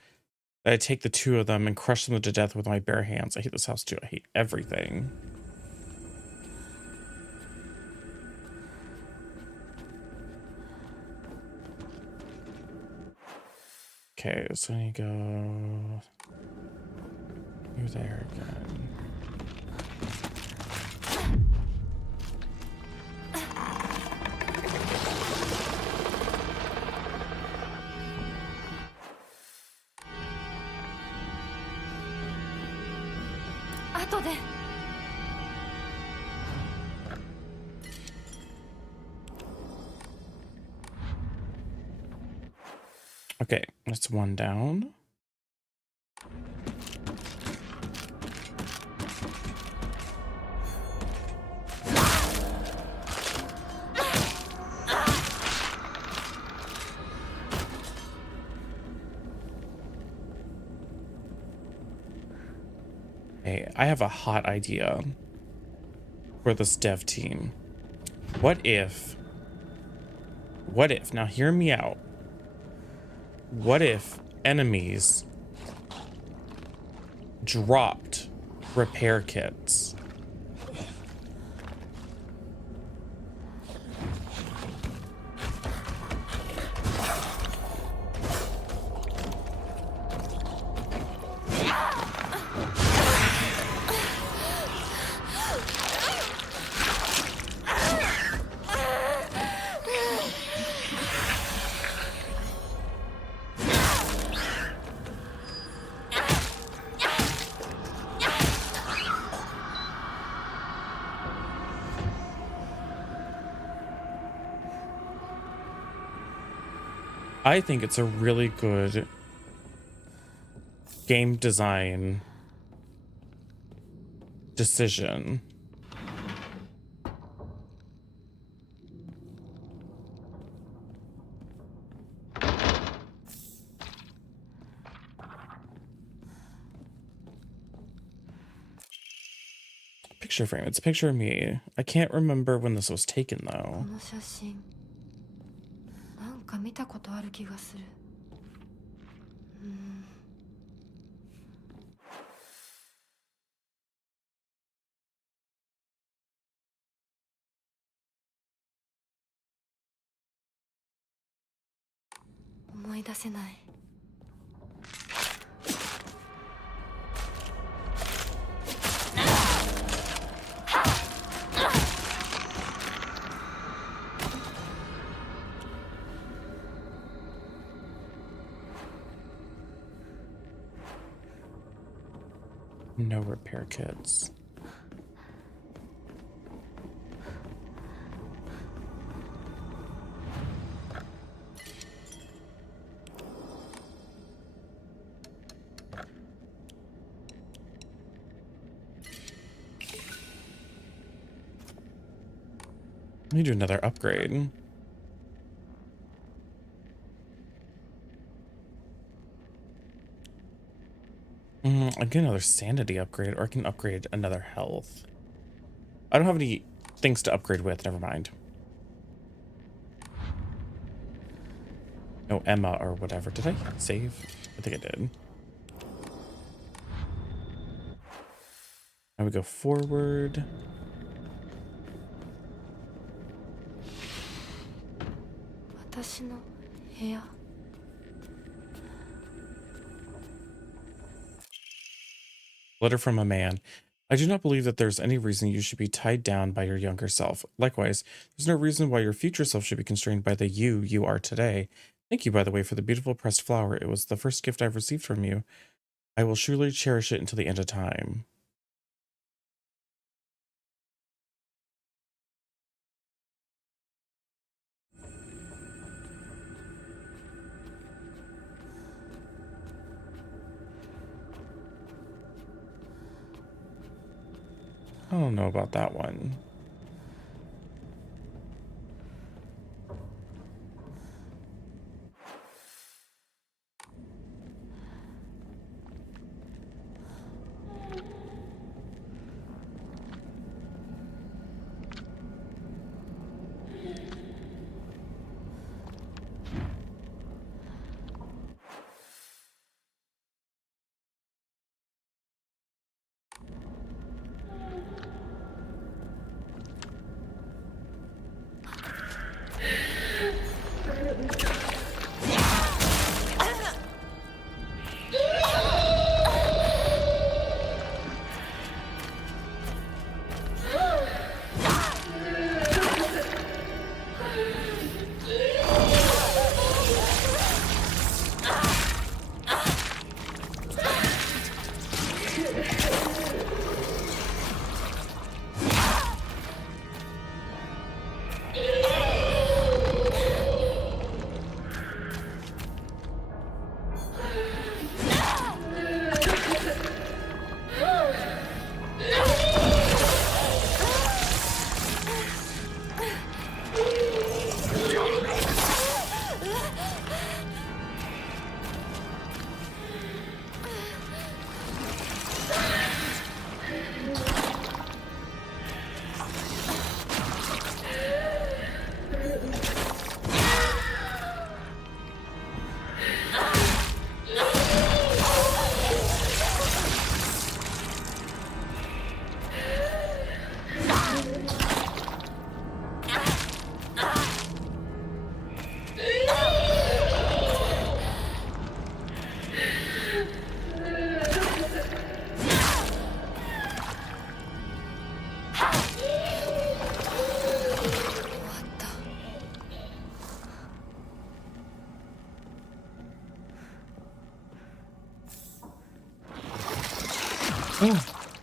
I take the two of them and crush them to death with my bare hands. I hate this house too. I hate everything. Okay, so you go. You're there again. Okay, that's one down. Hey, I have a hot idea for this dev team. What if, now hear me out. What if enemies dropped repair kits? I think it's a really good game design decision. Picture frame. It's a picture of me. I can't remember when this was taken though. か見たことある気がする。思い出せない。No repair kits. Let me do another upgrade. I get another sanity upgrade, or I can upgrade another health. I don't have any things to upgrade with, never mind. No, Emma or whatever. Did I save? I think I did. Now we go forward. Letter from a man. I do not believe that there's any reason you should be tied down by your younger self. Likewise, there's no reason why your future self should be constrained by the you are today. Thank you, by the way, for the beautiful pressed flower. It was the first gift I've received from you. I will surely cherish it until the end of time. I don't know about that one.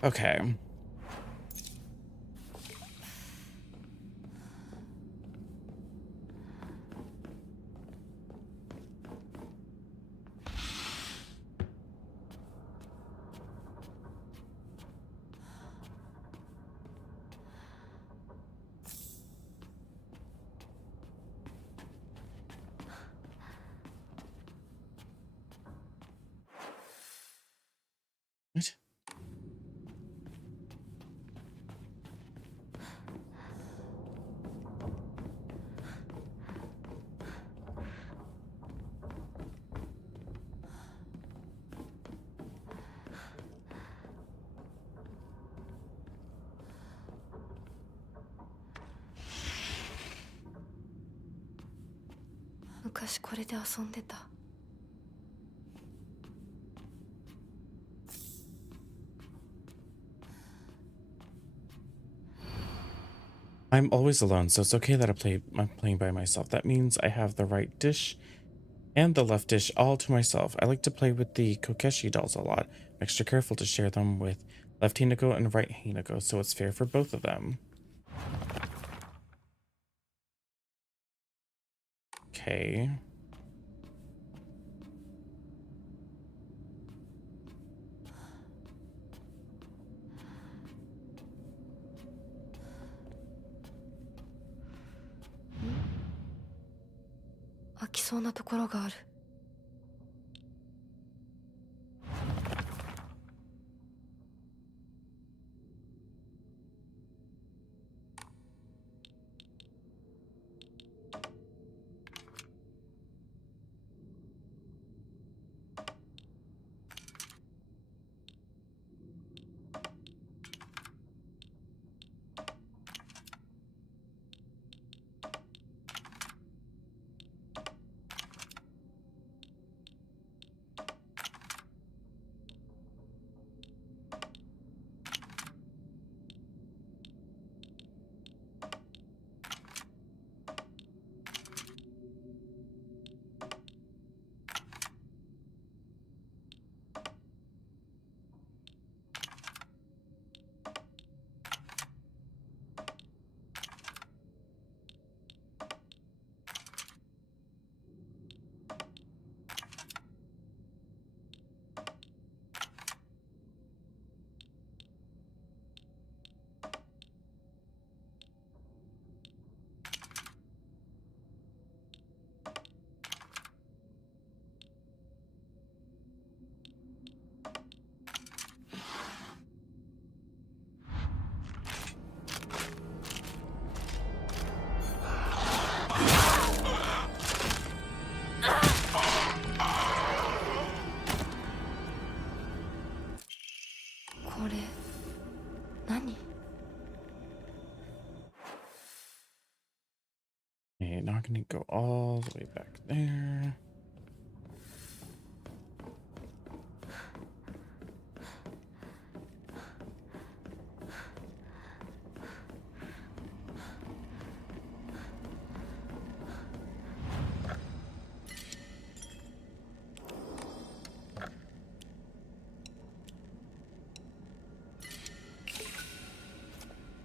Okay. What?昔これで遊んでた。I'm always alone, so it's okay that I'm playing by myself. That means I have the right dish and the left dish all to myself. I like to play with the Kokeshi dolls a lot. I'm extra careful to share them with left Hinako and right Hinako, so it's fair for both of them. Okay. 飽きそうなところがある。これ何？ Okay, not gonna go all the way back there.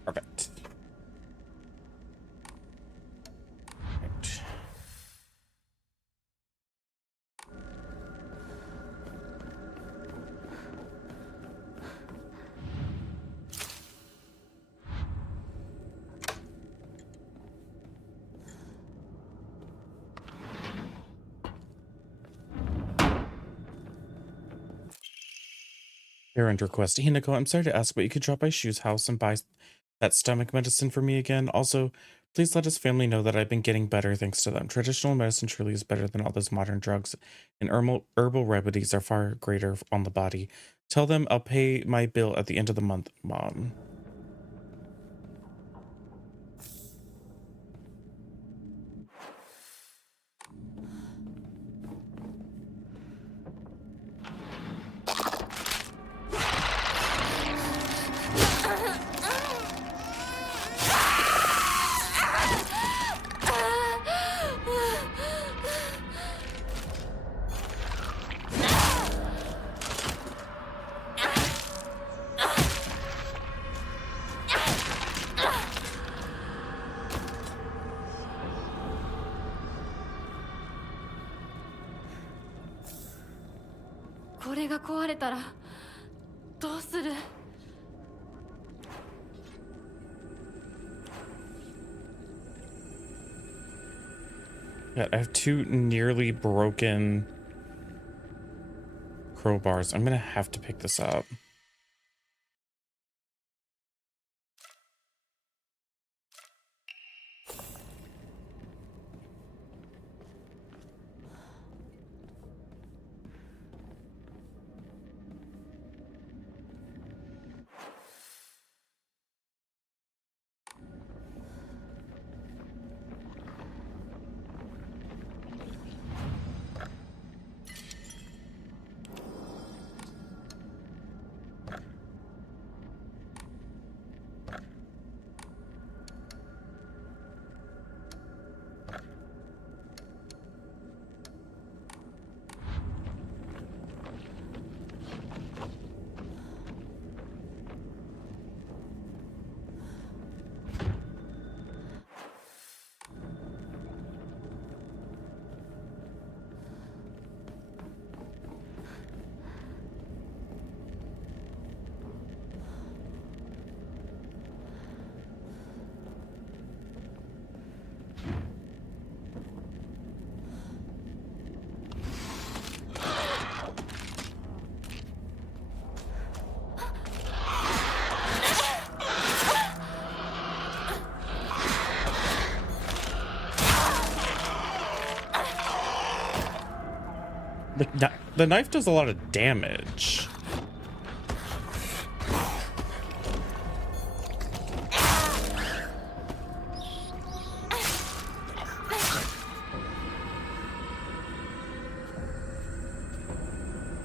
Perfect. Right. Errand request. Hinako, I'm sorry to ask, but you could drop by Shu's house and buy that stomach medicine for me again. Also, please let his family know that I've been getting better thanks to them. Traditional medicine truly is better than all those modern drugs, and herbal remedies are far greater on the body. Tell them I'll pay my bill at the end of the month, Mom. これが壊れたらどうする？ Yeah, I have two nearly broken crowbars. I'm gonna have to pick this up. The knife does a lot of damage.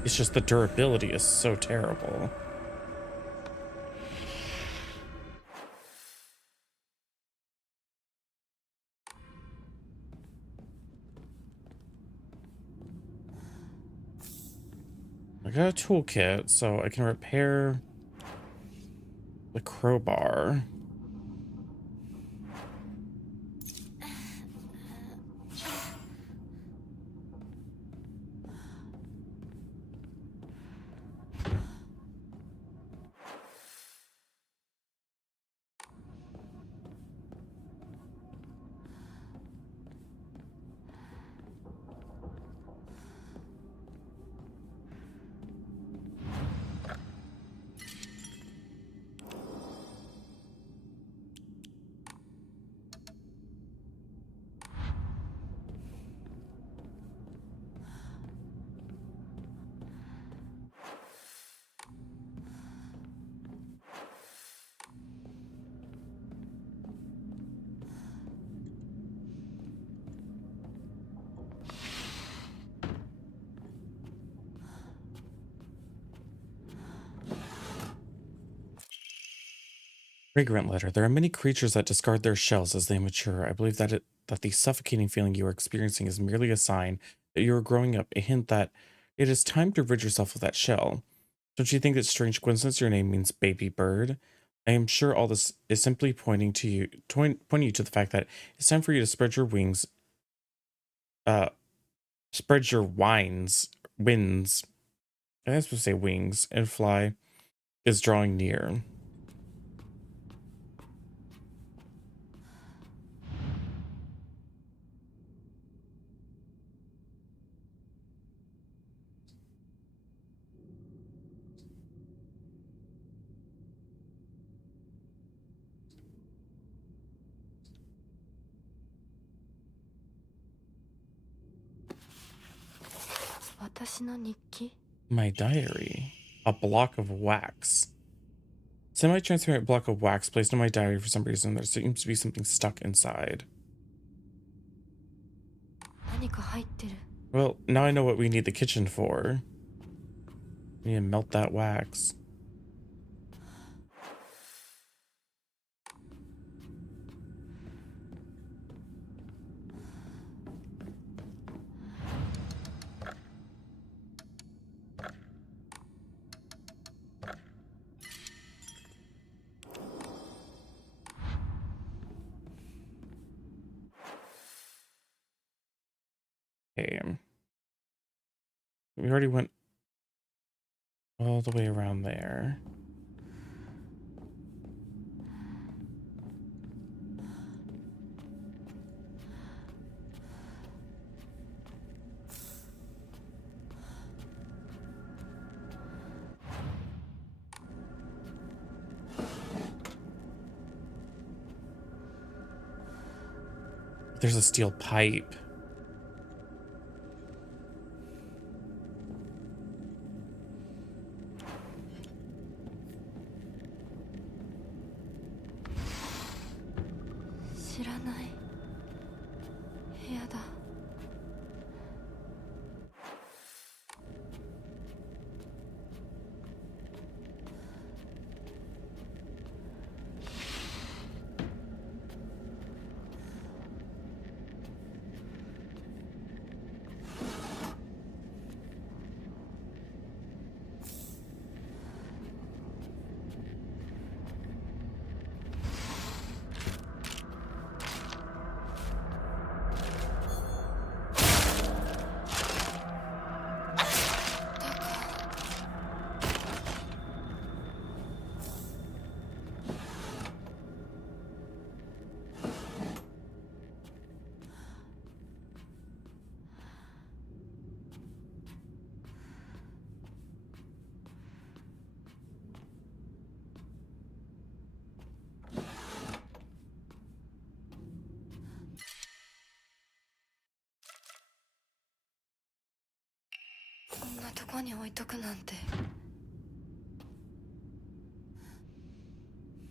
It's just the durability is so terrible. I got a toolkit, so I can repair the crowbar. Fragrant letter. There are many creatures that discard their shells as they mature. I believe that the suffocating feeling you are experiencing is merely a sign that you are growing up, a hint that it is time to rid yourself of that shell. Don't you think it's strange coincidence your name means baby bird? I am sure all this is simply pointing you to the fact that it's time for you to spread your wings, spread your winds. I was supposed to say wings, and fly is drawing near. My diary. A block of wax. Semi-transparent block of wax placed in my diary. For some reason, there seems to be something stuck inside. Well, now I know what we need the kitchen for. We need to melt that wax. Okay. We already went All the way around there. There's a steel pipe.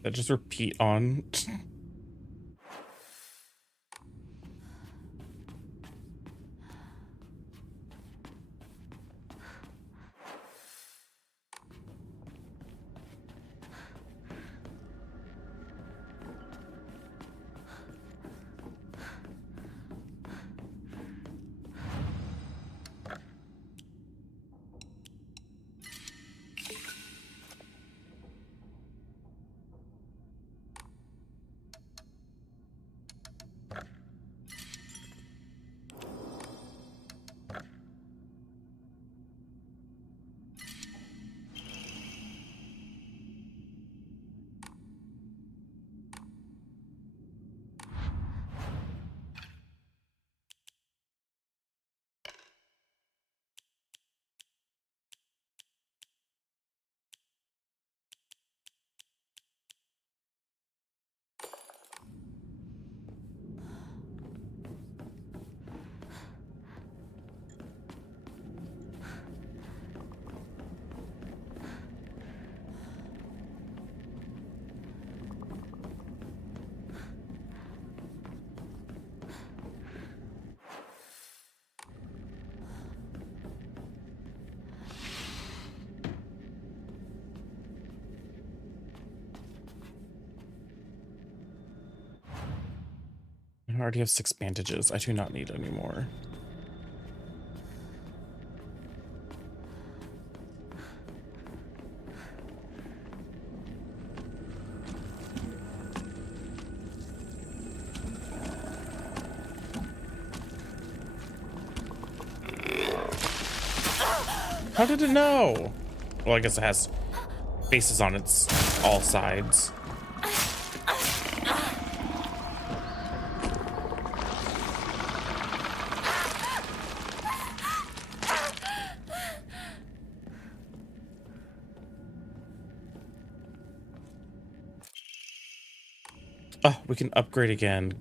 That just repeat on. I already have 6 bandages. I do not need any more. How did it know? Well, I guess it has faces on its all sides. Oh, we can upgrade again.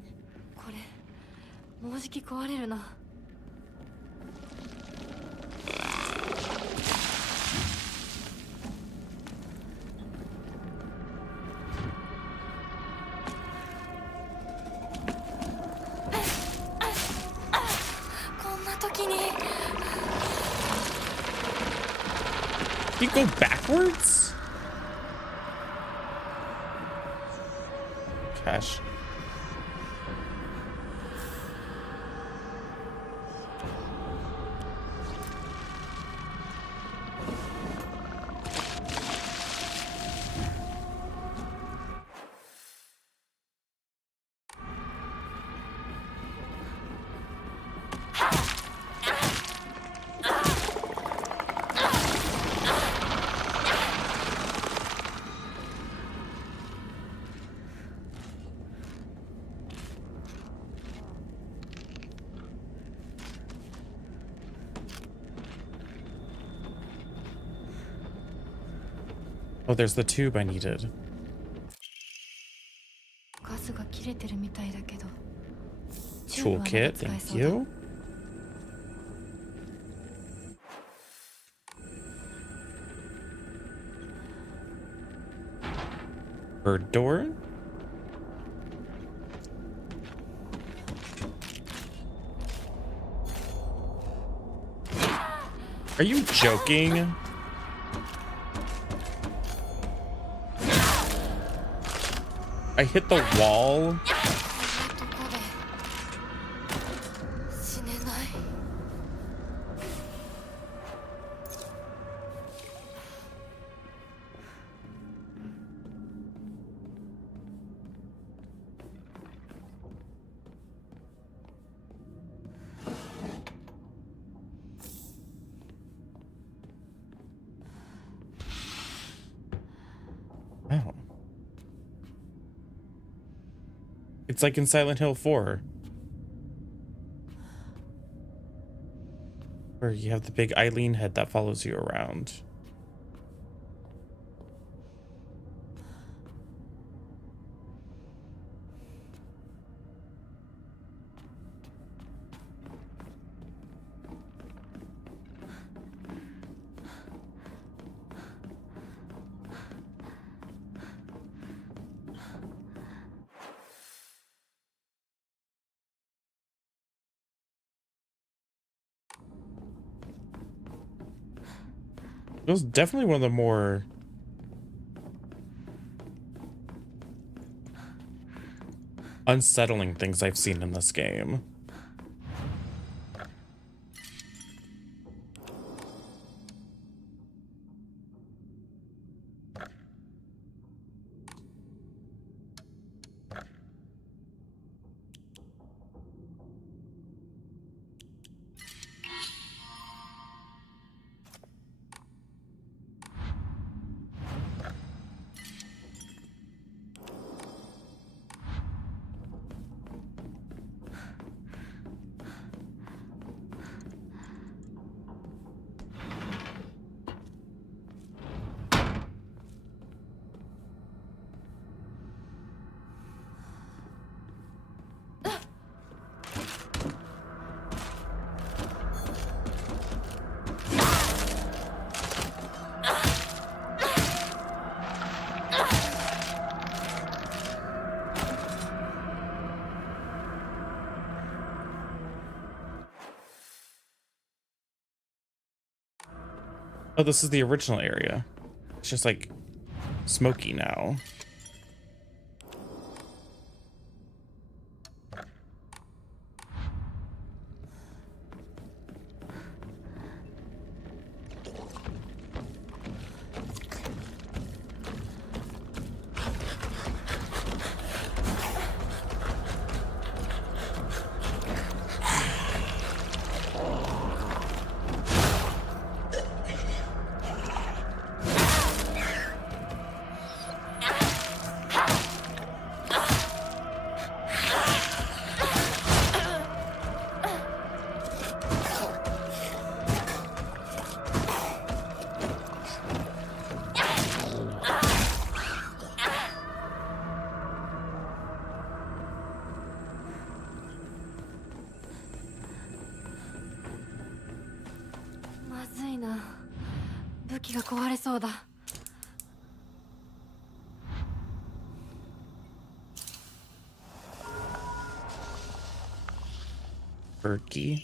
You go backwards? Cash. Oh, there's the tube I needed. ガスが切れてるみたいだけど。チューブはまだ Toolkit, 使え thank そうだ。 you. Bird door. Are you joking? I hit the wall. どこで死ねない。Wow. It's like in Silent Hill 4. Where you have the big Eileen head that follows you around. It was definitely one of the more unsettling things I've seen in this game. Oh, this is the original area. It's just like smoky now. Berkey.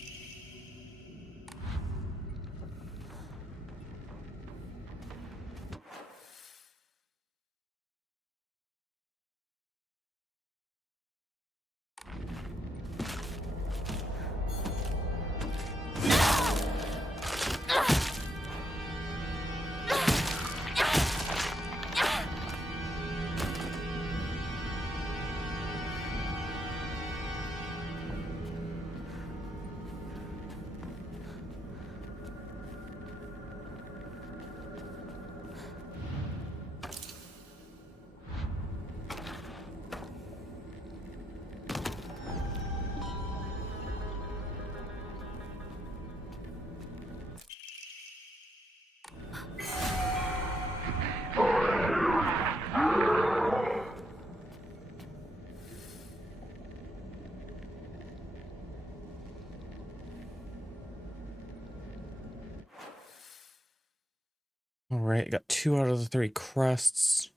All right, got 2 out of the 3 crusts.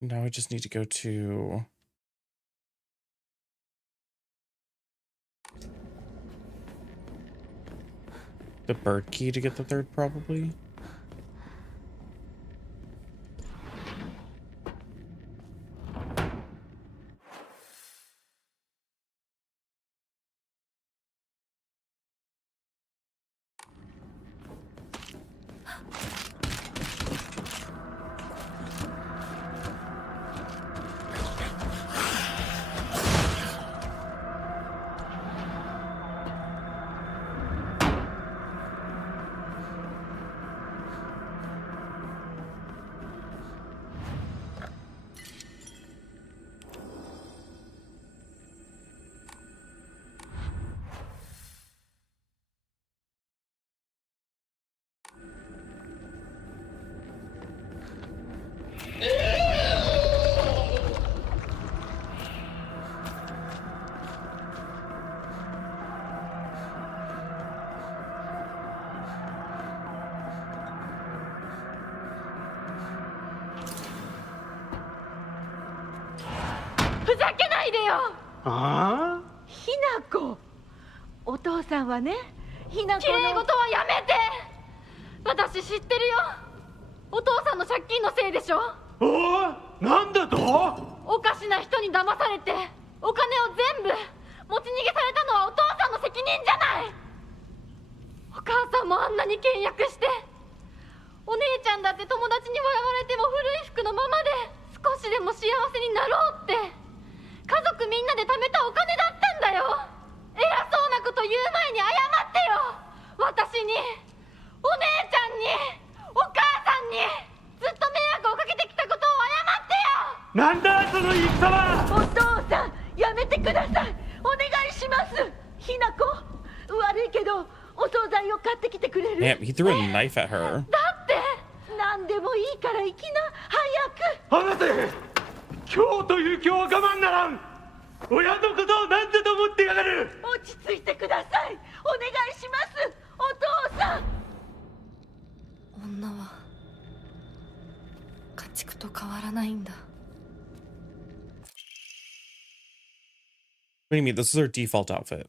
Now I just need to go to... the bird key to get the 3rd, probably.ああ、ひなこ。お父さんはね、ひなこの。綺麗事はやめて。私知ってるよ。お父さんの借金のせいでしょ。おお、なんだと？おかしな人に騙されてお金を全部持ち逃げされたのはお父さんの責任じゃない。お母さんもあんなに倹約して、お姉ちゃんだって友達に笑われても古い服のままで少しでも幸せになろうって家族みんなで貯めたお金だったんだよ。偉そうなこと言う前に謝ってよ。私に、お姉ちゃんに、お母さんにずっと迷惑をかけてきたことを謝ってよ。なんだその言い草は。お父さん、やめてください。お願いします。ひなこ、悪いけどお惣菜を買ってきてくれる？ Damn, he threw a knife at her. だって何でもいいから行きな、早く。離せ。今日という今日は我慢ならん。親のことを何だと思ってやがる。落ち着いてください。お願いします。お父さん。女は家畜と変わらないんだ。 What do you mean? This is her default outfit.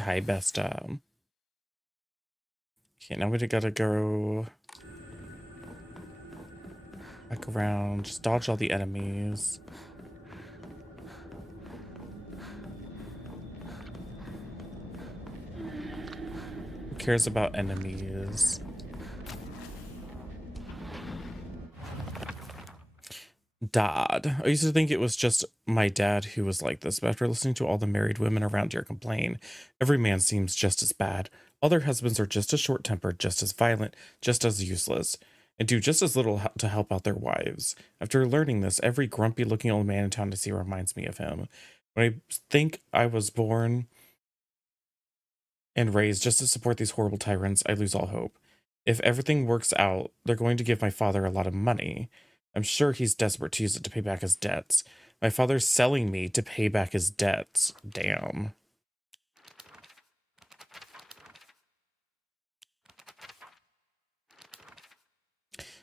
Hi, best. Okay, now we gotta go back around, just dodge all the enemies. Who cares about enemies? Dad. I used to think it was just my dad who was like this, but after listening to all the married women around here complain, every man seems just as bad. All their husbands are just as short-tempered, just as violent, just as useless, and do just as little to help out their wives. After learning this, every grumpy-looking old man in town I see reminds me of him. When I think I was born and raised just to support these horrible tyrants, I lose all hope. If everything works out, they're going to give my father a lot of money. I'm sure he's desperate to use it to pay back his debts. My father's selling me to pay back his debts. Damn.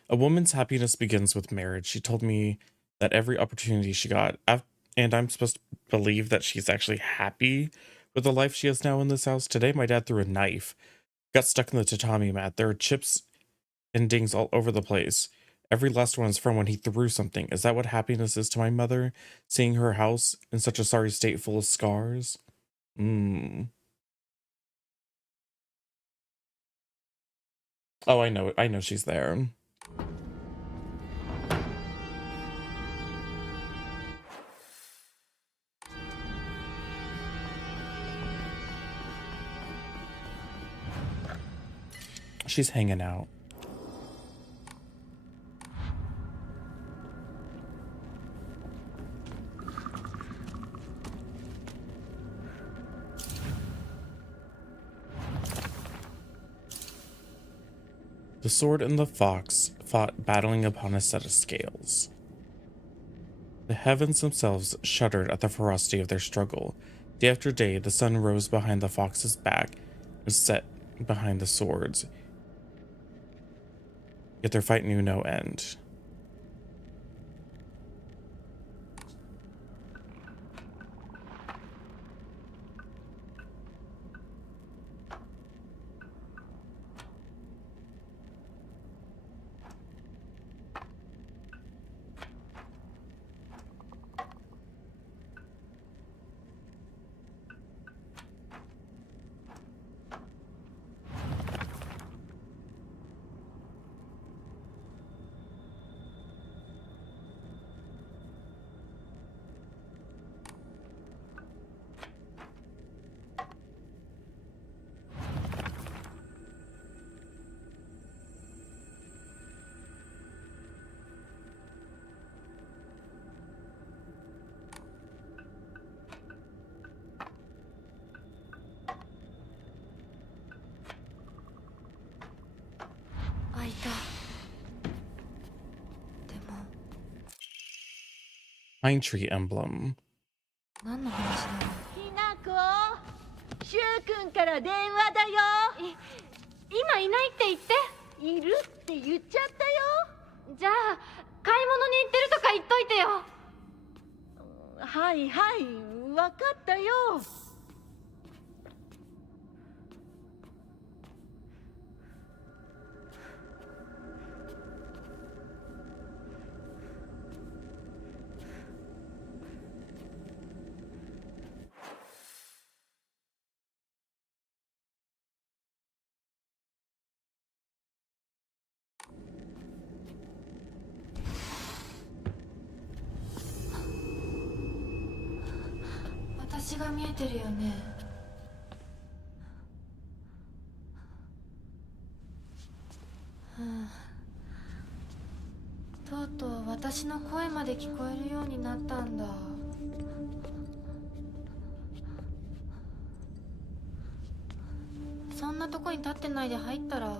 A woman's happiness begins with marriage. She told me that every opportunity she got, and I'm supposed to believe that she's actually happy with the life she has now in this house. Today, my dad threw a knife, got stuck in the tatami mat. There are chips and dings all over the place. Every last one is from when he threw something. Is that what happiness is to my mother? Seeing her house in such a sorry state full of scars? Oh, I know she's there. She's hanging out. The sword and the fox fought, battling upon a set of scales. The heavens themselves shuddered at the ferocity of their struggle. Day after day, the sun rose behind the fox's back and set behind the swords. Yet their fight knew no end. Pine tree emblem. 何の話だろう。ひなこ、しゅうくんから電話だよ。今いないって言って。いるって言っちゃったよ。じゃあ買い物に行ってるとか言っといてよ。はいはい、わかったよ。私が見えてるよね。とうとう私の声まで聞こえるようになったんだ。そんなとこに立ってないで入ったら、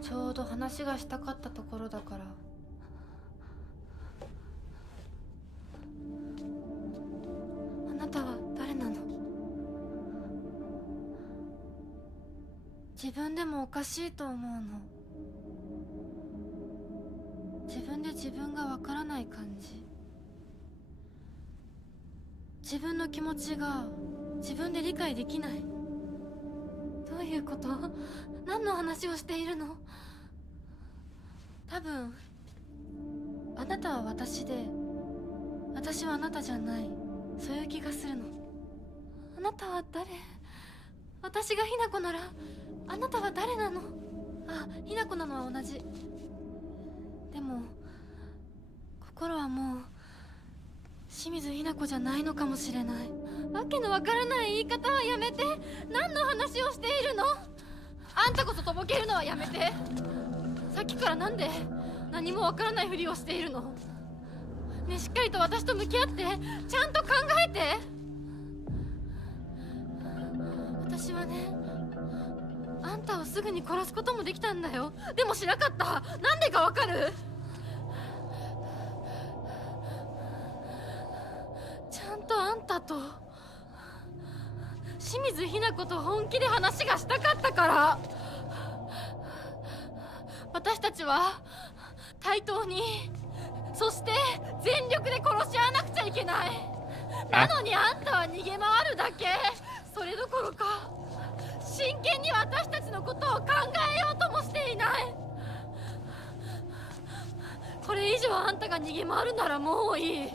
ちょうど話がしたかったところだから。あなたは誰なの？自分でもおかしいと思うの。自分で自分がわからない感じ。自分の気持ちが自分で理解できない。どういうこと？何の話をしているの？多分あなたは私で、私はあなたじゃない。そういう気がするの。あなたは誰？私がひなこならあなたは誰なの？あ、ひなこなのは同じ。でも心はもう清水ひな子じゃないのかもしれない。わけのわからない言い方はやめて。何の話をしているの？あんたこそとぼけるのはやめて。さっきからなんで何もわからないふりをしているの？ね、しっかりと私と向き合って、ちゃんと考えて。私はね、あんたをすぐに殺すこともできたんだよ。でもしなかった。なんでかわかる？ちゃんとあんたと清水ひな子と本気で話がしたかったから。私たちは対等に、そして全力で殺し合わなくちゃいけない。なのにあんたは逃げ回るだけ。それどころか真剣に私たちのことを考えようともしていない。これ以上あんたが逃げ回るならもういい。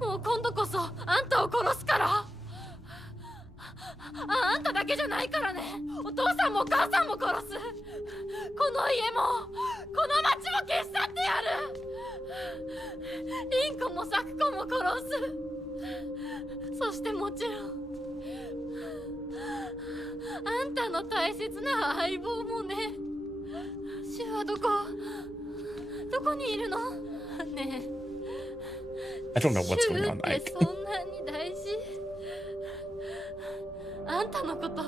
もう今度こそあんたを殺すから。あんただけじゃないからね。お父さんもお母さんも殺す。この家もこの町も消し去ってやる。凛子も咲子も殺す。そしてもちろんあんたの大切な相棒もね。シュはどこにいるの？ねえ、I don't know what's going on, シュってそんなに大事？あんたのこと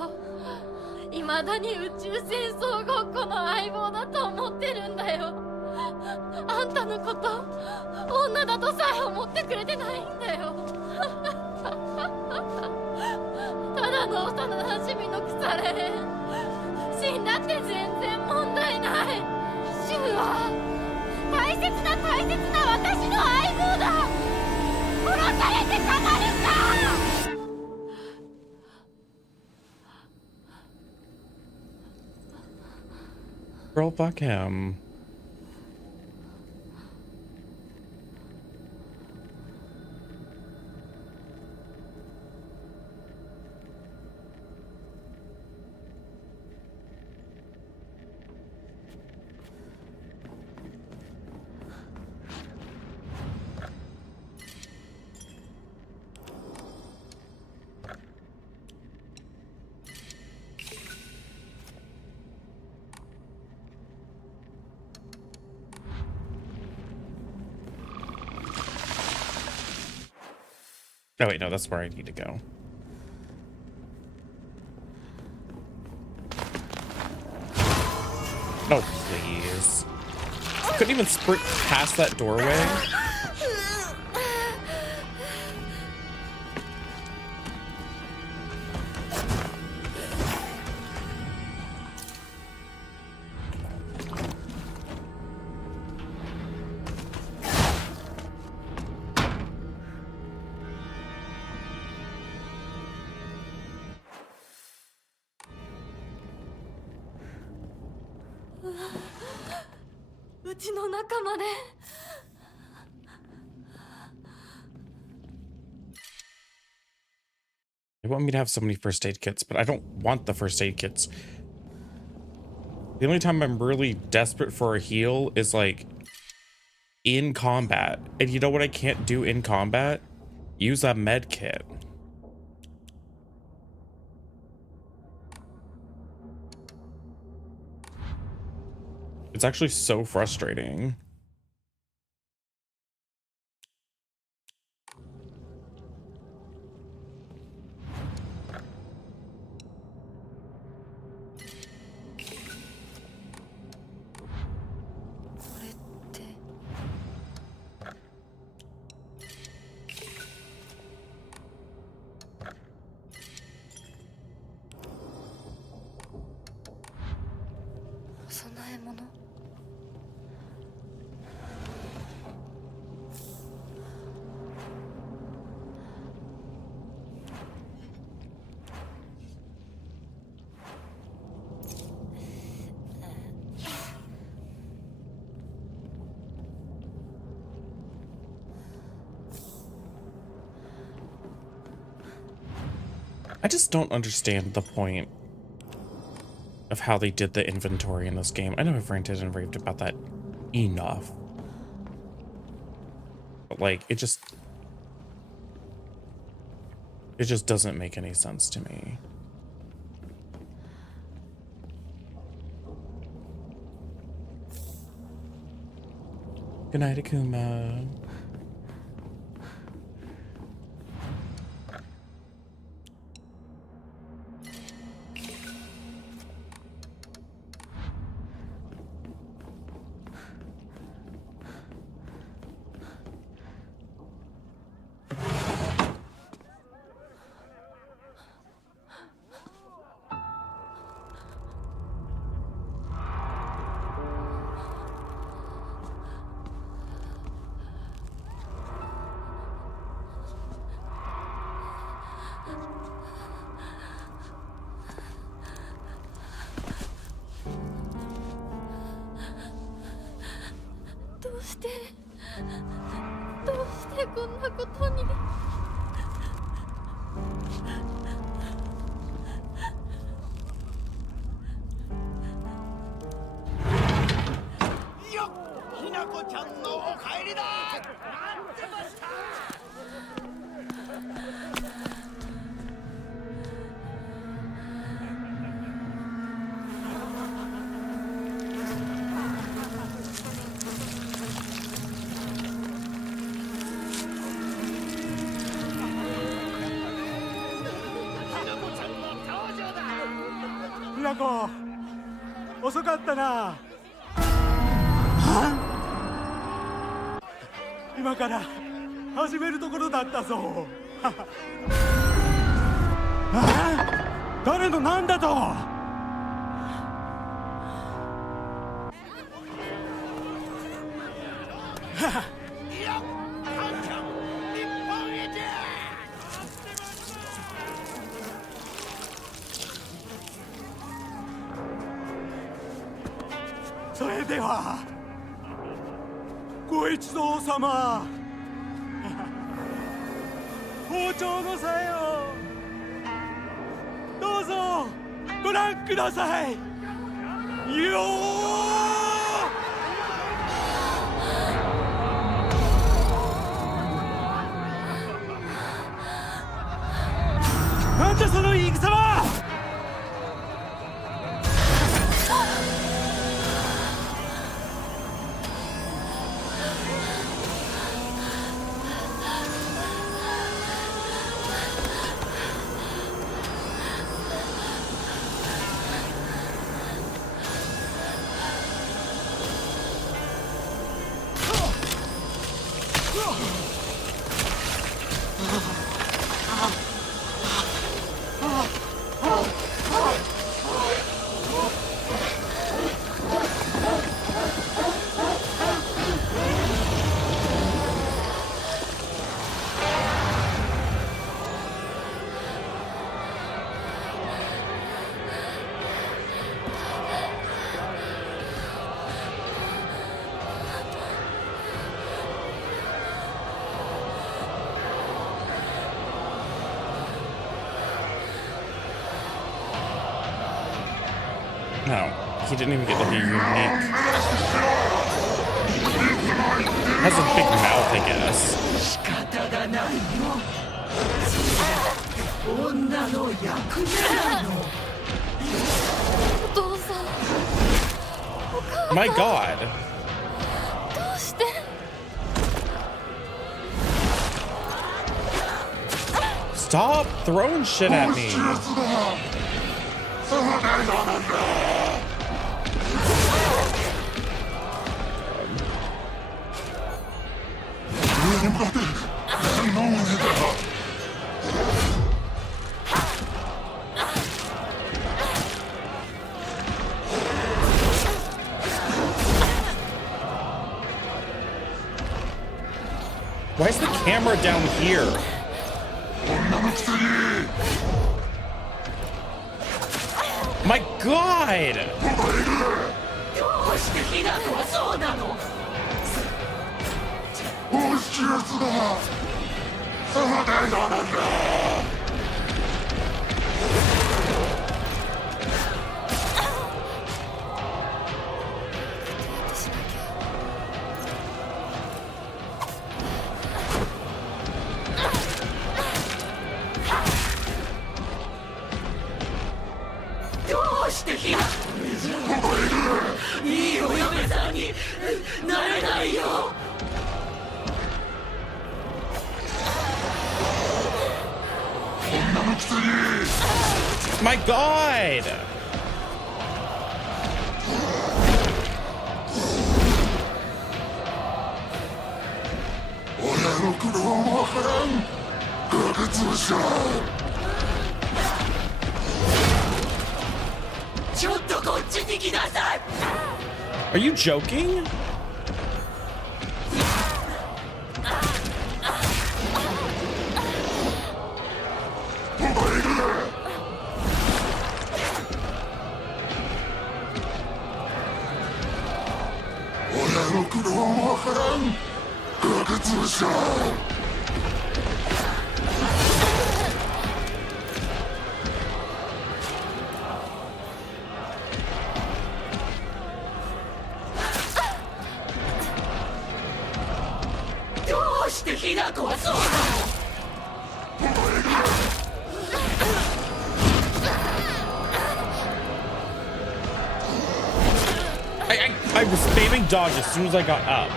未だに宇宙戦争ごっこの相棒だと思ってるんだよ。あんたのこと女だとさえ思ってくれてないんだよ。ただの幼馴染の腐れ。死んだって全然問題ない。シュウは大切な私の相棒だ。殺されてたまるか。Girl, fuck him. Oh wait, no, that's where I need to go. Oh, please. Couldn't even sprint past that doorway. They want me to have so many first aid kits, but I don't want the first aid kits. The only time I'm really desperate for a heal is like in combat. And you know what I can't do in combat? Use a med kit. It's actually so frustrating. I just don't understand the point of how they did the inventory in this game. I know I've ranted and raved about that enough. But like, it just doesn't make any sense to me. Good night, Akuma. 花子、遅かったな。今から始めるところだったぞ。誰のなんだと。それではご一同様、包丁のさえをどうぞご覧くださいよなんだその言い草は。No, he didn't even get to be unique. Has a big mouth, I guess. お父さん、 My God. どうして。 Stop throwing shit at me. Why is the camera down here? My God! My God! Are you joking? I was spamming dodge as soon as I got up.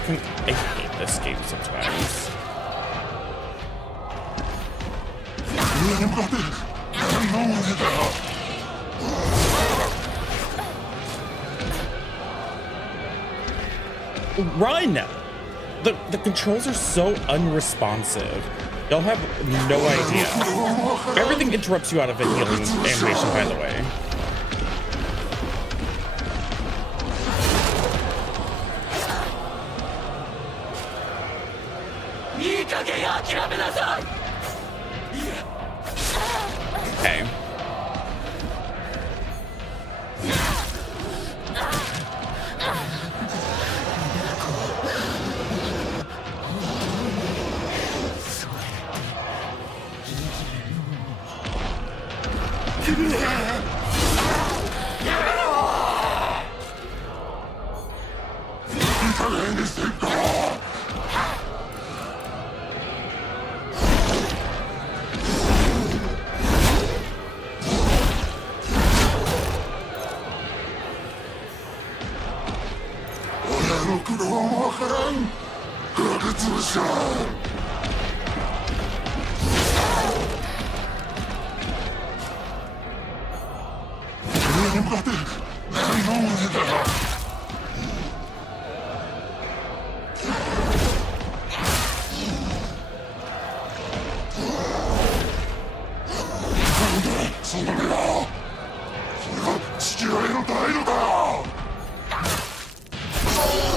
I hate escape sometimes. Run! The controls are so unresponsive. Y'all have no idea. Everything interrupts you out of a healing animation, by the way. Okay.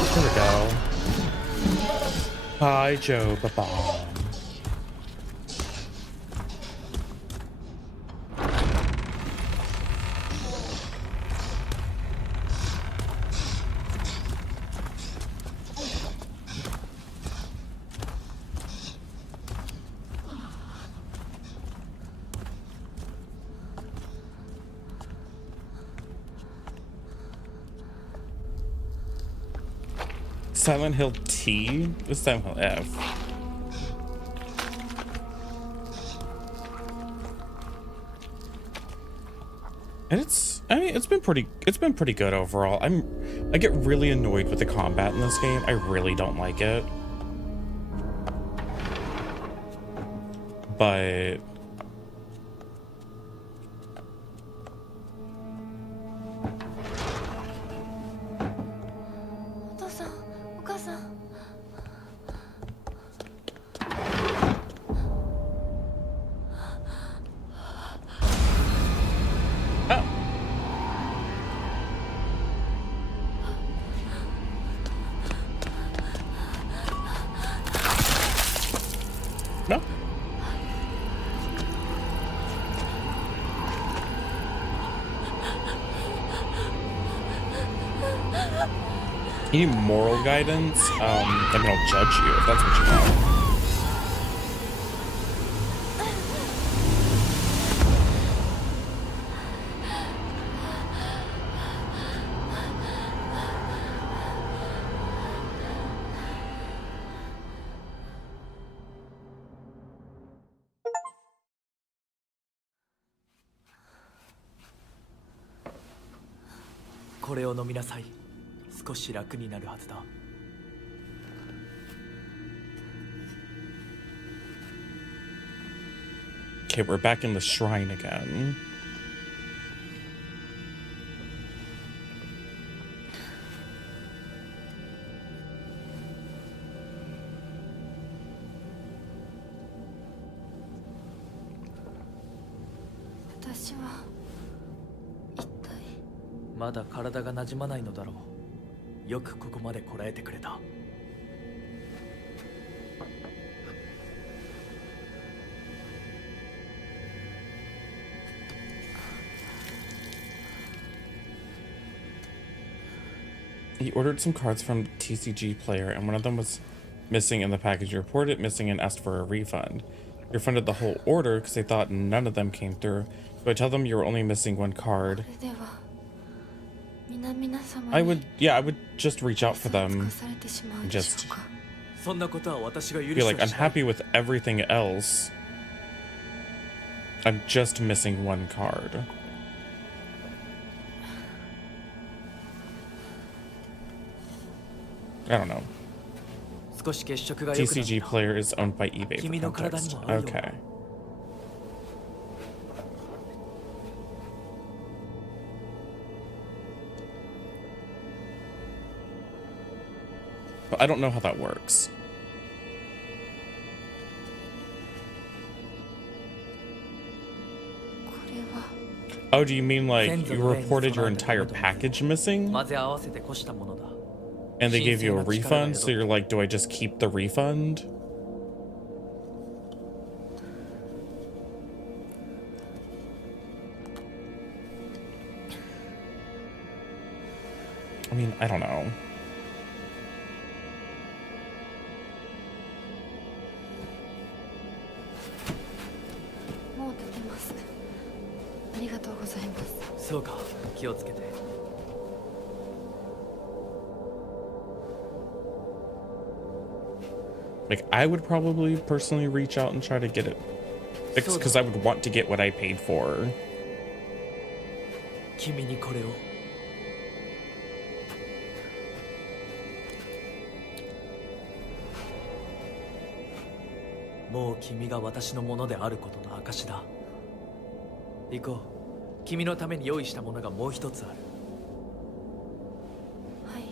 There we go. Hi, Joe Baba. Silent Hill T? What's Silent Hill F? And it's been pretty good overall. I get really annoyed with the combat in this game. I really don't like it. But no. You need moral guidance? I mean, I'll judge you if that's what you want. Okay, we're back in the shrine again. He ordered some cards from TCG Player, and one of them was missing in the package. You reported it missing and asked for a refund. You refunded the whole order because they thought none of them came through. So I tell them you were only missing one card. I would just reach out for them. Just be like, I'm happy with everything else. I'm just missing one card. I don't know. 少し血色が良くなった。 TCG player is owned by eBay for 君の体に context. も合うように。 Okay. But I don't know how that works. Oh, do you mean like you reported your entire package missing? 混ぜ合わせてこしたものだ。 And they gave you a refund, so you're like, do I just keep the refund? I mean, I don't know. Like, I would probably personally reach out and try to get it fixed because I would want to get what I paid for. 君にこれを。もう君が私のものであることの証だ。行こう。君のために用意したものがもう一つある。はい。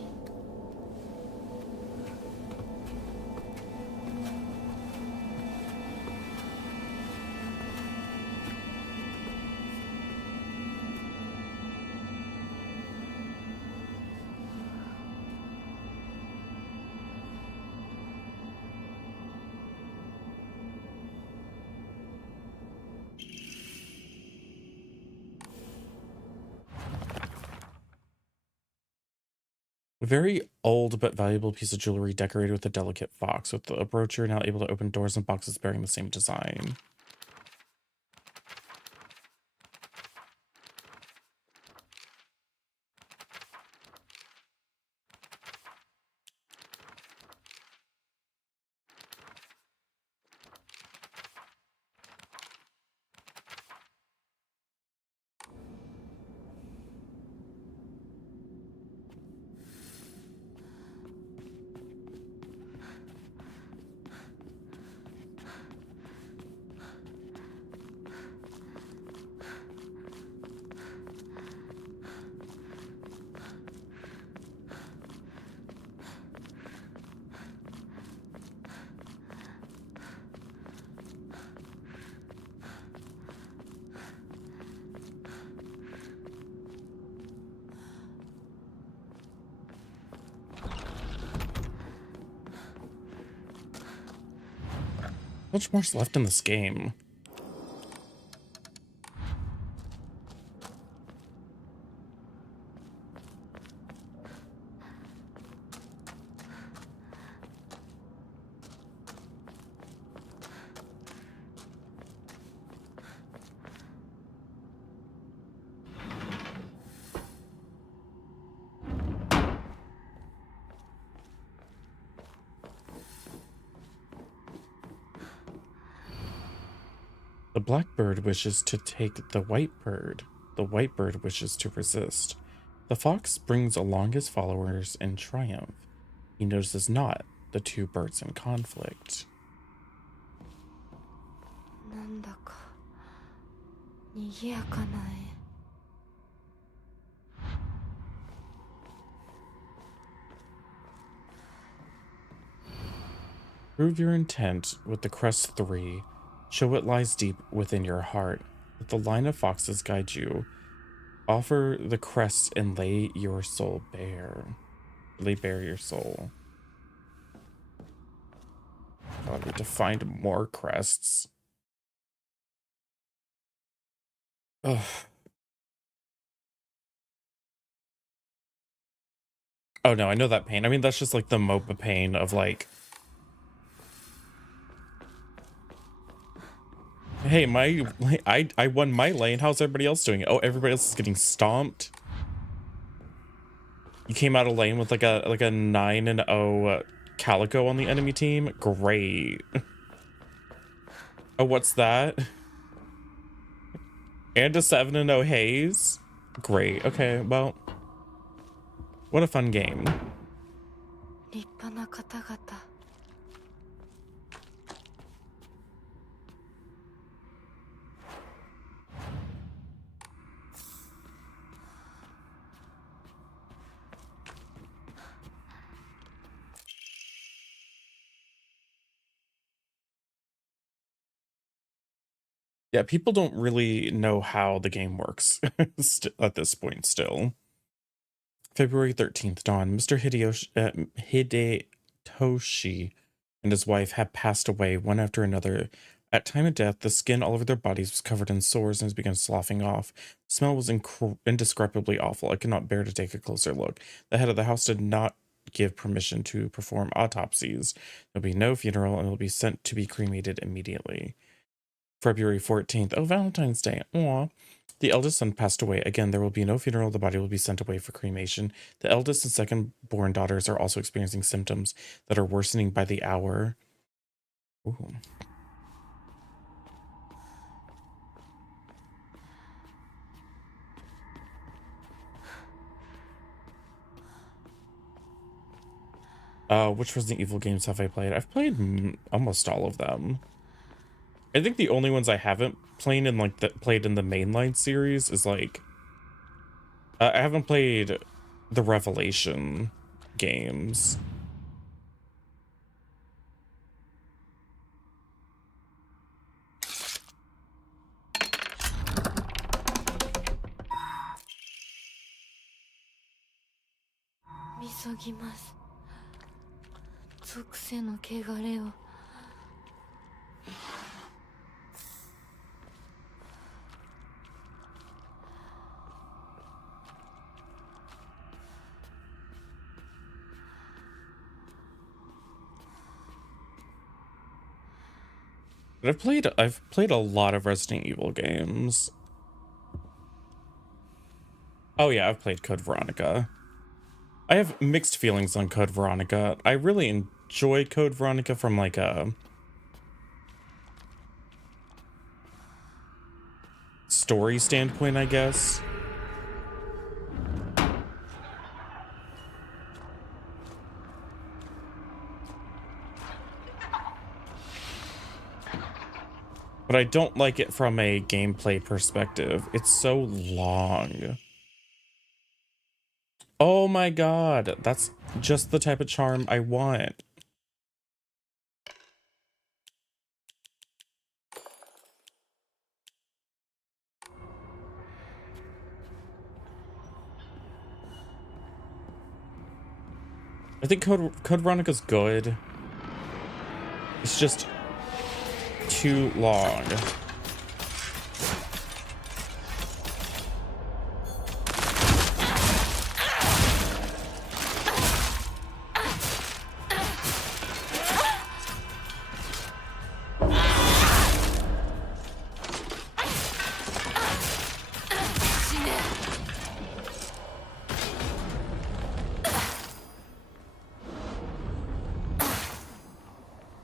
A very old but valuable piece of jewelry decorated with a delicate fox. With the brooch, you're now able to open doors and boxes bearing the same design. How much more's left in this game? The black bird wishes to take the white bird. The white bird wishes to resist. The fox brings along his followers in triumph. He notices not the two birds in conflict. なんだか賑やかな絵。 Prove your intent with the crest 3. Show what lies deep within your heart. Let the line of foxes guide you. Offer the crest and lay your soul bare. Lay bare your soul. God, we have to find more crests. Ugh. Oh no, I know that pain. I mean, that's just like the MOBA pain of like, hey, I won my lane. How's everybody else doing? Oh, everybody else is getting stomped. You came out of lane with like a 9-0 Calico on the enemy team. Great. Oh, what's that? And a 7-0 Haze. Great. Okay, well, what a fun game. 立派な方々 Yeah, people don't really know how the game works at this point still. February 13th, dawn. Mr. Hidetoshi and his wife had passed away one after another. At time of death, the skin all over their bodies was covered in sores and has begun sloughing off. The smell was indescribably awful. I could not bear to take a closer look. The head of the house did not give permission to perform autopsies. There'll be no funeral and will be sent to be cremated immediately. February 14th. Oh, Valentine's Day. Aw. The eldest son passed away. Again, there will be no funeral. The body will be sent away for cremation. The eldest and second born daughters are also experiencing symptoms that are worsening by the hour. Ooh. Which Resident Evil games have I played? I've played almost all of them. I think the only ones I haven't played in like the mainline series is like I haven't played the Revelation games. But I've played a lot of Resident Evil games. Oh yeah, I've played Code Veronica. I have mixed feelings on Code Veronica. I really enjoy Code Veronica from like a story standpoint, I guess. But I don't like it from a gameplay perspective. It's so long. Oh my god, that's just the type of charm I want. I think Code Veronica's good. It's just too long.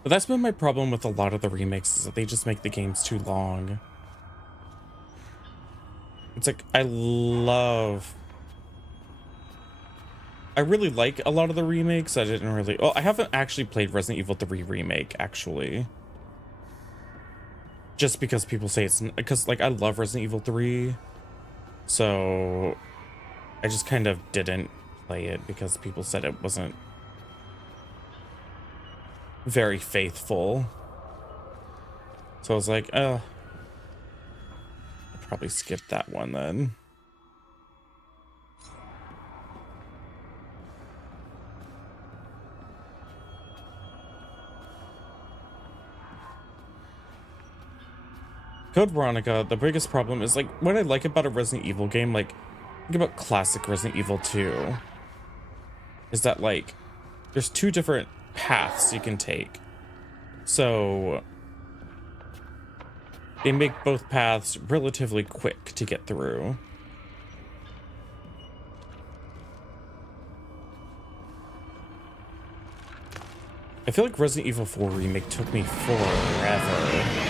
But that's been my problem with a lot of the remakes, is that they just make the games too long. It's like, I really like a lot of the remakes. I haven't actually played Resident Evil 3 Remake, actually. Just because people say because like I love Resident Evil 3. So I just kind of didn't play it because people said it wasn't very faithful. So I was like, I'll probably skip that one then. Code Veronica, the biggest problem is like what I like about a Resident Evil game, like think about classic Resident Evil 2, is that like there's two different paths you can take. So they make both paths relatively quick to get through. I feel like Resident Evil 4 Remake took me forever.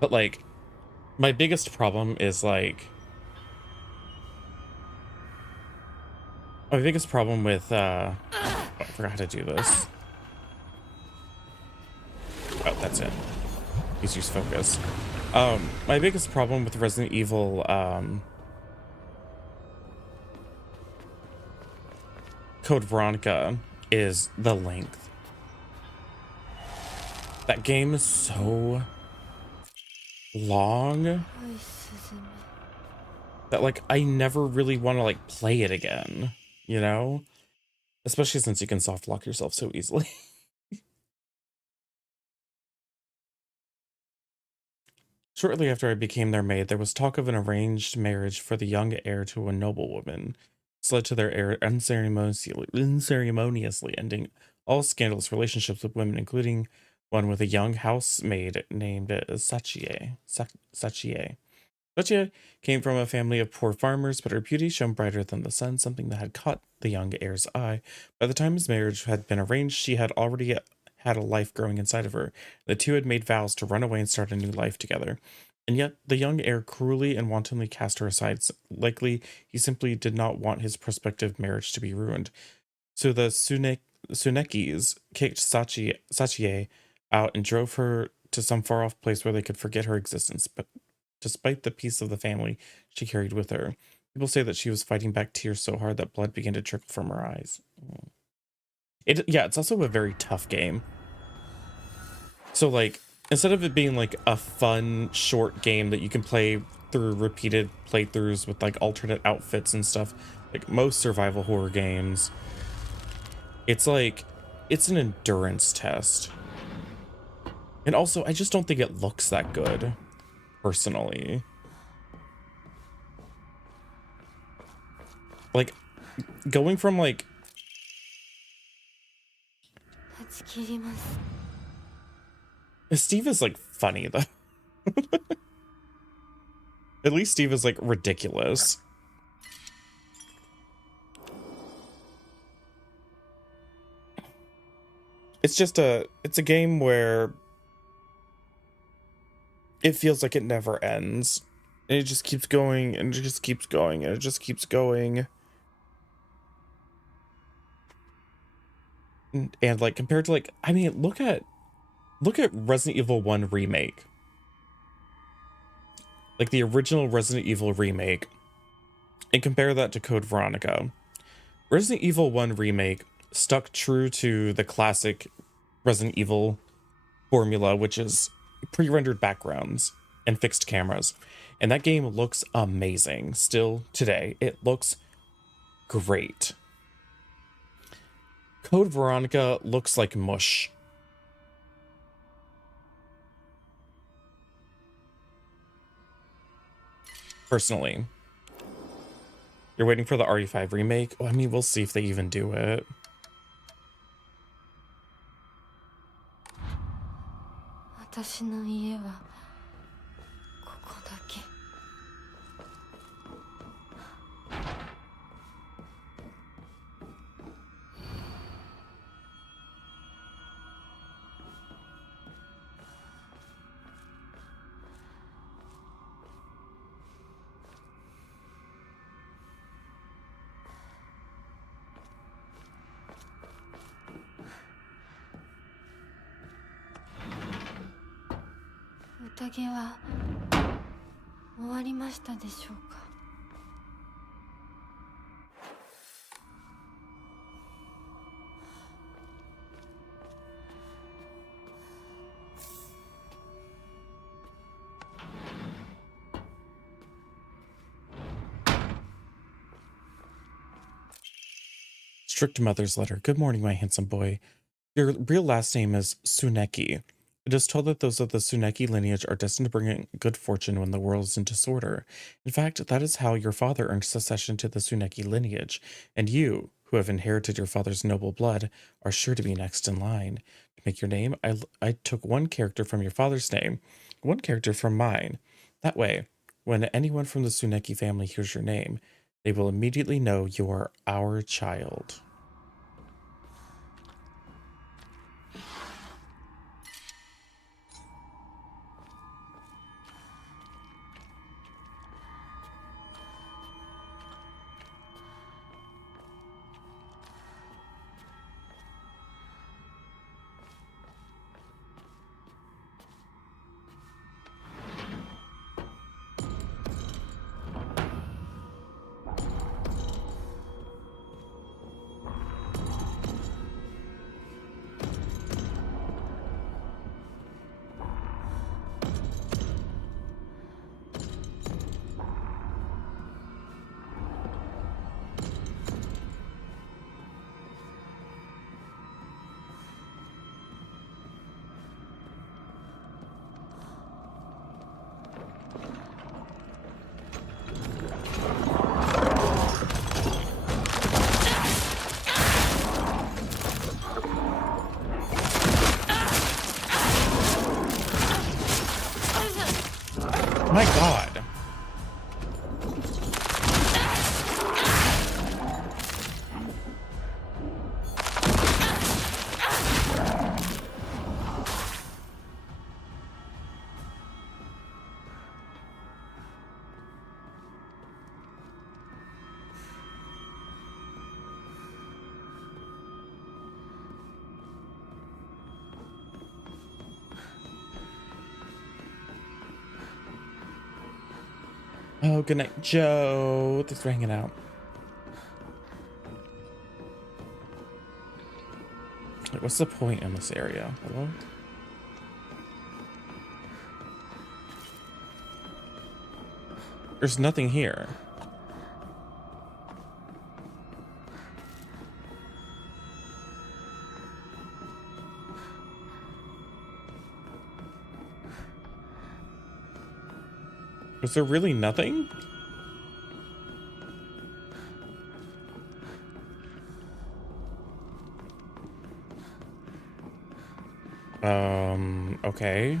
But like My biggest problem is like my biggest problem with oh, I forgot how to do this. Oh, that's it. Please use focus. My biggest problem with Resident Evil Code Veronica is the length. That game is so long that like I never really want to like play it again, you know? Especially since you can soft lock yourself so easily. Shortly after I became their maid, there was talk of an arranged marriage for the young heir to a noblewoman. This led to their heir unceremoniously ending all scandalous relationships with women, including one with a young housemaid named Sachie. Sachie. Sachie came from a family of poor farmers, but her beauty shone brighter than the sun, something that had caught the young heir's eye. By the time his marriage had been arranged, she had already had a life growing inside of her. The two had made vows to run away and start a new life together. And yet, the young heir cruelly and wantonly cast her aside. Likely, he simply did not want his prospective marriage to be ruined. So the Tsunekis kicked Sachie out and drove her to some far-off place where they could forget her existence. But despite the peace of the family she carried with her, people say that she was fighting back tears so hard that blood began to trickle from her eyes. It's also a very tough game. So like, instead of it being like a fun short game that you can play through repeated playthroughs with like alternate outfits and stuff, like most survival horror games, it's like, it's an endurance test. And also, I just don't think it looks that good, personally. Like, going from like Steve is like funny though. At least Steve is like ridiculous. It's a game where it feels like it never ends. And it just keeps going and it just keeps going and it just keeps going. And like compared to like, I mean, look at Resident Evil 1 remake. Like the original Resident Evil remake, and compare that to Code Veronica. Resident Evil 1 remake stuck true to the classic Resident Evil formula, which is pre-rendered backgrounds and fixed cameras. And that game looks amazing still today. It looks great. Code Veronica looks like mush. Personally. You're waiting for the RE5 remake? Oh, I mean, we'll see if they even do it. Strict mother's letter. Good morning, my handsome boy. Your real last name is Tsuneki. It is told that those of the Tsuneki lineage are destined to bring in good fortune when the world is in disorder. In fact, that is how your father earned succession to the Tsuneki lineage, and you, who have inherited your father's noble blood, are sure to be next in line. To make your name, I took one character from your father's name, one character from mine. That way, when anyone from the Tsuneki family hears your name, they will immediately know you are our child. My God. Oh, good night, Joe. Thanks for hanging out. Like, what's the point in this area? Hello? There's nothing here. Was there really nothing? Okay.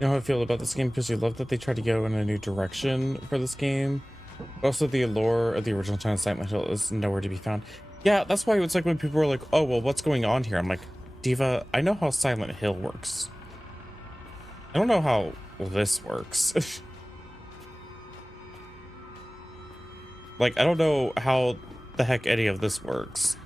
You know how I feel about this game, because you love that they try to go in a new direction for this game. But also the allure of the original China Silent Hill is nowhere to be found. Yeah, that's why it's like when people were like, oh, well, what's going on here? I'm like, Diva, I know how Silent Hill works. I don't know how this works. Like, I don't know how the heck any of this works.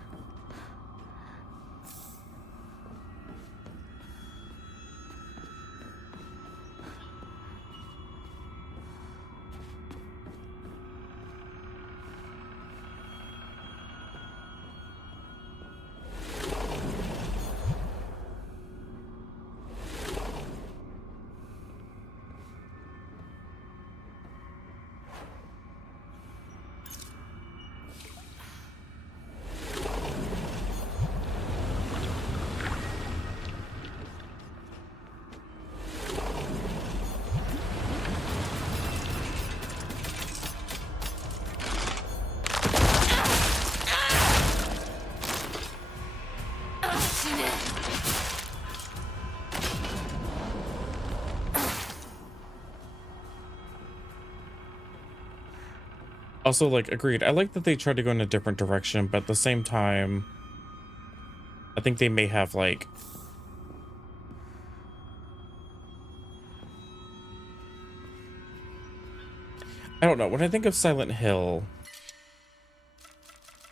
Also, like, agreed. I like that they tried to go in a different direction, but at the same time, I think they may have, like... I don't know. When I think of Silent Hill,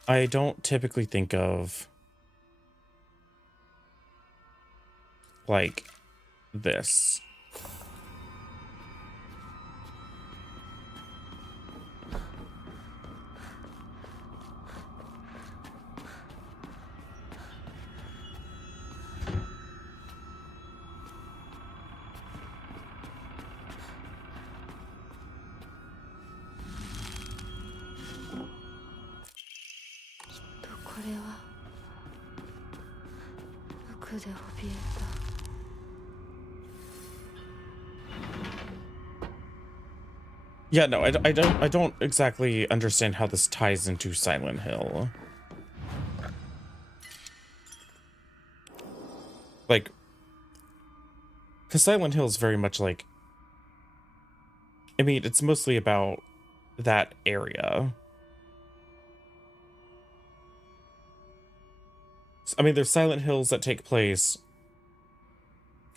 I don't typically think of, like, this. Yeah, no, I don't exactly understand how this ties into Silent Hill. Like, because Silent Hill is very much like, I mean, it's mostly about that area. I mean, there's Silent Hills that take place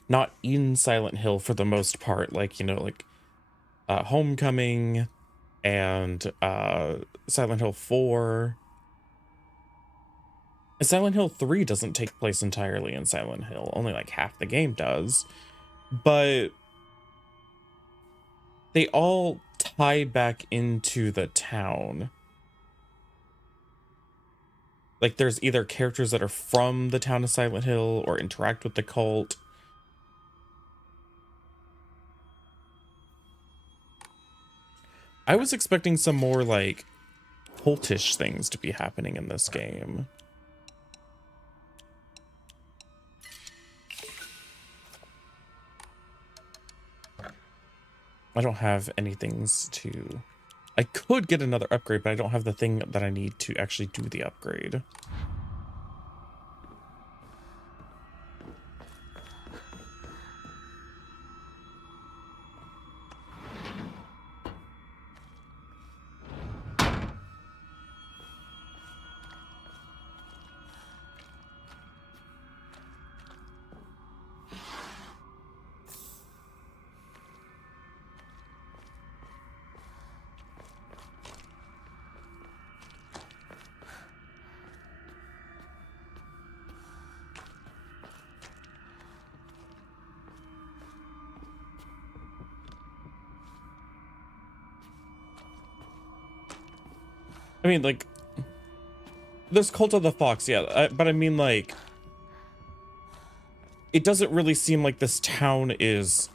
not in Silent Hill for the most part, like, you know, like Homecoming and Silent Hill 4. And Silent Hill 3 doesn't take place entirely in Silent Hill, only like half the game does. But they all tie back into the town. Like, there's either characters that are from the town of Silent Hill or interact with the cult. I was expecting some more, like, cultish things to be happening in this game. I don't have anything to... I could get another upgrade, but I don't have the thing that I need to actually do the upgrade. I mean, like, there's Cult of the Fox, yeah, but I mean, like, it doesn't really seem like this town is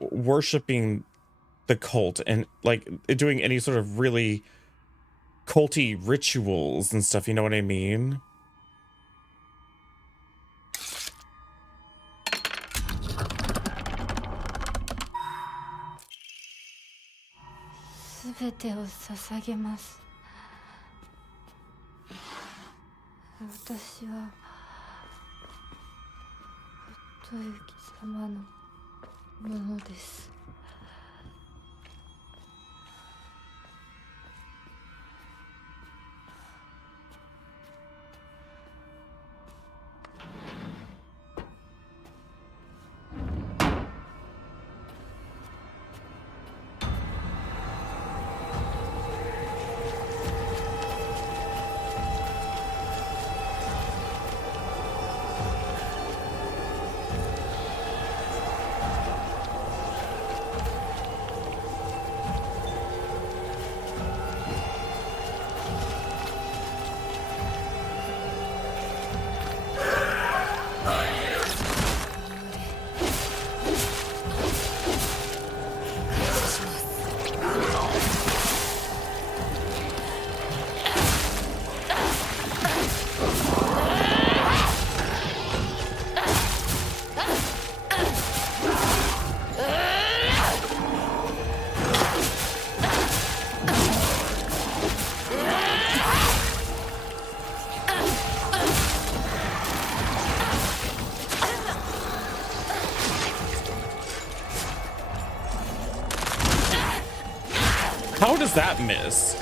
worshiping the cult and, like, doing any sort of really culty rituals and stuff, you know what I mean? How does that miss?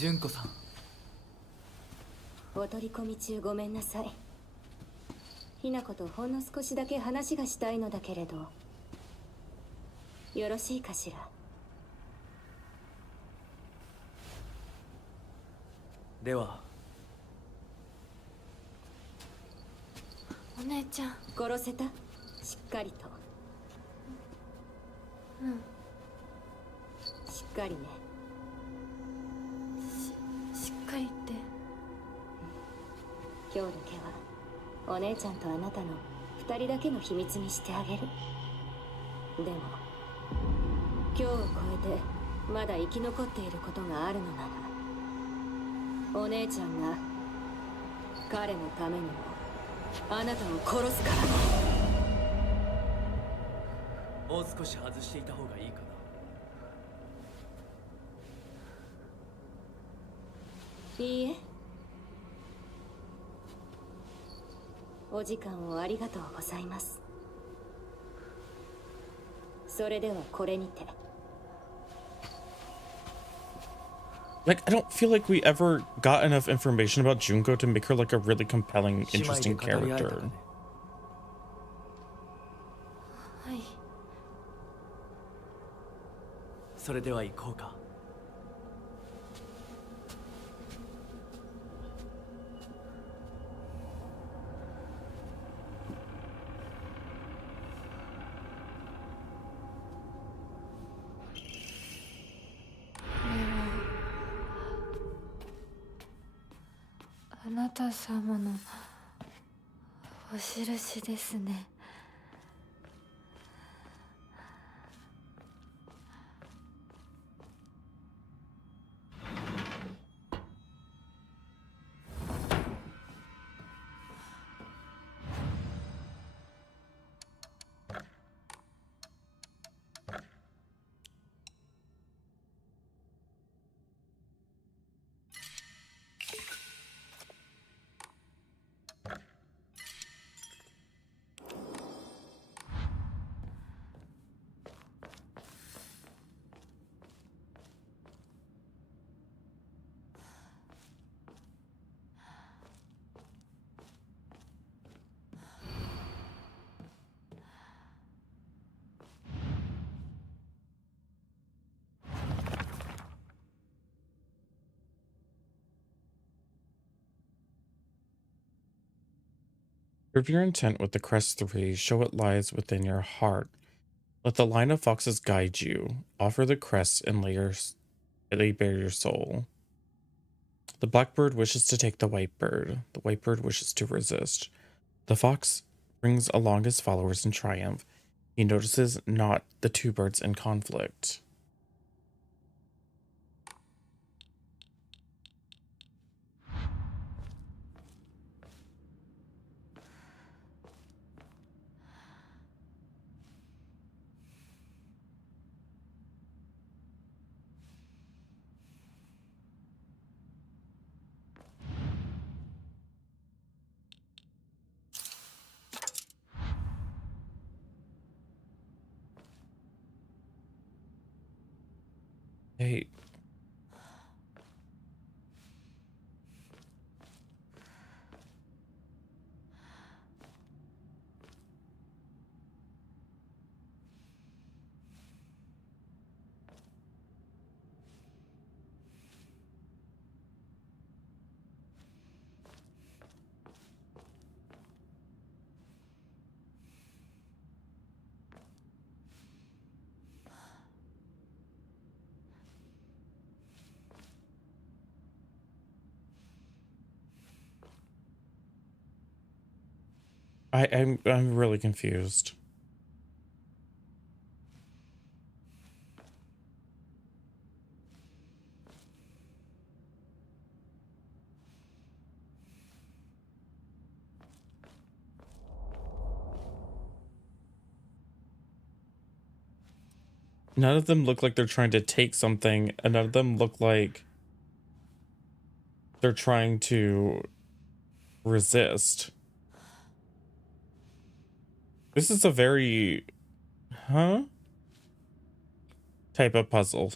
純子さん。お取り込み中ごめんなさい。ひなことほんの少しだけ話がしたいのだけれど、よろしいかしら。ではお姉ちゃん。殺せた？しっかりと。うん。しっかりね。しっかりって。今日だけはお姉ちゃんとあなたの2人だけの秘密にしてあげる。でも今日を超えてまだ生き残っていることがあるのなら、お姉ちゃんが彼のためにもあなたを殺すからね。もう少し外していた方がいいかな。いいえ。お時間をありがとうございます。それではこれにて。Like, I don't feel like we ever got enough information about Junko to make her like a really compelling, 姉妹で interesting 語り合えた character. かね。はい。それでは行こうか。あなた様のお印ですね。Prove your intent with the crest 3. Show it lies within your heart. Let the line of foxes guide you. Offer the crest and lay bare your soul. The blackbird wishes to take the white bird. The white bird wishes to resist. The fox brings along his followers in triumph. He notices not the two birds in conflict. Hey. I'm really confused. None of them look like they're trying to take something, and none of them look like they're trying to resist. This is a very, type of puzzle.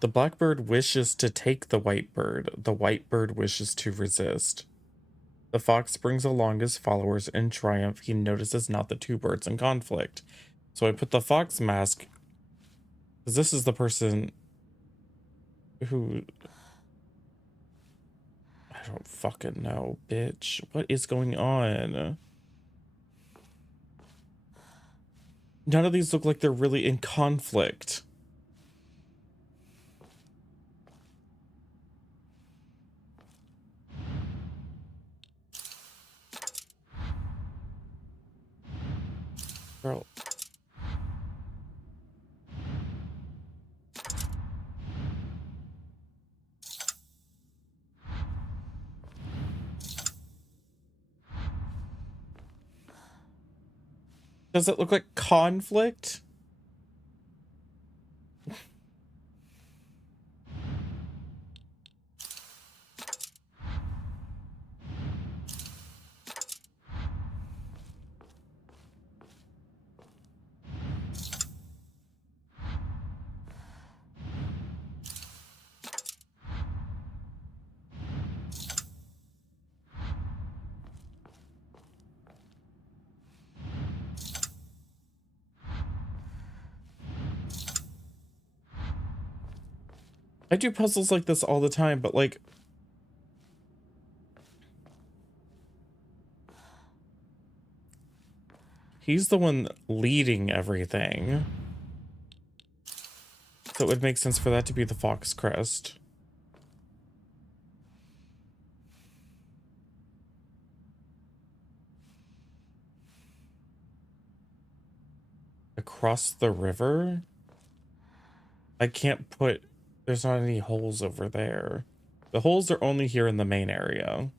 The blackbird wishes to take the white bird. The white bird wishes to resist. The fox brings along his followers in triumph. He notices not the two birds in conflict. So I put the fox mask, because this is the person who... I don't fucking know, bitch. What is going on? None of these look like they're really in conflict. Girl. Does it look like conflict? I do puzzles like this all the time, but like... He's the one leading everything. So it would make sense for that to be the Fox Crest. Across the river? I can't put... There's not any holes over there. The holes are only here in the main area.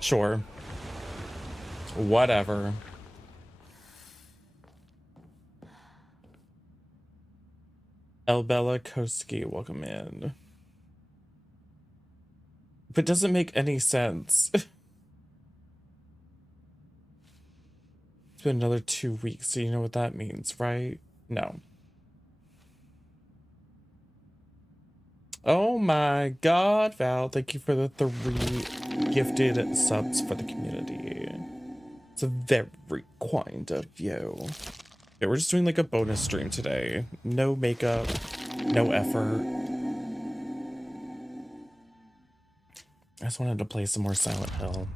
Sure. Whatever. Elbella Koski, welcome in. But it doesn't make any sense. It's been another 2 weeks, so you know what that means, right? No. Oh my god, Val, thank you for the 3 gifted subs for the community. It's very kind of you. Yeah, we're just doing like a bonus stream today. No makeup, no effort. I just wanted to play some more Silent Hill.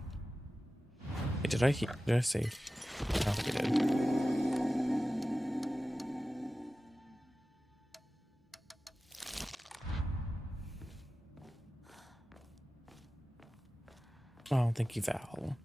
Wait, did I save? I don't think I did. Oh, thank you, Val.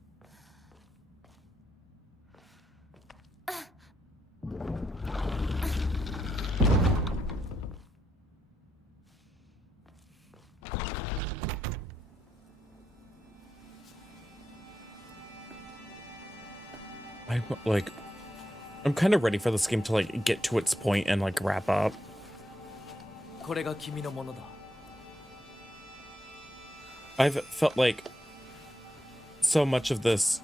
I'm kind of ready for this game to like get to its point and like wrap up. I've felt like so much of this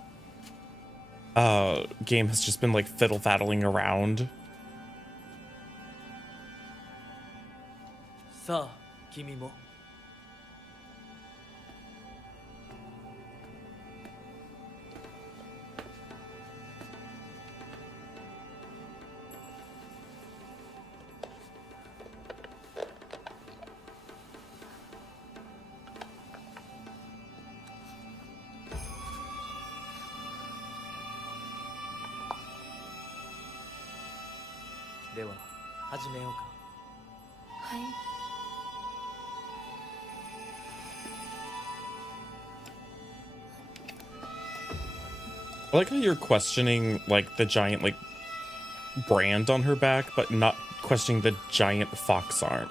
game has just been like fiddle-faddling around. I like how you're questioning like the giant like brand on her back, but not questioning the giant fox arm.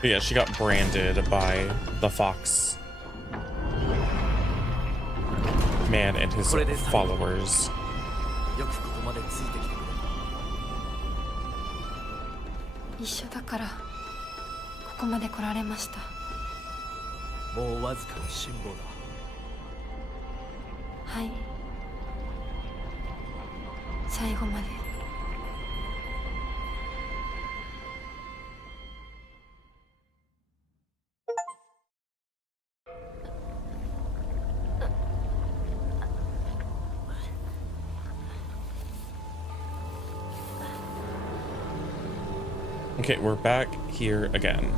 But yeah, she got branded by the Fox man and his followers. よくここまでついてきてくれた。一緒だからここまで来られました。もうわずかの辛抱だ。はい、最後まで。Okay, we're back here again.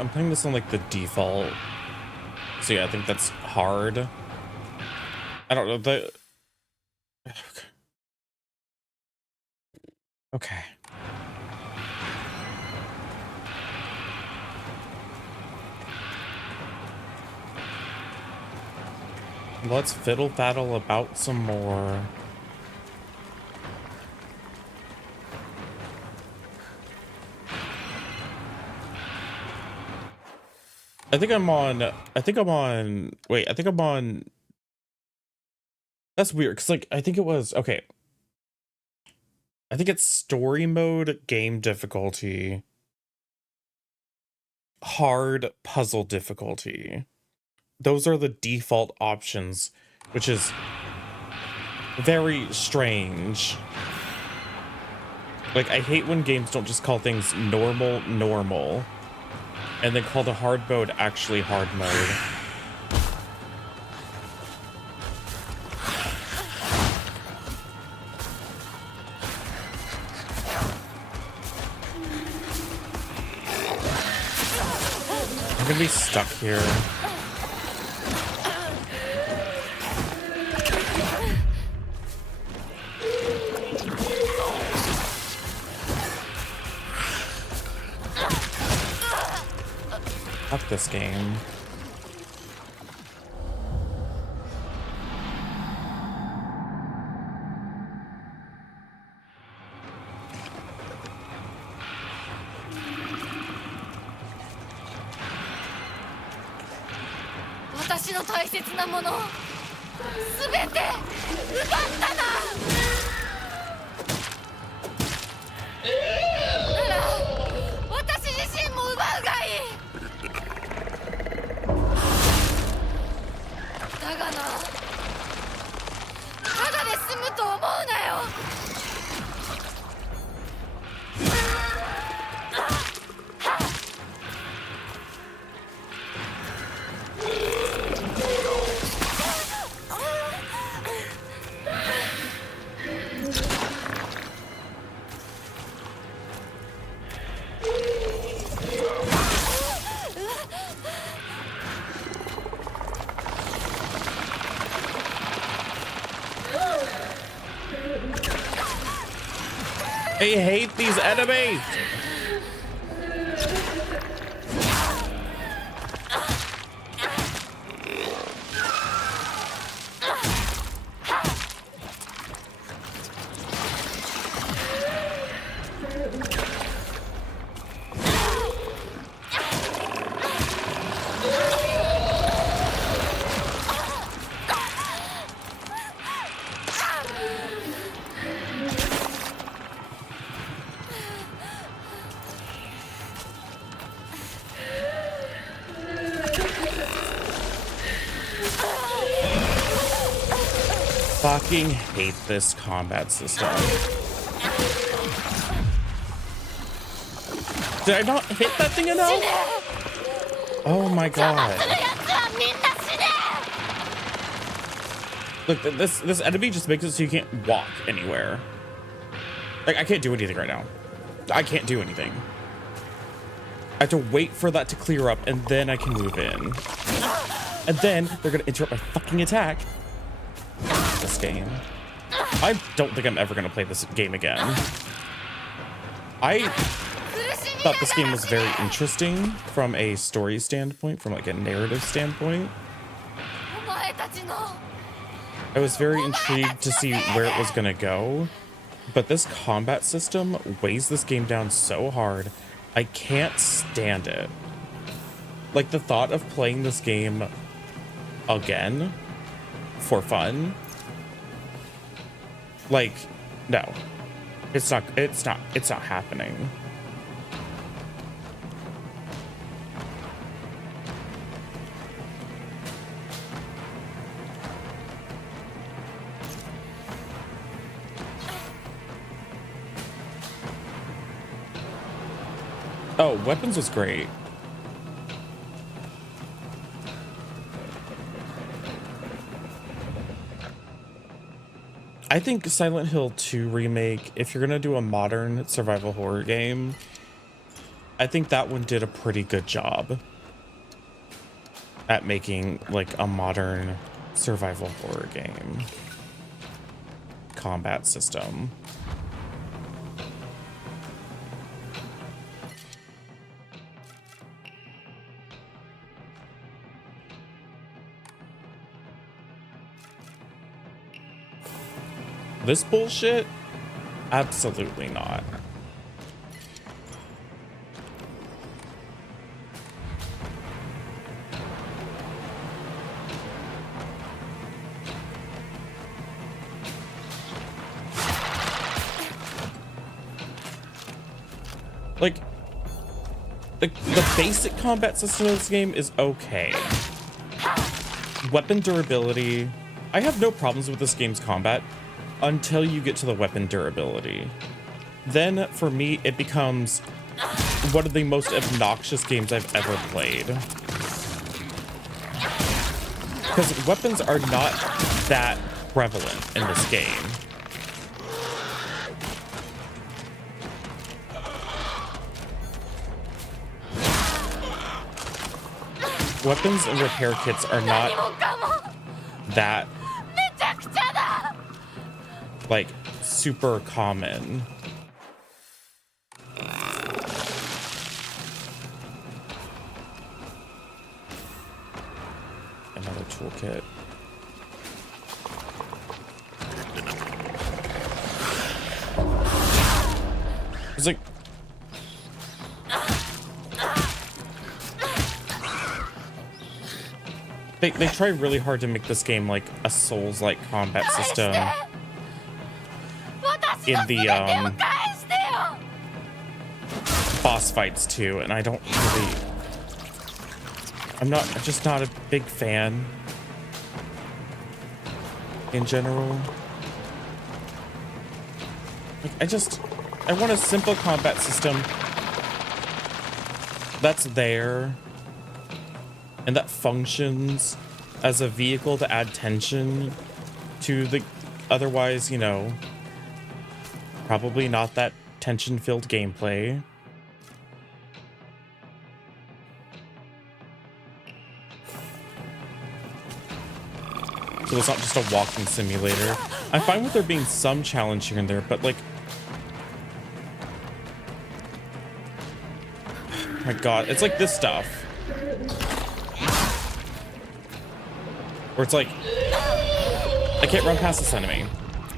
I'm playing this on like the default. So yeah, I think that's hard. I don't know the. Okay. Let's fiddle faddle about some more. I think I'm on, wait, I think I'm on, that's weird, because, like, I think it was, okay. I think it's story mode, game difficulty, hard puzzle difficulty. Those are the default options, which is very strange. Like, I hate when games don't just call things normal. And then call the hard mode actually hard mode. I'm gonna be stuck here. Fuck this game.私の大切なものすべて奪ったな。なら私自身も奪うがいい。だがな、ただで済むと思うなよ。I hate these enemies. fucking hate this combat system. Did I not hit that thing enough? Oh my god. Look, this enemy just makes it so you can't walk anywhere. Like, I can't do anything right now. I can't do anything. I have to wait for that to clear up, and then I can move in. And then they're gonna interrupt my fucking attack. This game. I don't think I'm ever gonna play this game again. I thought this game was very interesting from a story standpoint, from like a narrative standpoint. I was very intrigued to see where it was gonna go, but this combat system weighs this game down so hard, I can't stand it. Like, the thought of playing this game again for fun, like, no, it's not happening. Oh, weapons was great. I think Silent Hill 2 remake, if you're gonna do a modern survival horror game, I think that one did a pretty good job at making like a modern survival horror game combat system. This bullshit? Absolutely not. Like, the basic combat system of this game is okay. Weapon durability. I have no problems with this game's combat until you get to the weapon durability. Then, for me, it becomes one of the most obnoxious games I've ever played. Because weapons are not that prevalent in this game. Weapons and repair kits are not that, like, super common. Another toolkit. It's like, they try really hard to make this game like a Souls-like combat system in the boss fights too, and I don't really, I'm just not a big fan in general. Like, I want a simple combat system that's there and that functions as a vehicle to add tension to the otherwise, you know, probably not that tension-filled gameplay. So it's not just a walking simulator. I'm fine with there being some challenge here and there, but like, oh my god, it's like this stuff. Where it's like, I can't run past this enemy.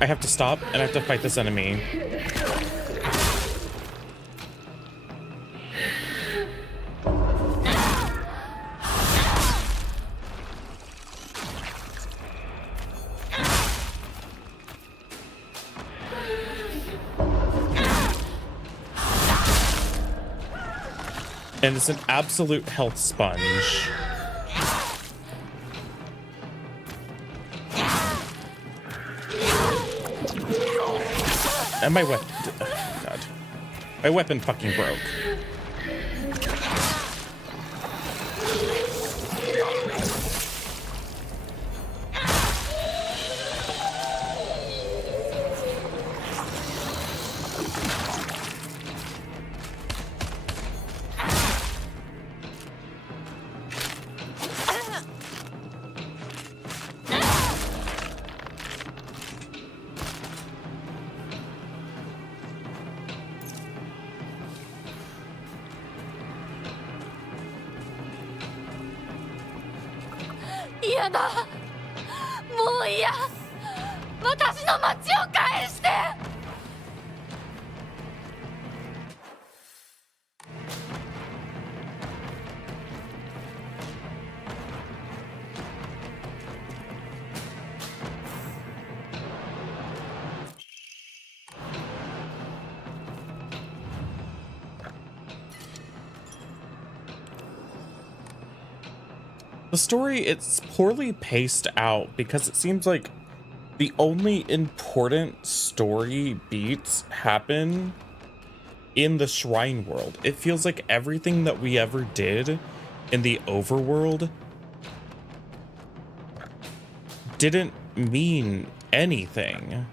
I have to stop and I have to fight this enemy. And it's an absolute health sponge. And my weapon. Oh, God. My weapon fucking broke.嫌だ、もう嫌、私の町を返して。The story, it's poorly paced out because it seems like the only important story beats happen in the Shrine World. It feels like everything that we ever did in the Overworld didn't mean anything.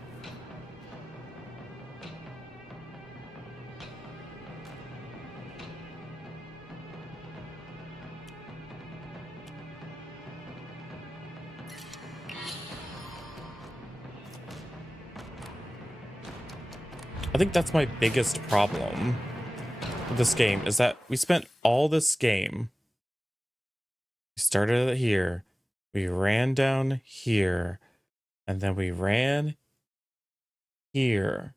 I think that's my biggest problem with this game, is that we spent all this game. We started here, we ran down here, and then we ran here,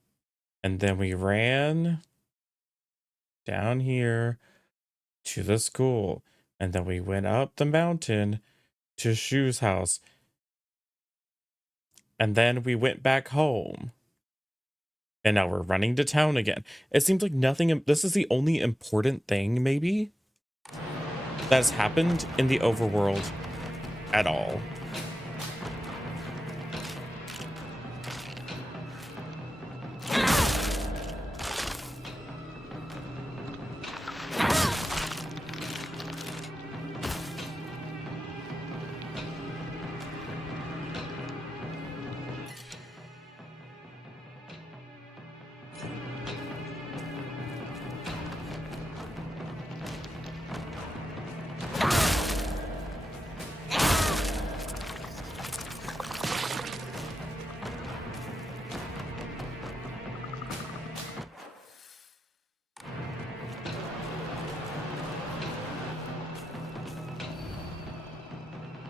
and then we ran down here to the school, and then we went up the mountain to Shu's house, and then we went back home. And now we're running to town again. It seems like nothing, this is the only important thing, maybe, that has happened in the Overworld at all.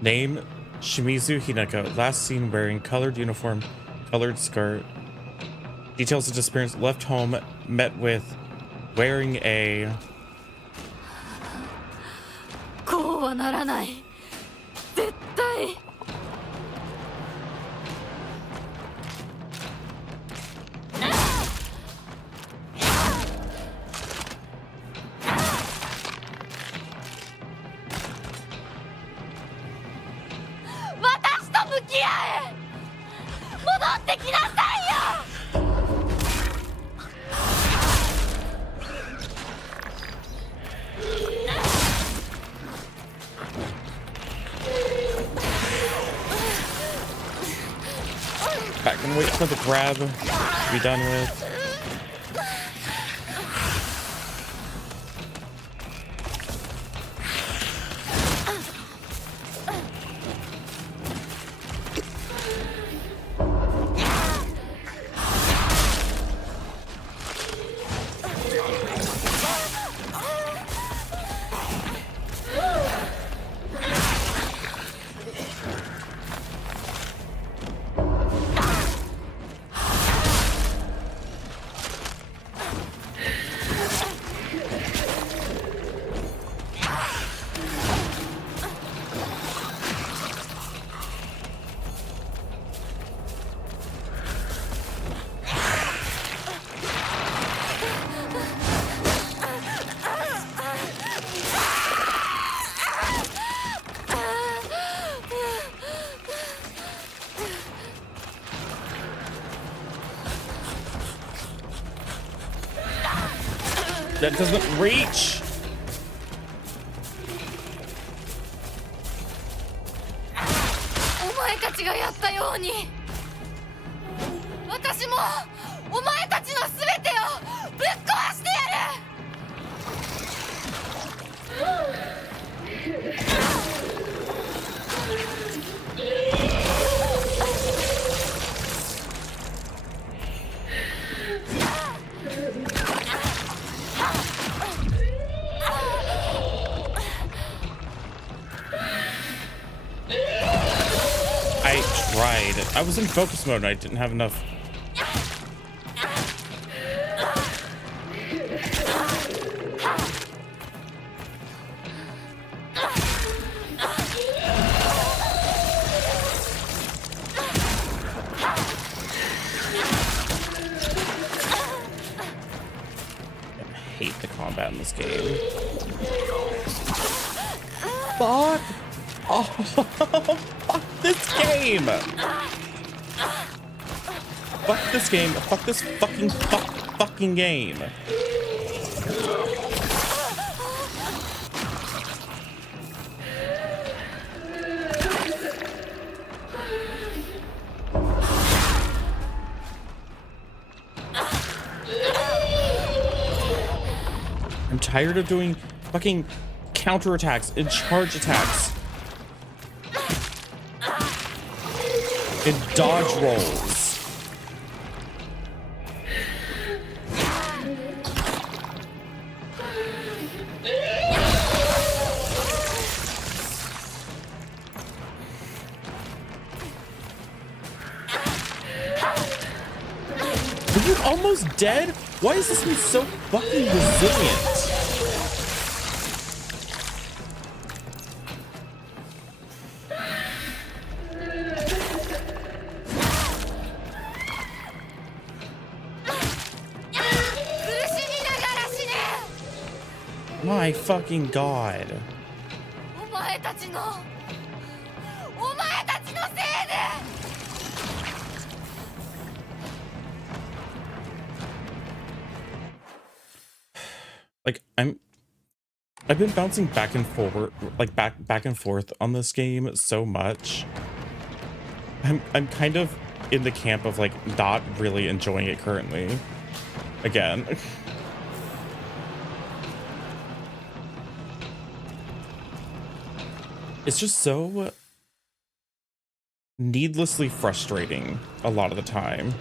Name, Shimizu Hinako. Last seen wearing colored uniform, colored skirt. Details of disappearance. Left home, met with wearing a... こうはならない。絶対。Back and wait for the grab to be done with. That doesn't reach. I was in focus mode and I didn't have enough. I hate the combat in this game. Fuck! Oh, fuck this game! Fuck this game. Fuck this fucking game. I'm tired of doing fucking counterattacks and charge attacks and dodge rolls. Are you almost dead? Why is this one so fucking resilient? My fucking god. Like I've been bouncing back and forward, like back and forth on this game so much. I'm kind of in the camp of like not really enjoying it currently. Again. It's just so needlessly frustrating a lot of the time.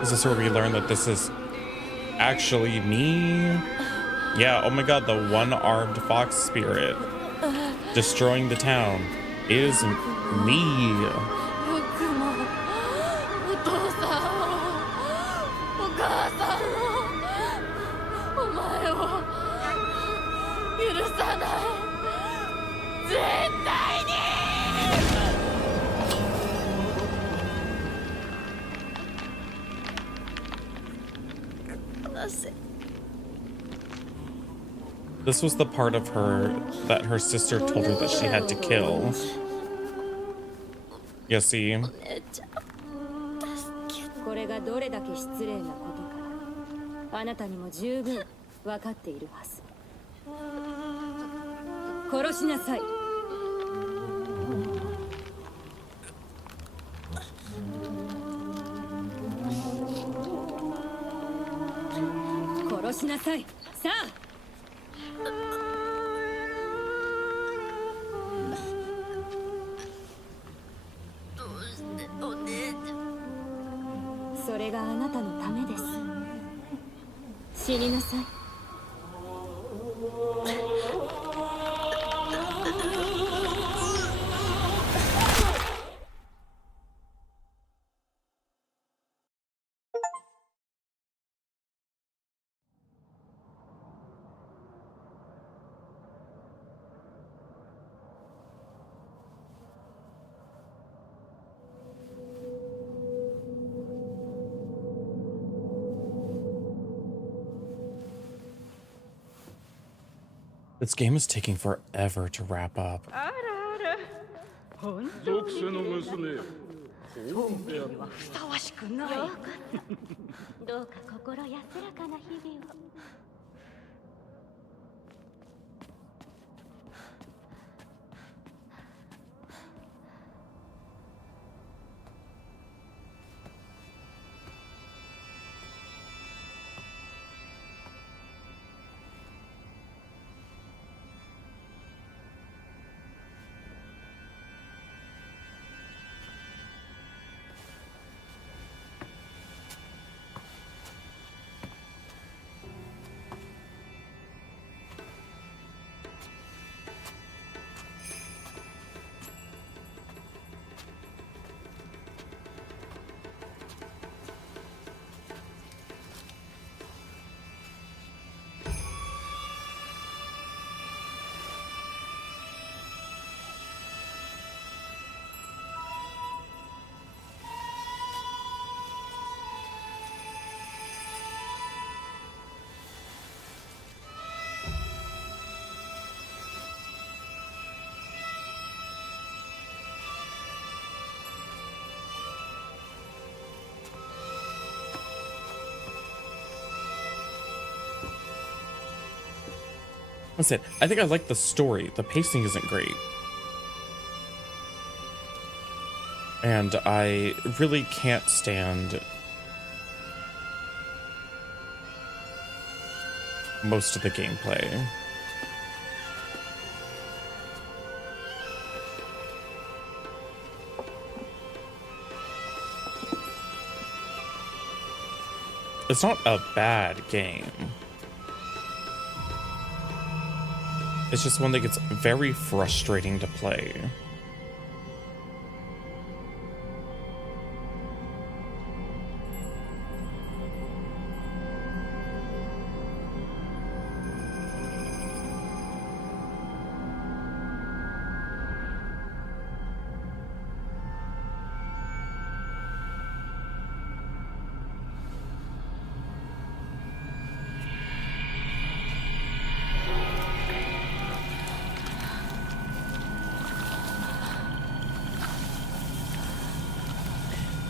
Is this where we learn that this is actually me? Yeah, oh my god, the one-armed fox spirit destroying the town is me. This was the part of her that her sister told her that she had to kill. You see? これがどれだけ失礼なことかあなたにも十分分かっているはず。殺しなさい。殺しなさい。さあ。それがあなたのためです。死になさい。This game is taking forever to wrap up. 属性の娘そうめんにはふさわしくない。どうか心安らかな日々を。Listen, I think I like the story. The pacing isn't great. And I really can't stand most of the gameplay. It's not a bad game. It's just one that gets very frustrating to play.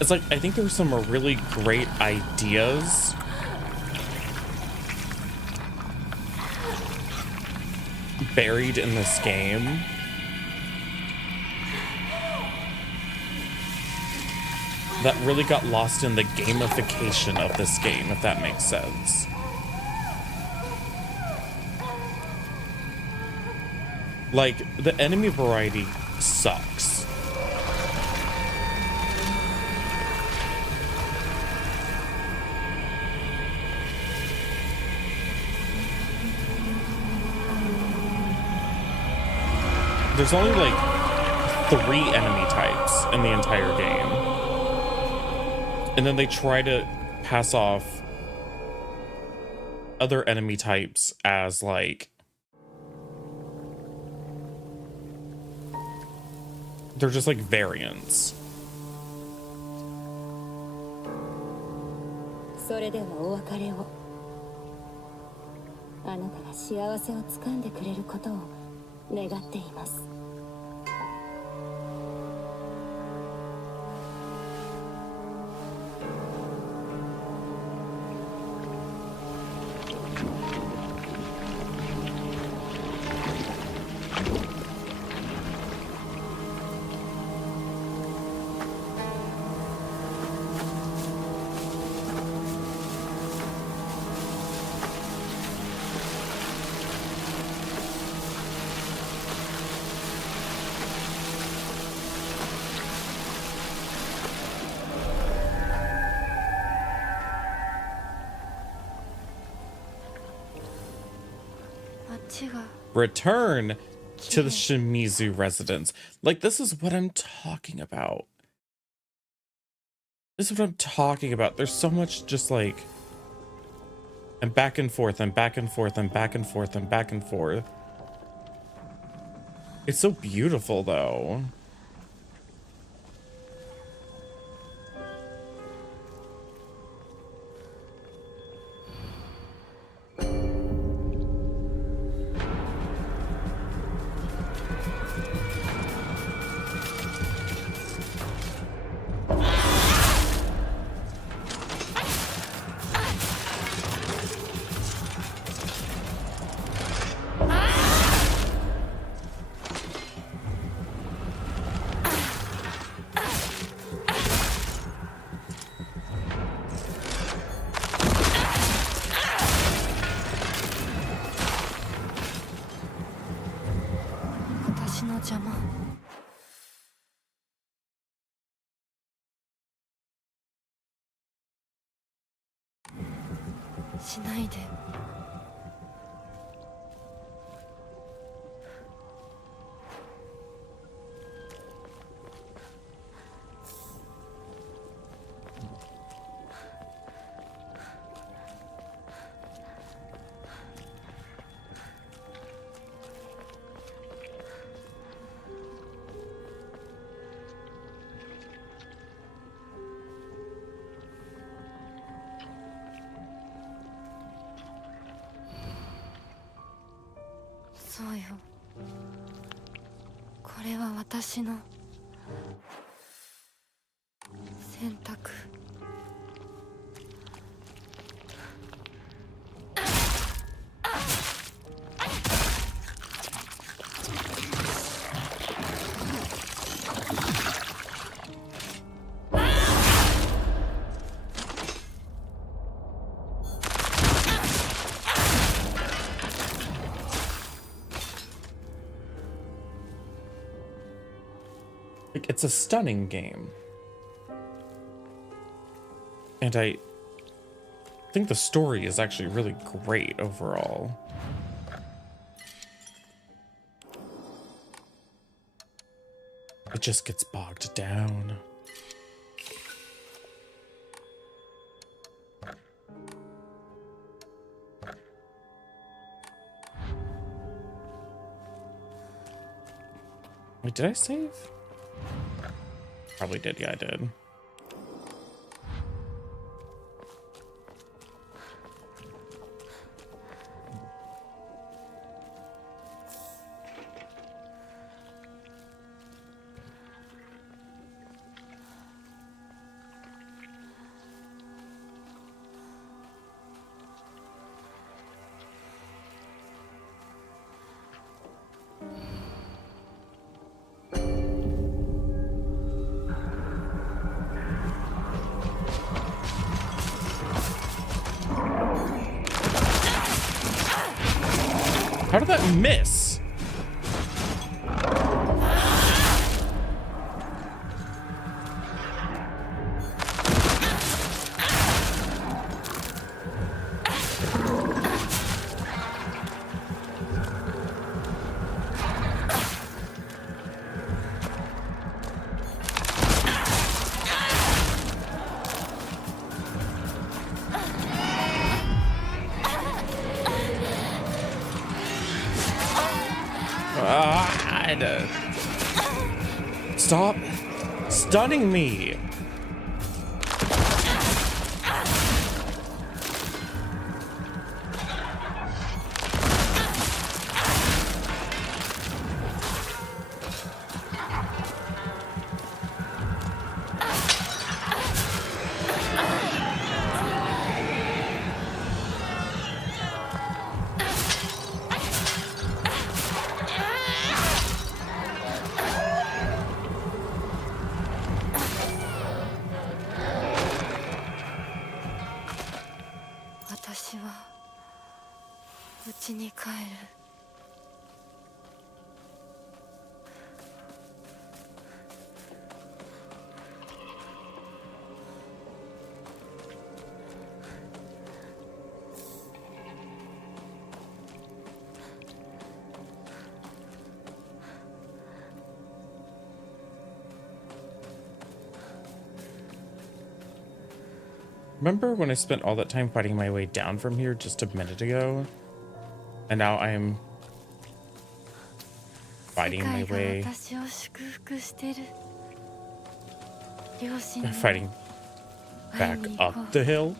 It's like, I think there were some really great ideas buried in this game. That really got lost in the gamification of this game, if that makes sense. Like, the enemy variety sucks. There's only like 3 enemy types in the entire game. And then they try to pass off other enemy types as like, they're just like variants. それではお別れを。あなたが幸せをつかんでくれることを願っています。Return to the Shimizu residence. Like, this is what I'm talking about. This is what I'm talking about. There's so much just like, and back and forth and back and forth and back and forth and back and forth. It's so beautiful though. 邪魔しないで。そうよ。これは私の選択。Like, it's a stunning game. And I think the story is actually really great overall. It just gets bogged down. Wait, did I save? Probably did, yeah, I did. How did that miss? Stop stunning me. Remember when I spent all that time fighting my way down from here just a minute ago? And now I am fighting my way... fighting back up the hill?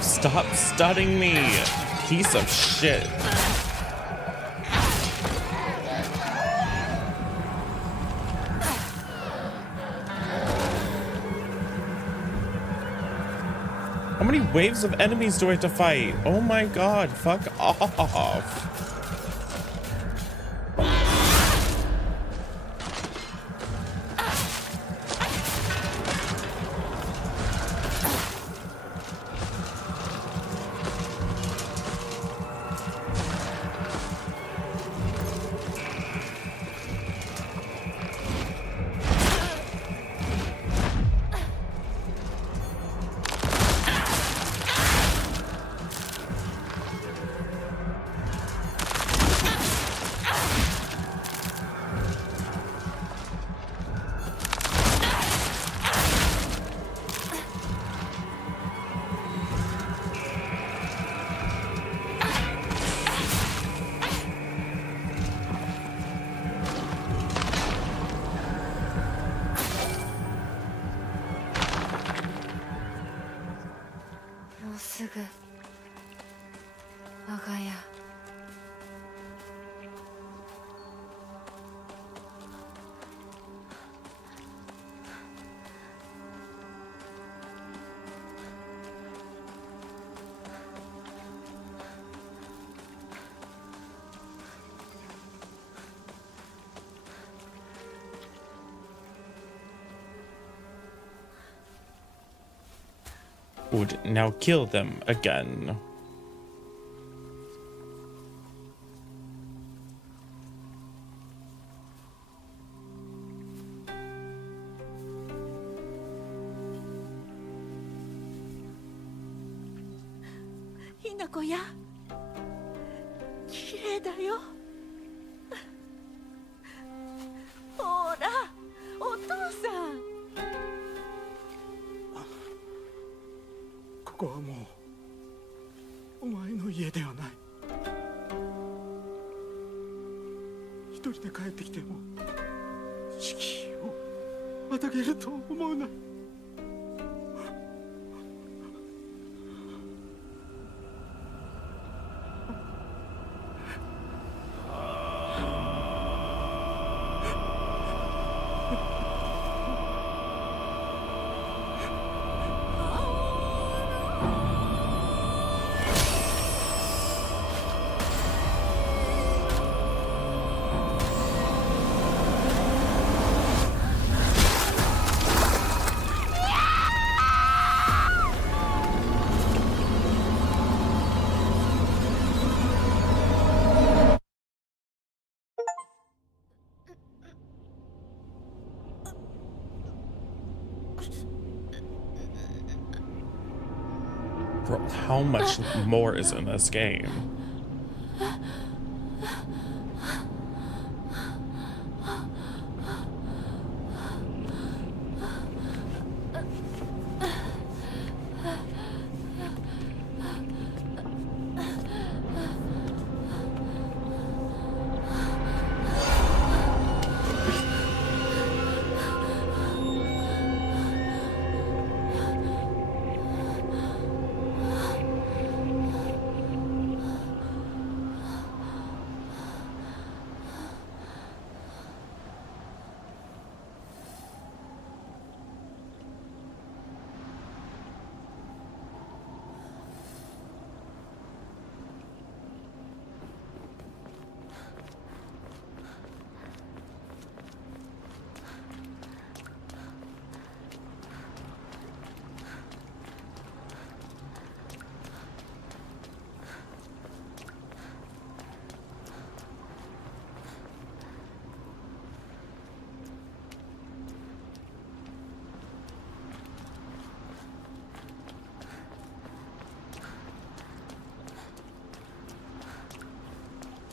Stop stunning me, piece of shit. How many waves of enemies do I have to fight? Oh my god, fuck off. Would now kill them again.ひなこや、綺麗だよ。ほら、お父さん。ここはもうお前の家ではない。一人で帰ってきても敷居をまたげると思うな。Bro, how much more is in this game?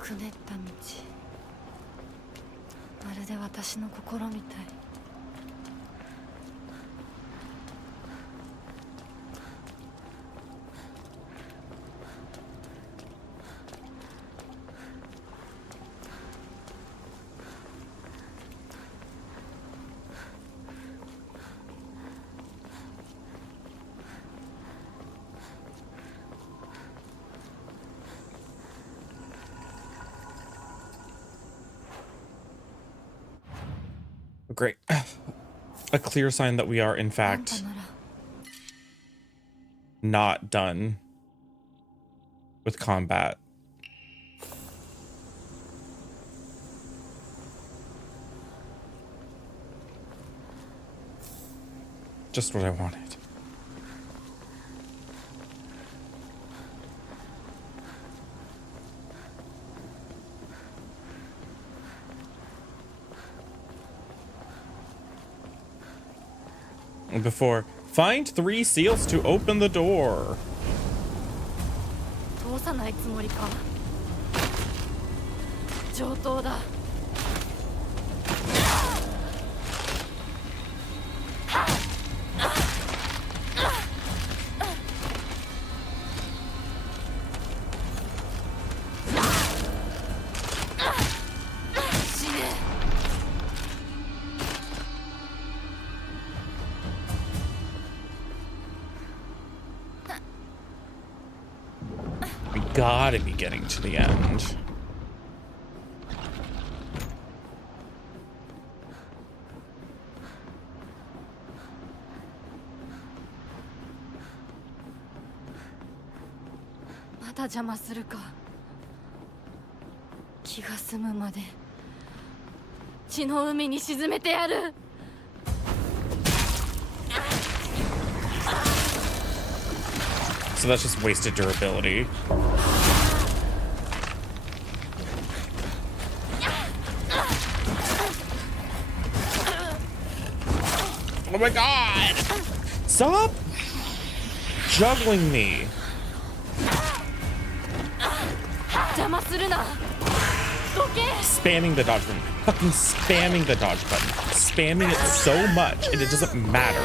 くねった道、まるで私の心みたい。Great. A clear sign that we are, in fact, not done with combat. Just what I wanted. Before, find 3 seals to open the door. 通さないつもりか。上等だ。Gotta be getting to the end.まだ邪魔するか。気が済むまで血の海に沈めてやる。So that's just wasted durability. Oh my god! Stop juggling me. 邪魔するな。どけ。 Spamming the dodge button. Fucking spamming the dodge button. Spamming it so much and it doesn't matter.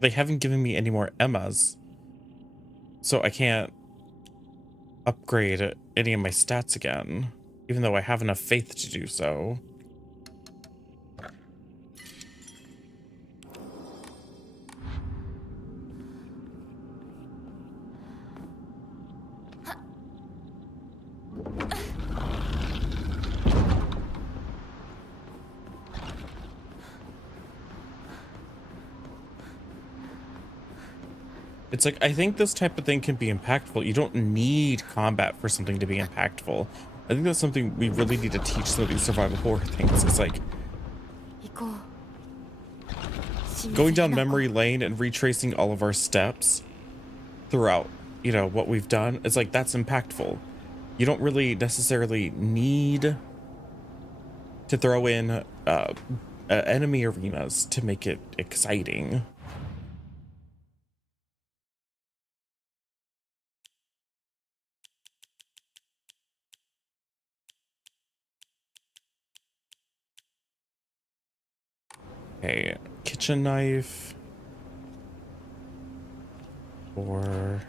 They haven't given me any more Emmas, so I can't upgrade any of my stats again, even though I have enough faith to do so. It's like, I think this type of thing can be impactful. You don't need combat for something to be impactful. I think that's something we really need to teach some of these survival horror things. It's like, going down memory lane and retracing all of our steps throughout, you know, what we've done. It's like, that's impactful. You don't really necessarily need to throw in enemy arenas to make it exciting. Okay, kitchen knife. Or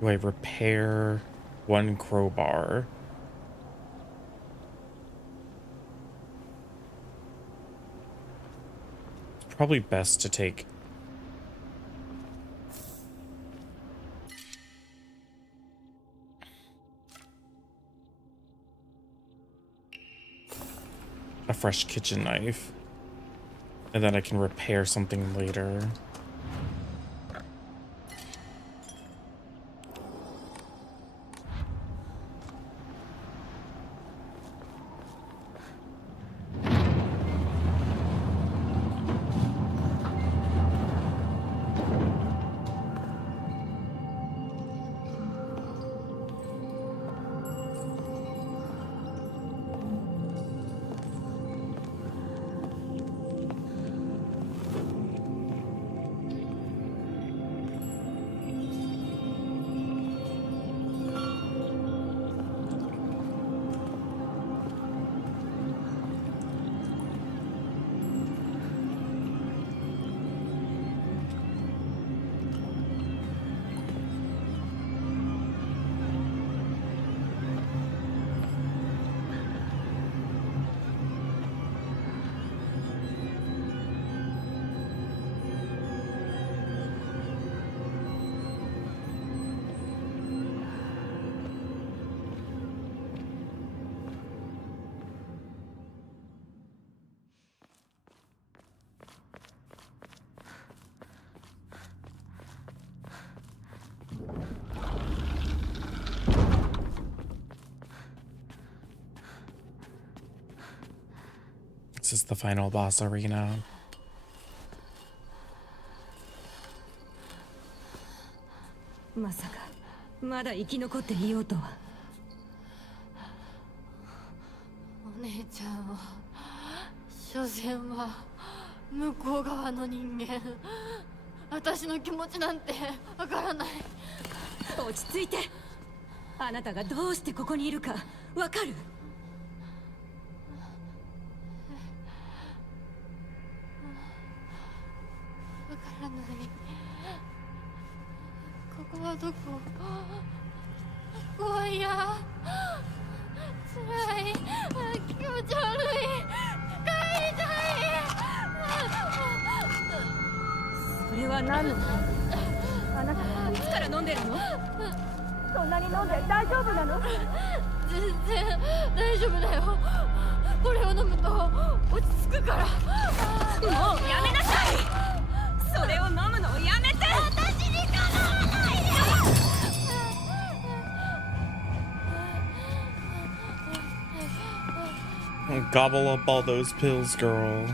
do I repair one crowbar? It's probably best to take a fresh kitchen knife, and then I can repair something later. This is the final boss arena.お姉ちゃんは所詮は向こう側の人間。私の気持ちなんてわからない。落ち着いて。あなたがどうしてここにいるかわかる？わからない。ここはどこ？怖いや。辛い。気持ち悪い。帰りたい。それは何の？あなたいつから飲んでるの？そんなに飲んで大丈夫なの？全然大丈夫だよ。これを飲むと落ち着くから。もうやめなさい。それを飲むのをやめて。私にかなわないで。Gobble up all those pills, girl.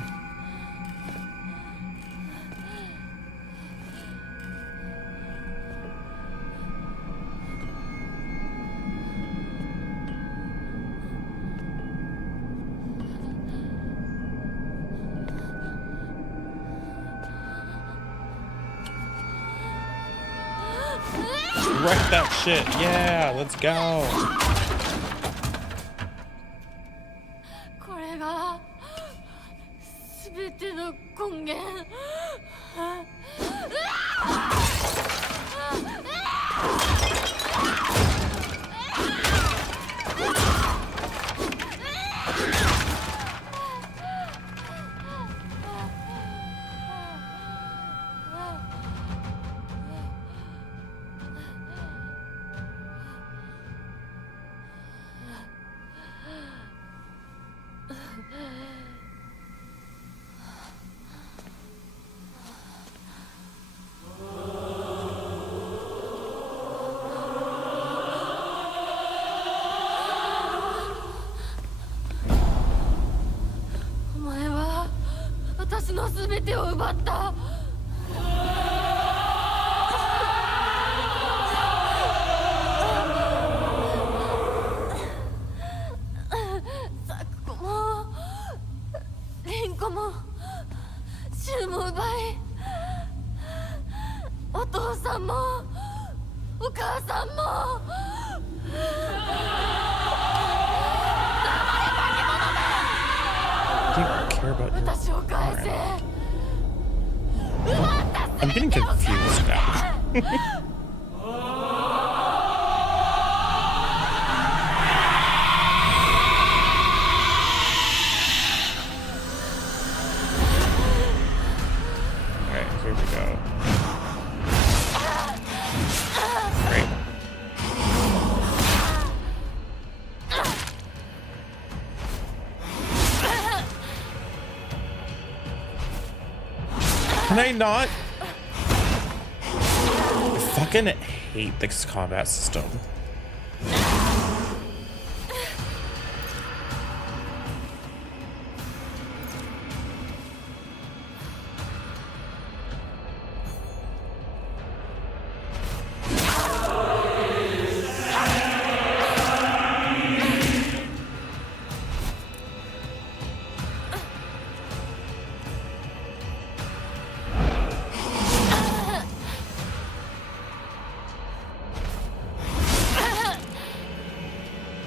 Wreck that shit. Yeah, let's go. これが全ての根源。の全てを奪った。サクコもリンコもシュウも奪い、お父さんもお母さんも。I don't care about your... 私を返せ。 I'm getting confused now. Alright, here we go. Great. Can I not? I fucking hate this combat system.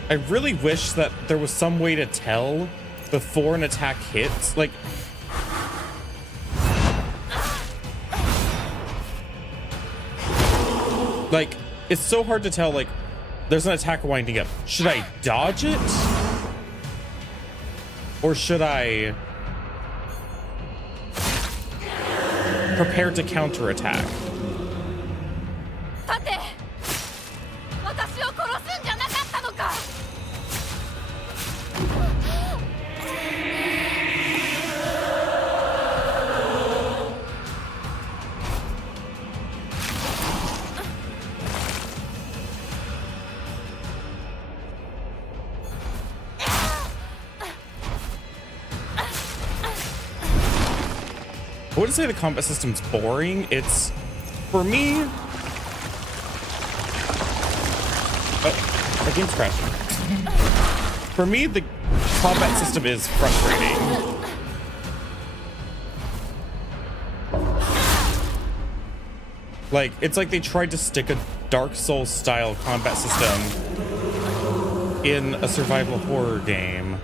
I really wish that there was some way to tell before an attack hits. Like, it's so hard to tell, like, there's an attack winding up. Should I dodge it? Or should I prepare to counterattack? 立て、私を殺すんじゃなかったのか。I wouldn't say the combat system's boring. It's, for me... Oh, the game's crashing. For me, the combat system is frustrating. Like, it's like they tried to stick a Dark Souls style combat system in a survival horror game.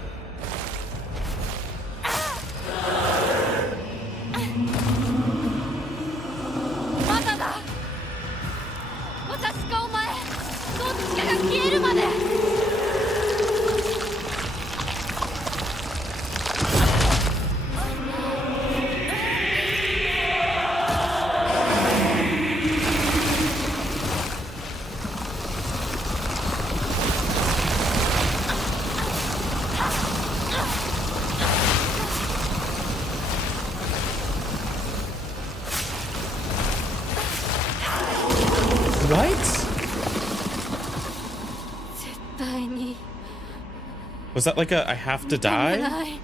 Was that like a I have to die?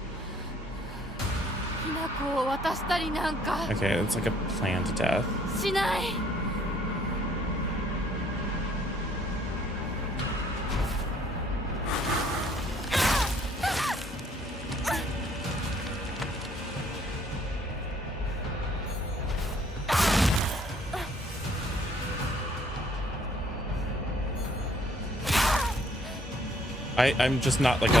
Okay, it's like a planned death. I'm just not like a...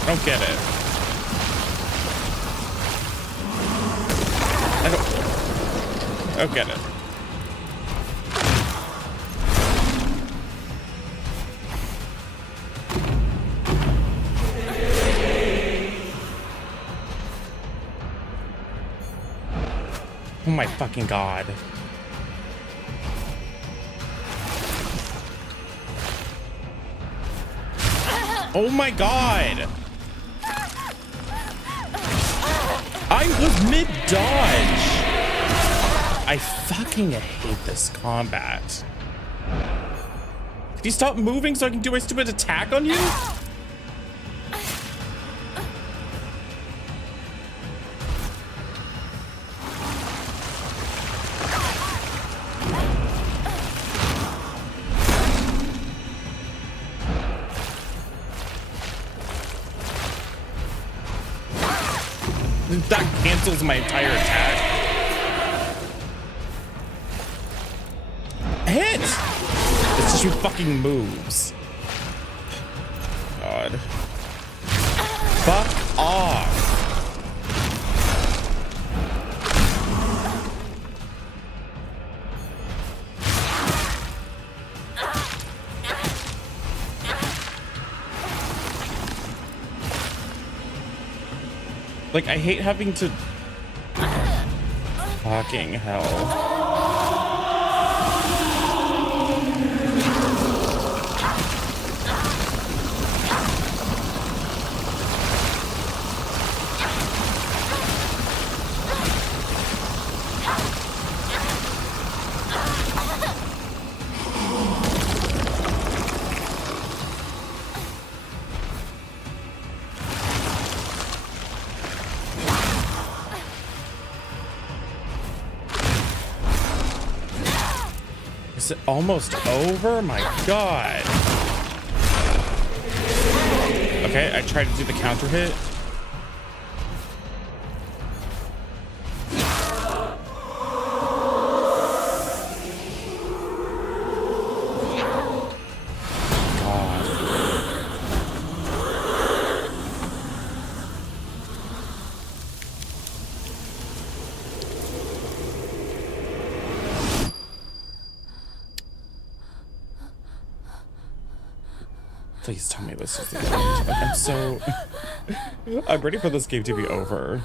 I don't get it. I don't get it. Oh my fucking god. Oh my god. I was mid-dodge. I fucking hate this combat. Can you stop moving so I can do my stupid attack on you? That cancels my entire attack. Hit! It's just you fucking moves. God. Fuck off. Like, I hate having to... Fucking hell. Is it almost over? My God. Okay, I tried to do the counter hit. Please tell me this is the end. I'm so... I'm ready for this game to be over.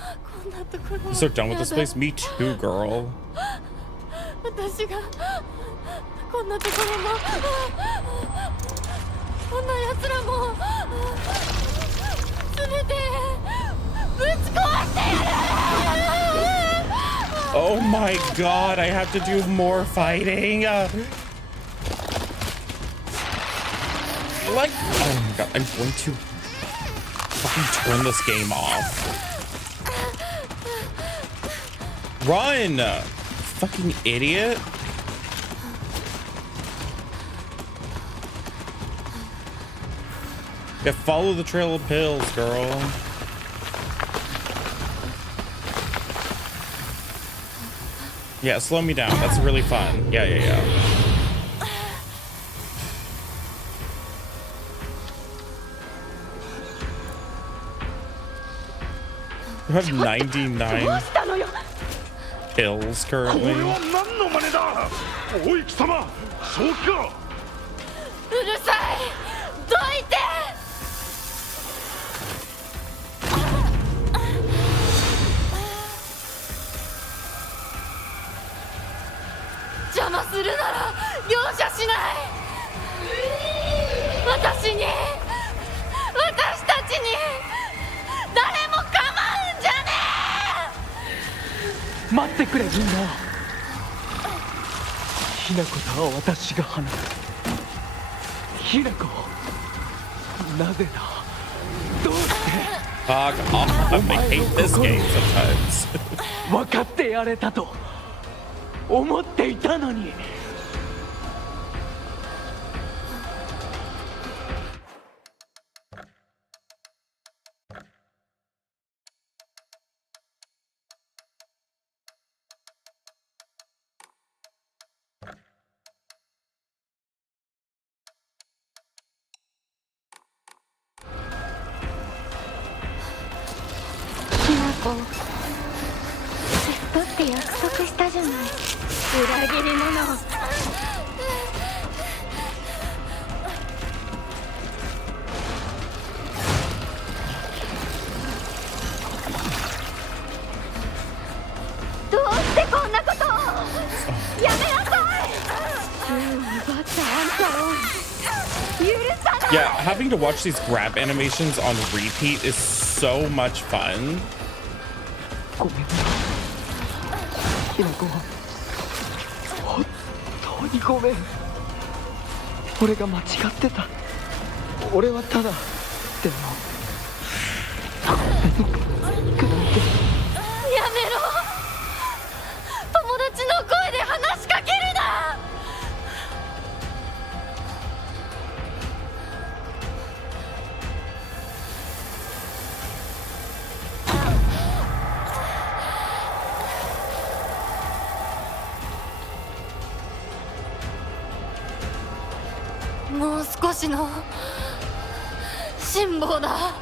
I'm so done with this place. Me too, girl. Oh my God, I have to do more fighting. Like, oh my God, I'm going to fucking turn this game off. Run! Fucking idiot. Yeah, follow the trail of pills, girl. Yeah, slow me down. That's really fun. Yeah. You have 99 kills currently. Fuck off. I hate this game sometimes. 分かってやれたと思っていたのに。ずっとって約束したじゃない。裏切り者。どうしてこんなことを。やめなさい。奪ったあんたを許さない。Yeah, having to watch these grab animations on repeat is so much fun. ごめんな、ひなこ。にごめん。俺が間違ってた。俺はただ。でも行くなんて。やめろ。友達の声で話しかけるな。もう少しの辛抱だ。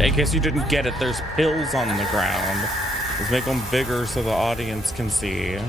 In case you didn't get it, there's pills on the ground. Let's make them bigger so the audience can see.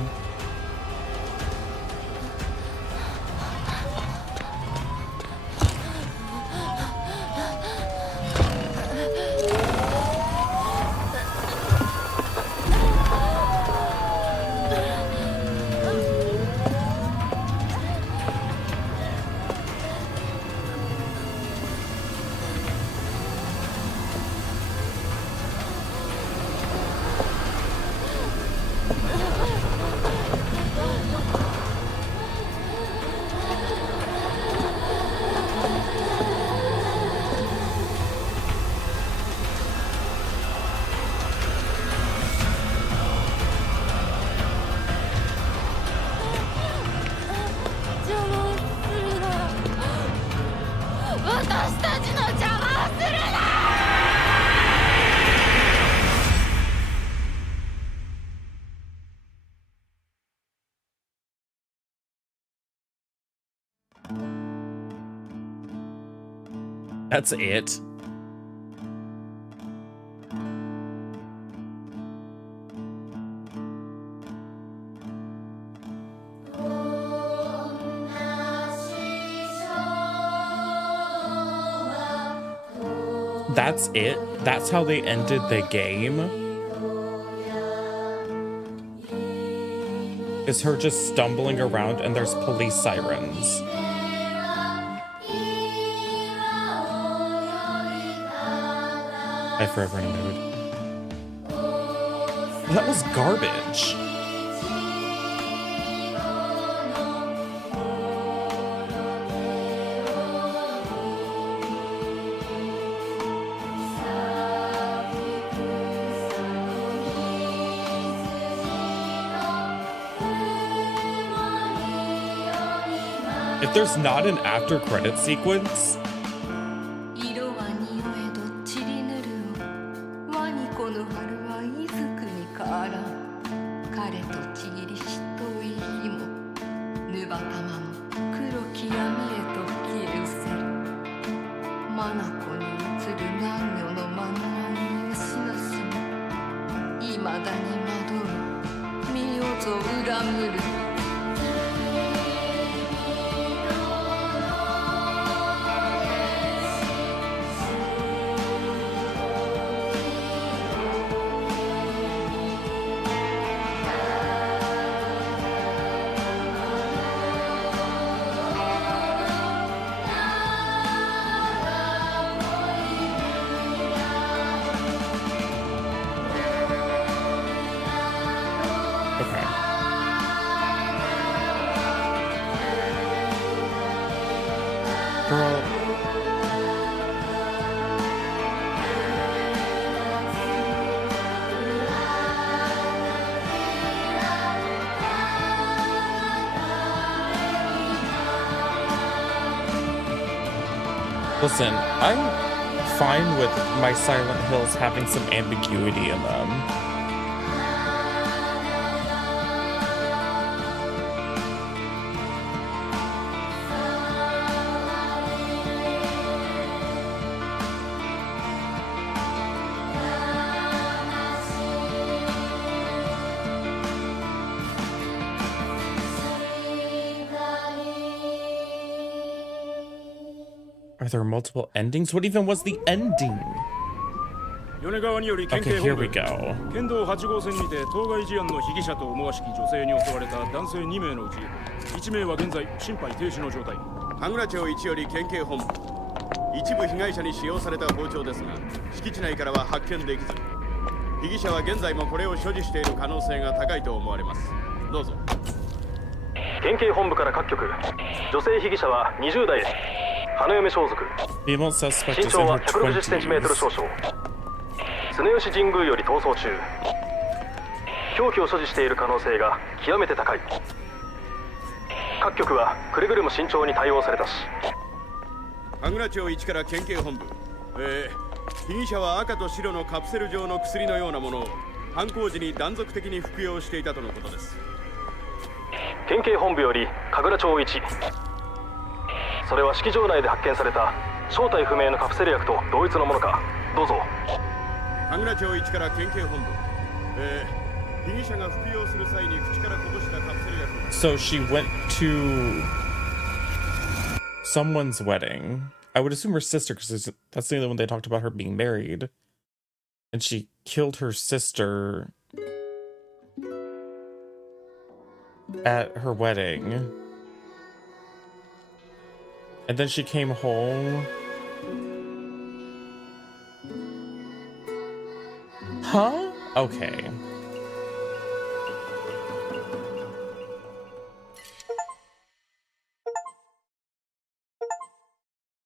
That's it. That's it? That's how they ended the game? Is her just stumbling around and there's police sirens? I forever in a mood. That was garbage. If there's not an after credit sequence, listen, I'm fine with my Silent Hills having some ambiguity in them. Are there multiple endings? What even was the ending? Okay, here we go. 県道8号線にて当該事案の被疑者と思わしき女性に襲われた男性2名のうち1名は現在心肺停止の状態。羽倉町一より県警本部。一部被害者に使用された包丁ですが、敷地内からは発見できず、被疑者は現在もこれを所持している可能性が高いと思われます。どうぞ。県警本部から各局、女性被疑者は20代、花嫁装束、 Female suspect 身 is 長 in は her 160センチメートル 20s. 少々、常吉神宮より逃走中、凶器を所持している可能性が極めて高い。各局はくれぐれも慎重に対応されたし。神楽町1から県警本部。被疑者は赤と白のカプセル状の薬のようなものを犯行時に断続的に服用していたとのことです。県警本部より神楽町1、それは式場内で発見された正体不明のカプセル薬と同一のものか。どうぞ。神楽町1から県警本部。被疑者が服用する際に口からこぼしたカプセル薬。 So she went to someone's wedding. I would assume her sister, because that's the only one they talked about her being married. And she killed her sister at her wedding. And then she came home. Huh? Okay.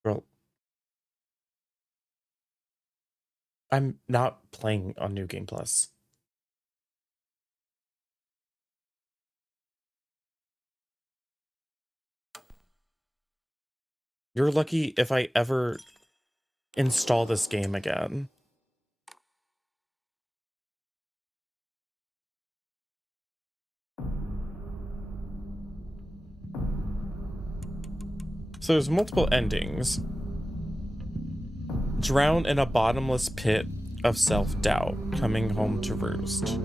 Girl. I'm not playing on New Game Plus. You're lucky if I ever install this game again. So there's multiple endings. Drown in a bottomless pit of self-doubt, coming home to roost.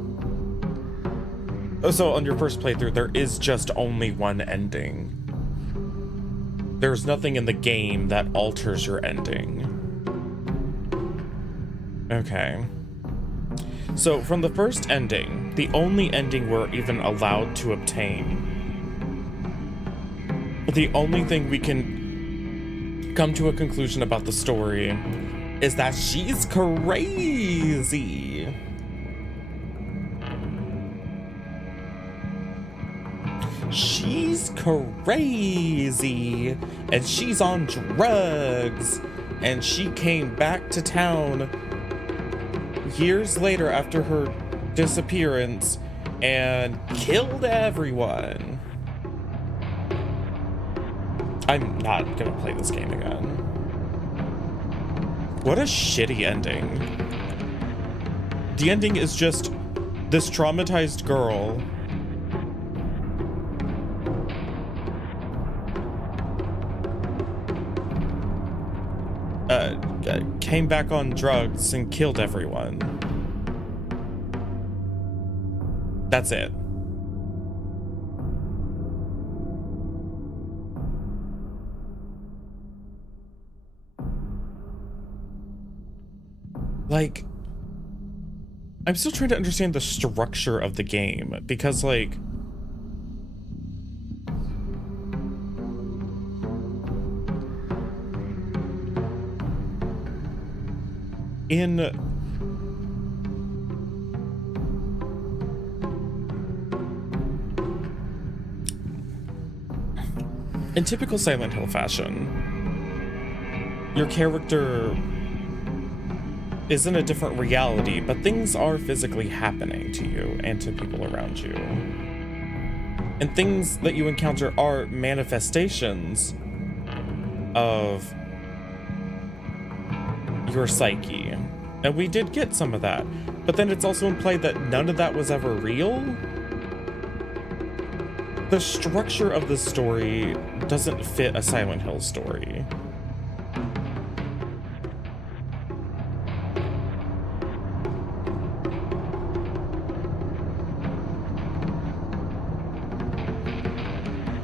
So on your first playthrough, there is just only one ending. There's nothing in the game that alters your ending. Okay. So from the first ending, the only ending we're even allowed to obtain, the only thing we can come to a conclusion about the story is that she's crazy. She's crazy, and she's on drugs, and she came back to town years later after her disappearance and killed everyone. I'm not gonna play this game again. What a shitty ending. The ending is just this traumatized girl came back on drugs and killed everyone. That's it. Like, I'm still trying to understand the structure of the game, because, like, in typical Silent Hill fashion, your character is in a different reality, but things are physically happening to you and to people around you. And things that you encounter are manifestations of your psyche. And we did get some of that, but then it's also implied that none of that was ever real. The structure of the story doesn't fit a Silent Hill story.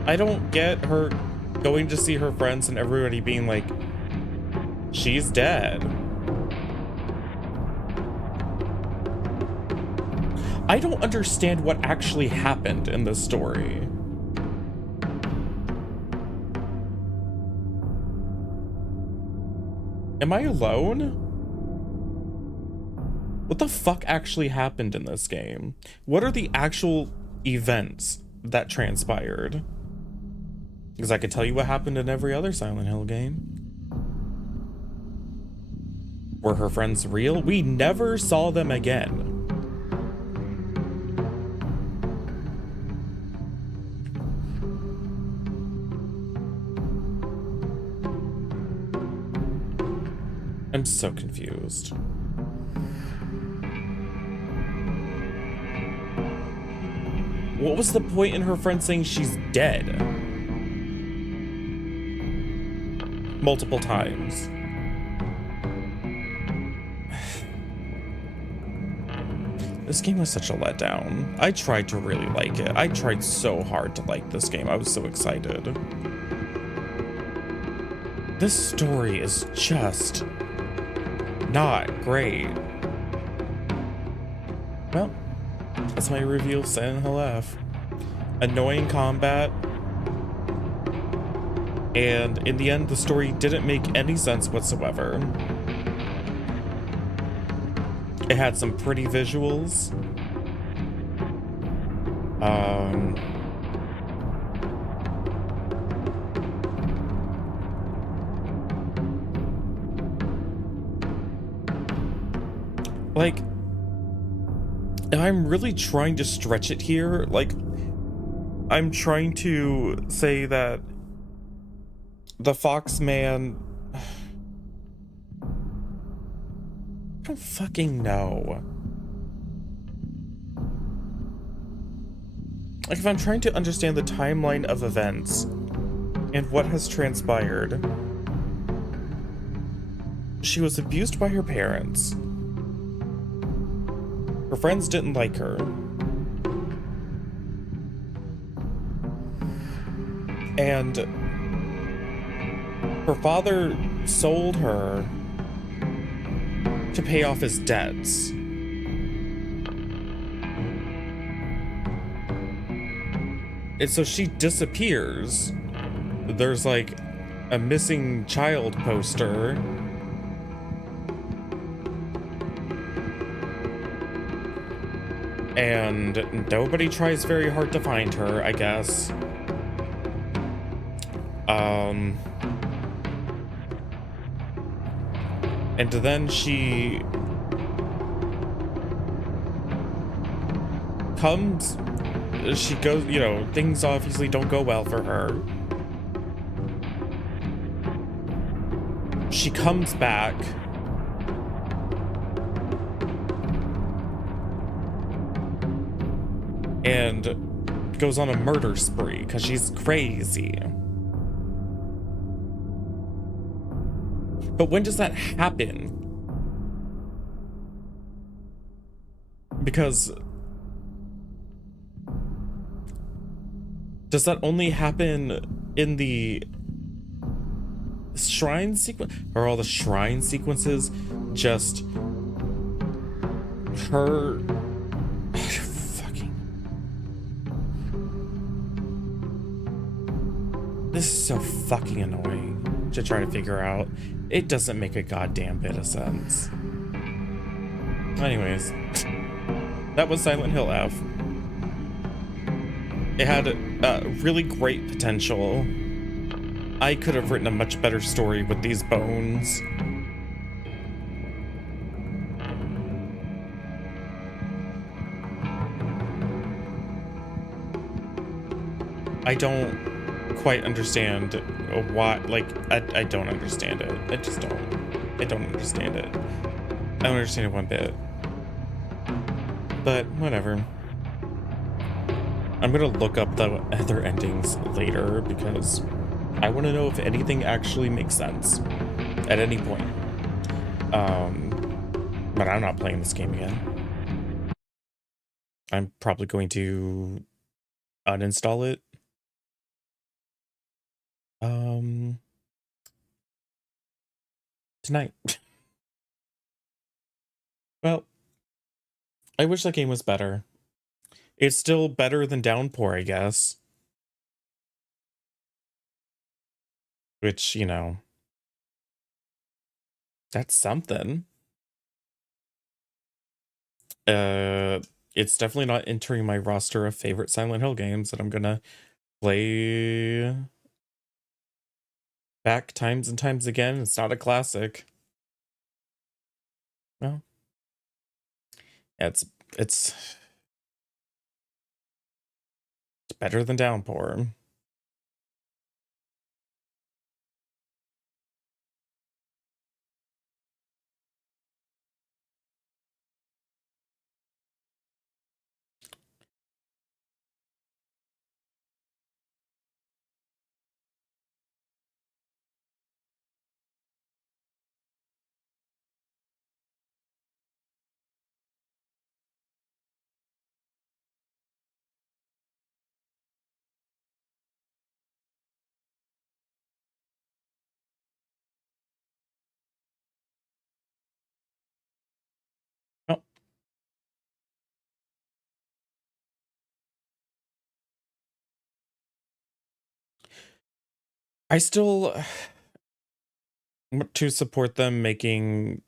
I don't get her going to see her friends and everybody being like, she's dead. I don't understand what actually happened in this story. Am I alone? What the fuck actually happened in this game? What are the actual events that transpired? Because I could tell you what happened in every other Silent Hill game. Were her friends real? We never saw them again. I'm so confused. What was the point in her friend saying she's dead? Multiple times. This game was such a letdown. I tried to really like it. I tried so hard to like this game. I was so excited. This story is just not great. Well, that's my review of Silent Hill F. Annoying combat. And in the end, the story didn't make any sense whatsoever. It had some pretty visuals. Like, I'm really trying to stretch it here. Like, I'm trying to say that the Foxman... I don't fucking know. Like, if I'm trying to understand the timeline of events and what has transpired, she was abused by her parents. Her friends didn't like her. And her father sold her to pay off his debts. And so she disappears. There's like a missing child poster. And nobody tries very hard to find her, I guess. And then she goes, you know, things obviously don't go well for her. She comes back. And goes on a murder spree because she's crazy. But when does that happen? Because does that only happen in the shrine sequence? Are all the shrine sequences just her? This is so fucking annoying to try to figure out. It doesn't make a goddamn bit of sense. Anyways, that was Silent Hill F. It had really great potential. I could have written a much better story with these bones. I don't quite understand why, like, I don't understand it. I just don't. I don't understand it. I don't understand it one bit. But whatever. I'm gonna look up the other endings later because I want to know if anything actually makes sense at any point. But I'm not playing this game again. I'm probably going to uninstall it. Tonight. Well, I wish that game was better. It's still better than Downpour, I guess. Which, you know, that's something. It's definitely not entering my roster of favorite Silent Hill games that I'm gonna play back times and times again. It's not a classic. Well, yeah, it's better than Downpour. Oh. I still want to support them making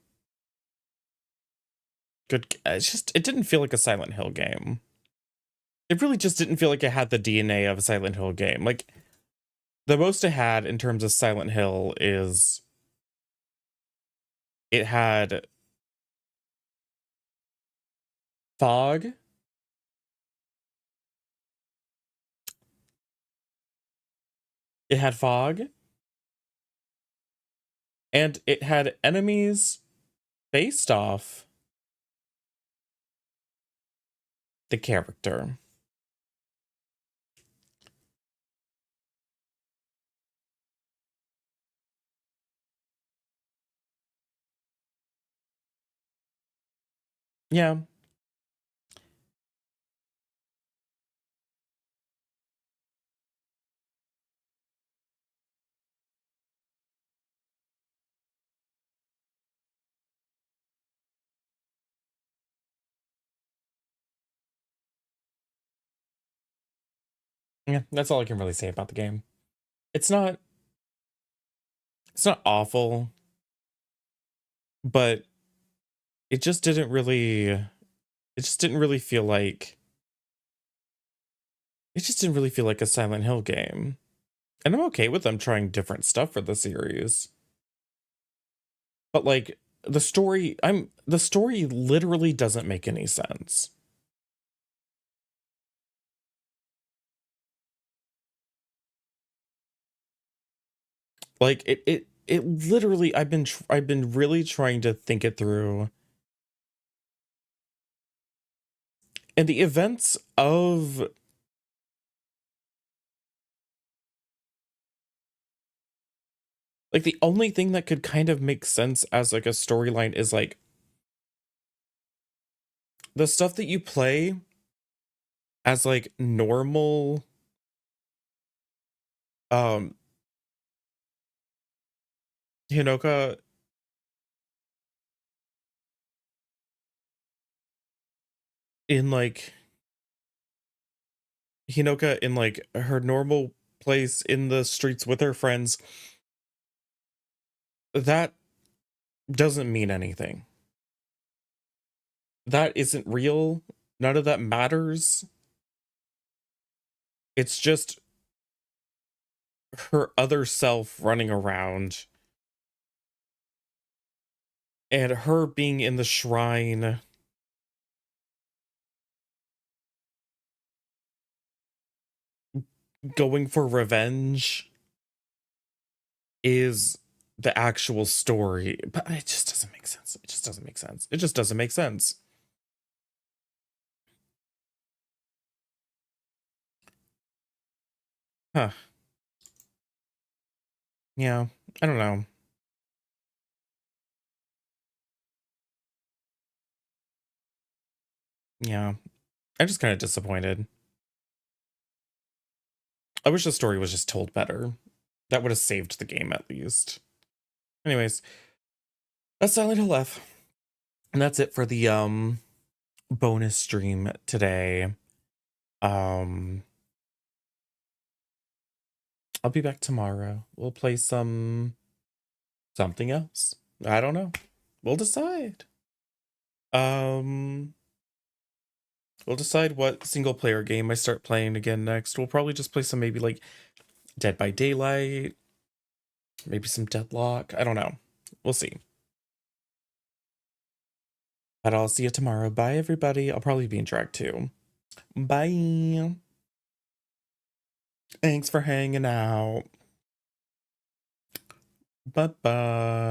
good. It didn't feel like a Silent Hill game. It really just didn't feel like it had the DNA of a Silent Hill game. Like, the most it had in terms of Silent Hill is it had fog. It had fog. And it had enemies based off the character. Yeah. Yeah, that's all I can really say about the game. It's not awful, but it just didn't really feel like a Silent Hill game. And I'm okay with them trying different stuff for the series. But like the story literally doesn't make any sense. Like it literally, I've been really trying to think it through. And the events of like the only thing that could kind of make sense as like a storyline is like the stuff that you play as like normal Hinoka in like her normal place in the streets with her friends, that doesn't mean anything. That isn't real. None of that matters. It's just her other self running around and her being in the shrine going for revenge is the actual story. But it just doesn't make sense. It just doesn't make sense. It just doesn't make sense. Huh. Yeah, I don't know. Yeah, I'm just kind of disappointed. I wish the story was just told better. That would have saved the game at least. Anyways, that's Silent Hill F. And that's it for the bonus stream today. I'll be back tomorrow. We'll play something else. I don't know. We'll decide. We'll decide what single player game I start playing again next. We'll probably just play some maybe like Dead by Daylight, maybe some Deadlock. I don't know. We'll see. But I'll see you tomorrow. Bye, everybody. I'll probably be in drag too. Bye. Thanks for hanging out. Bye-bye.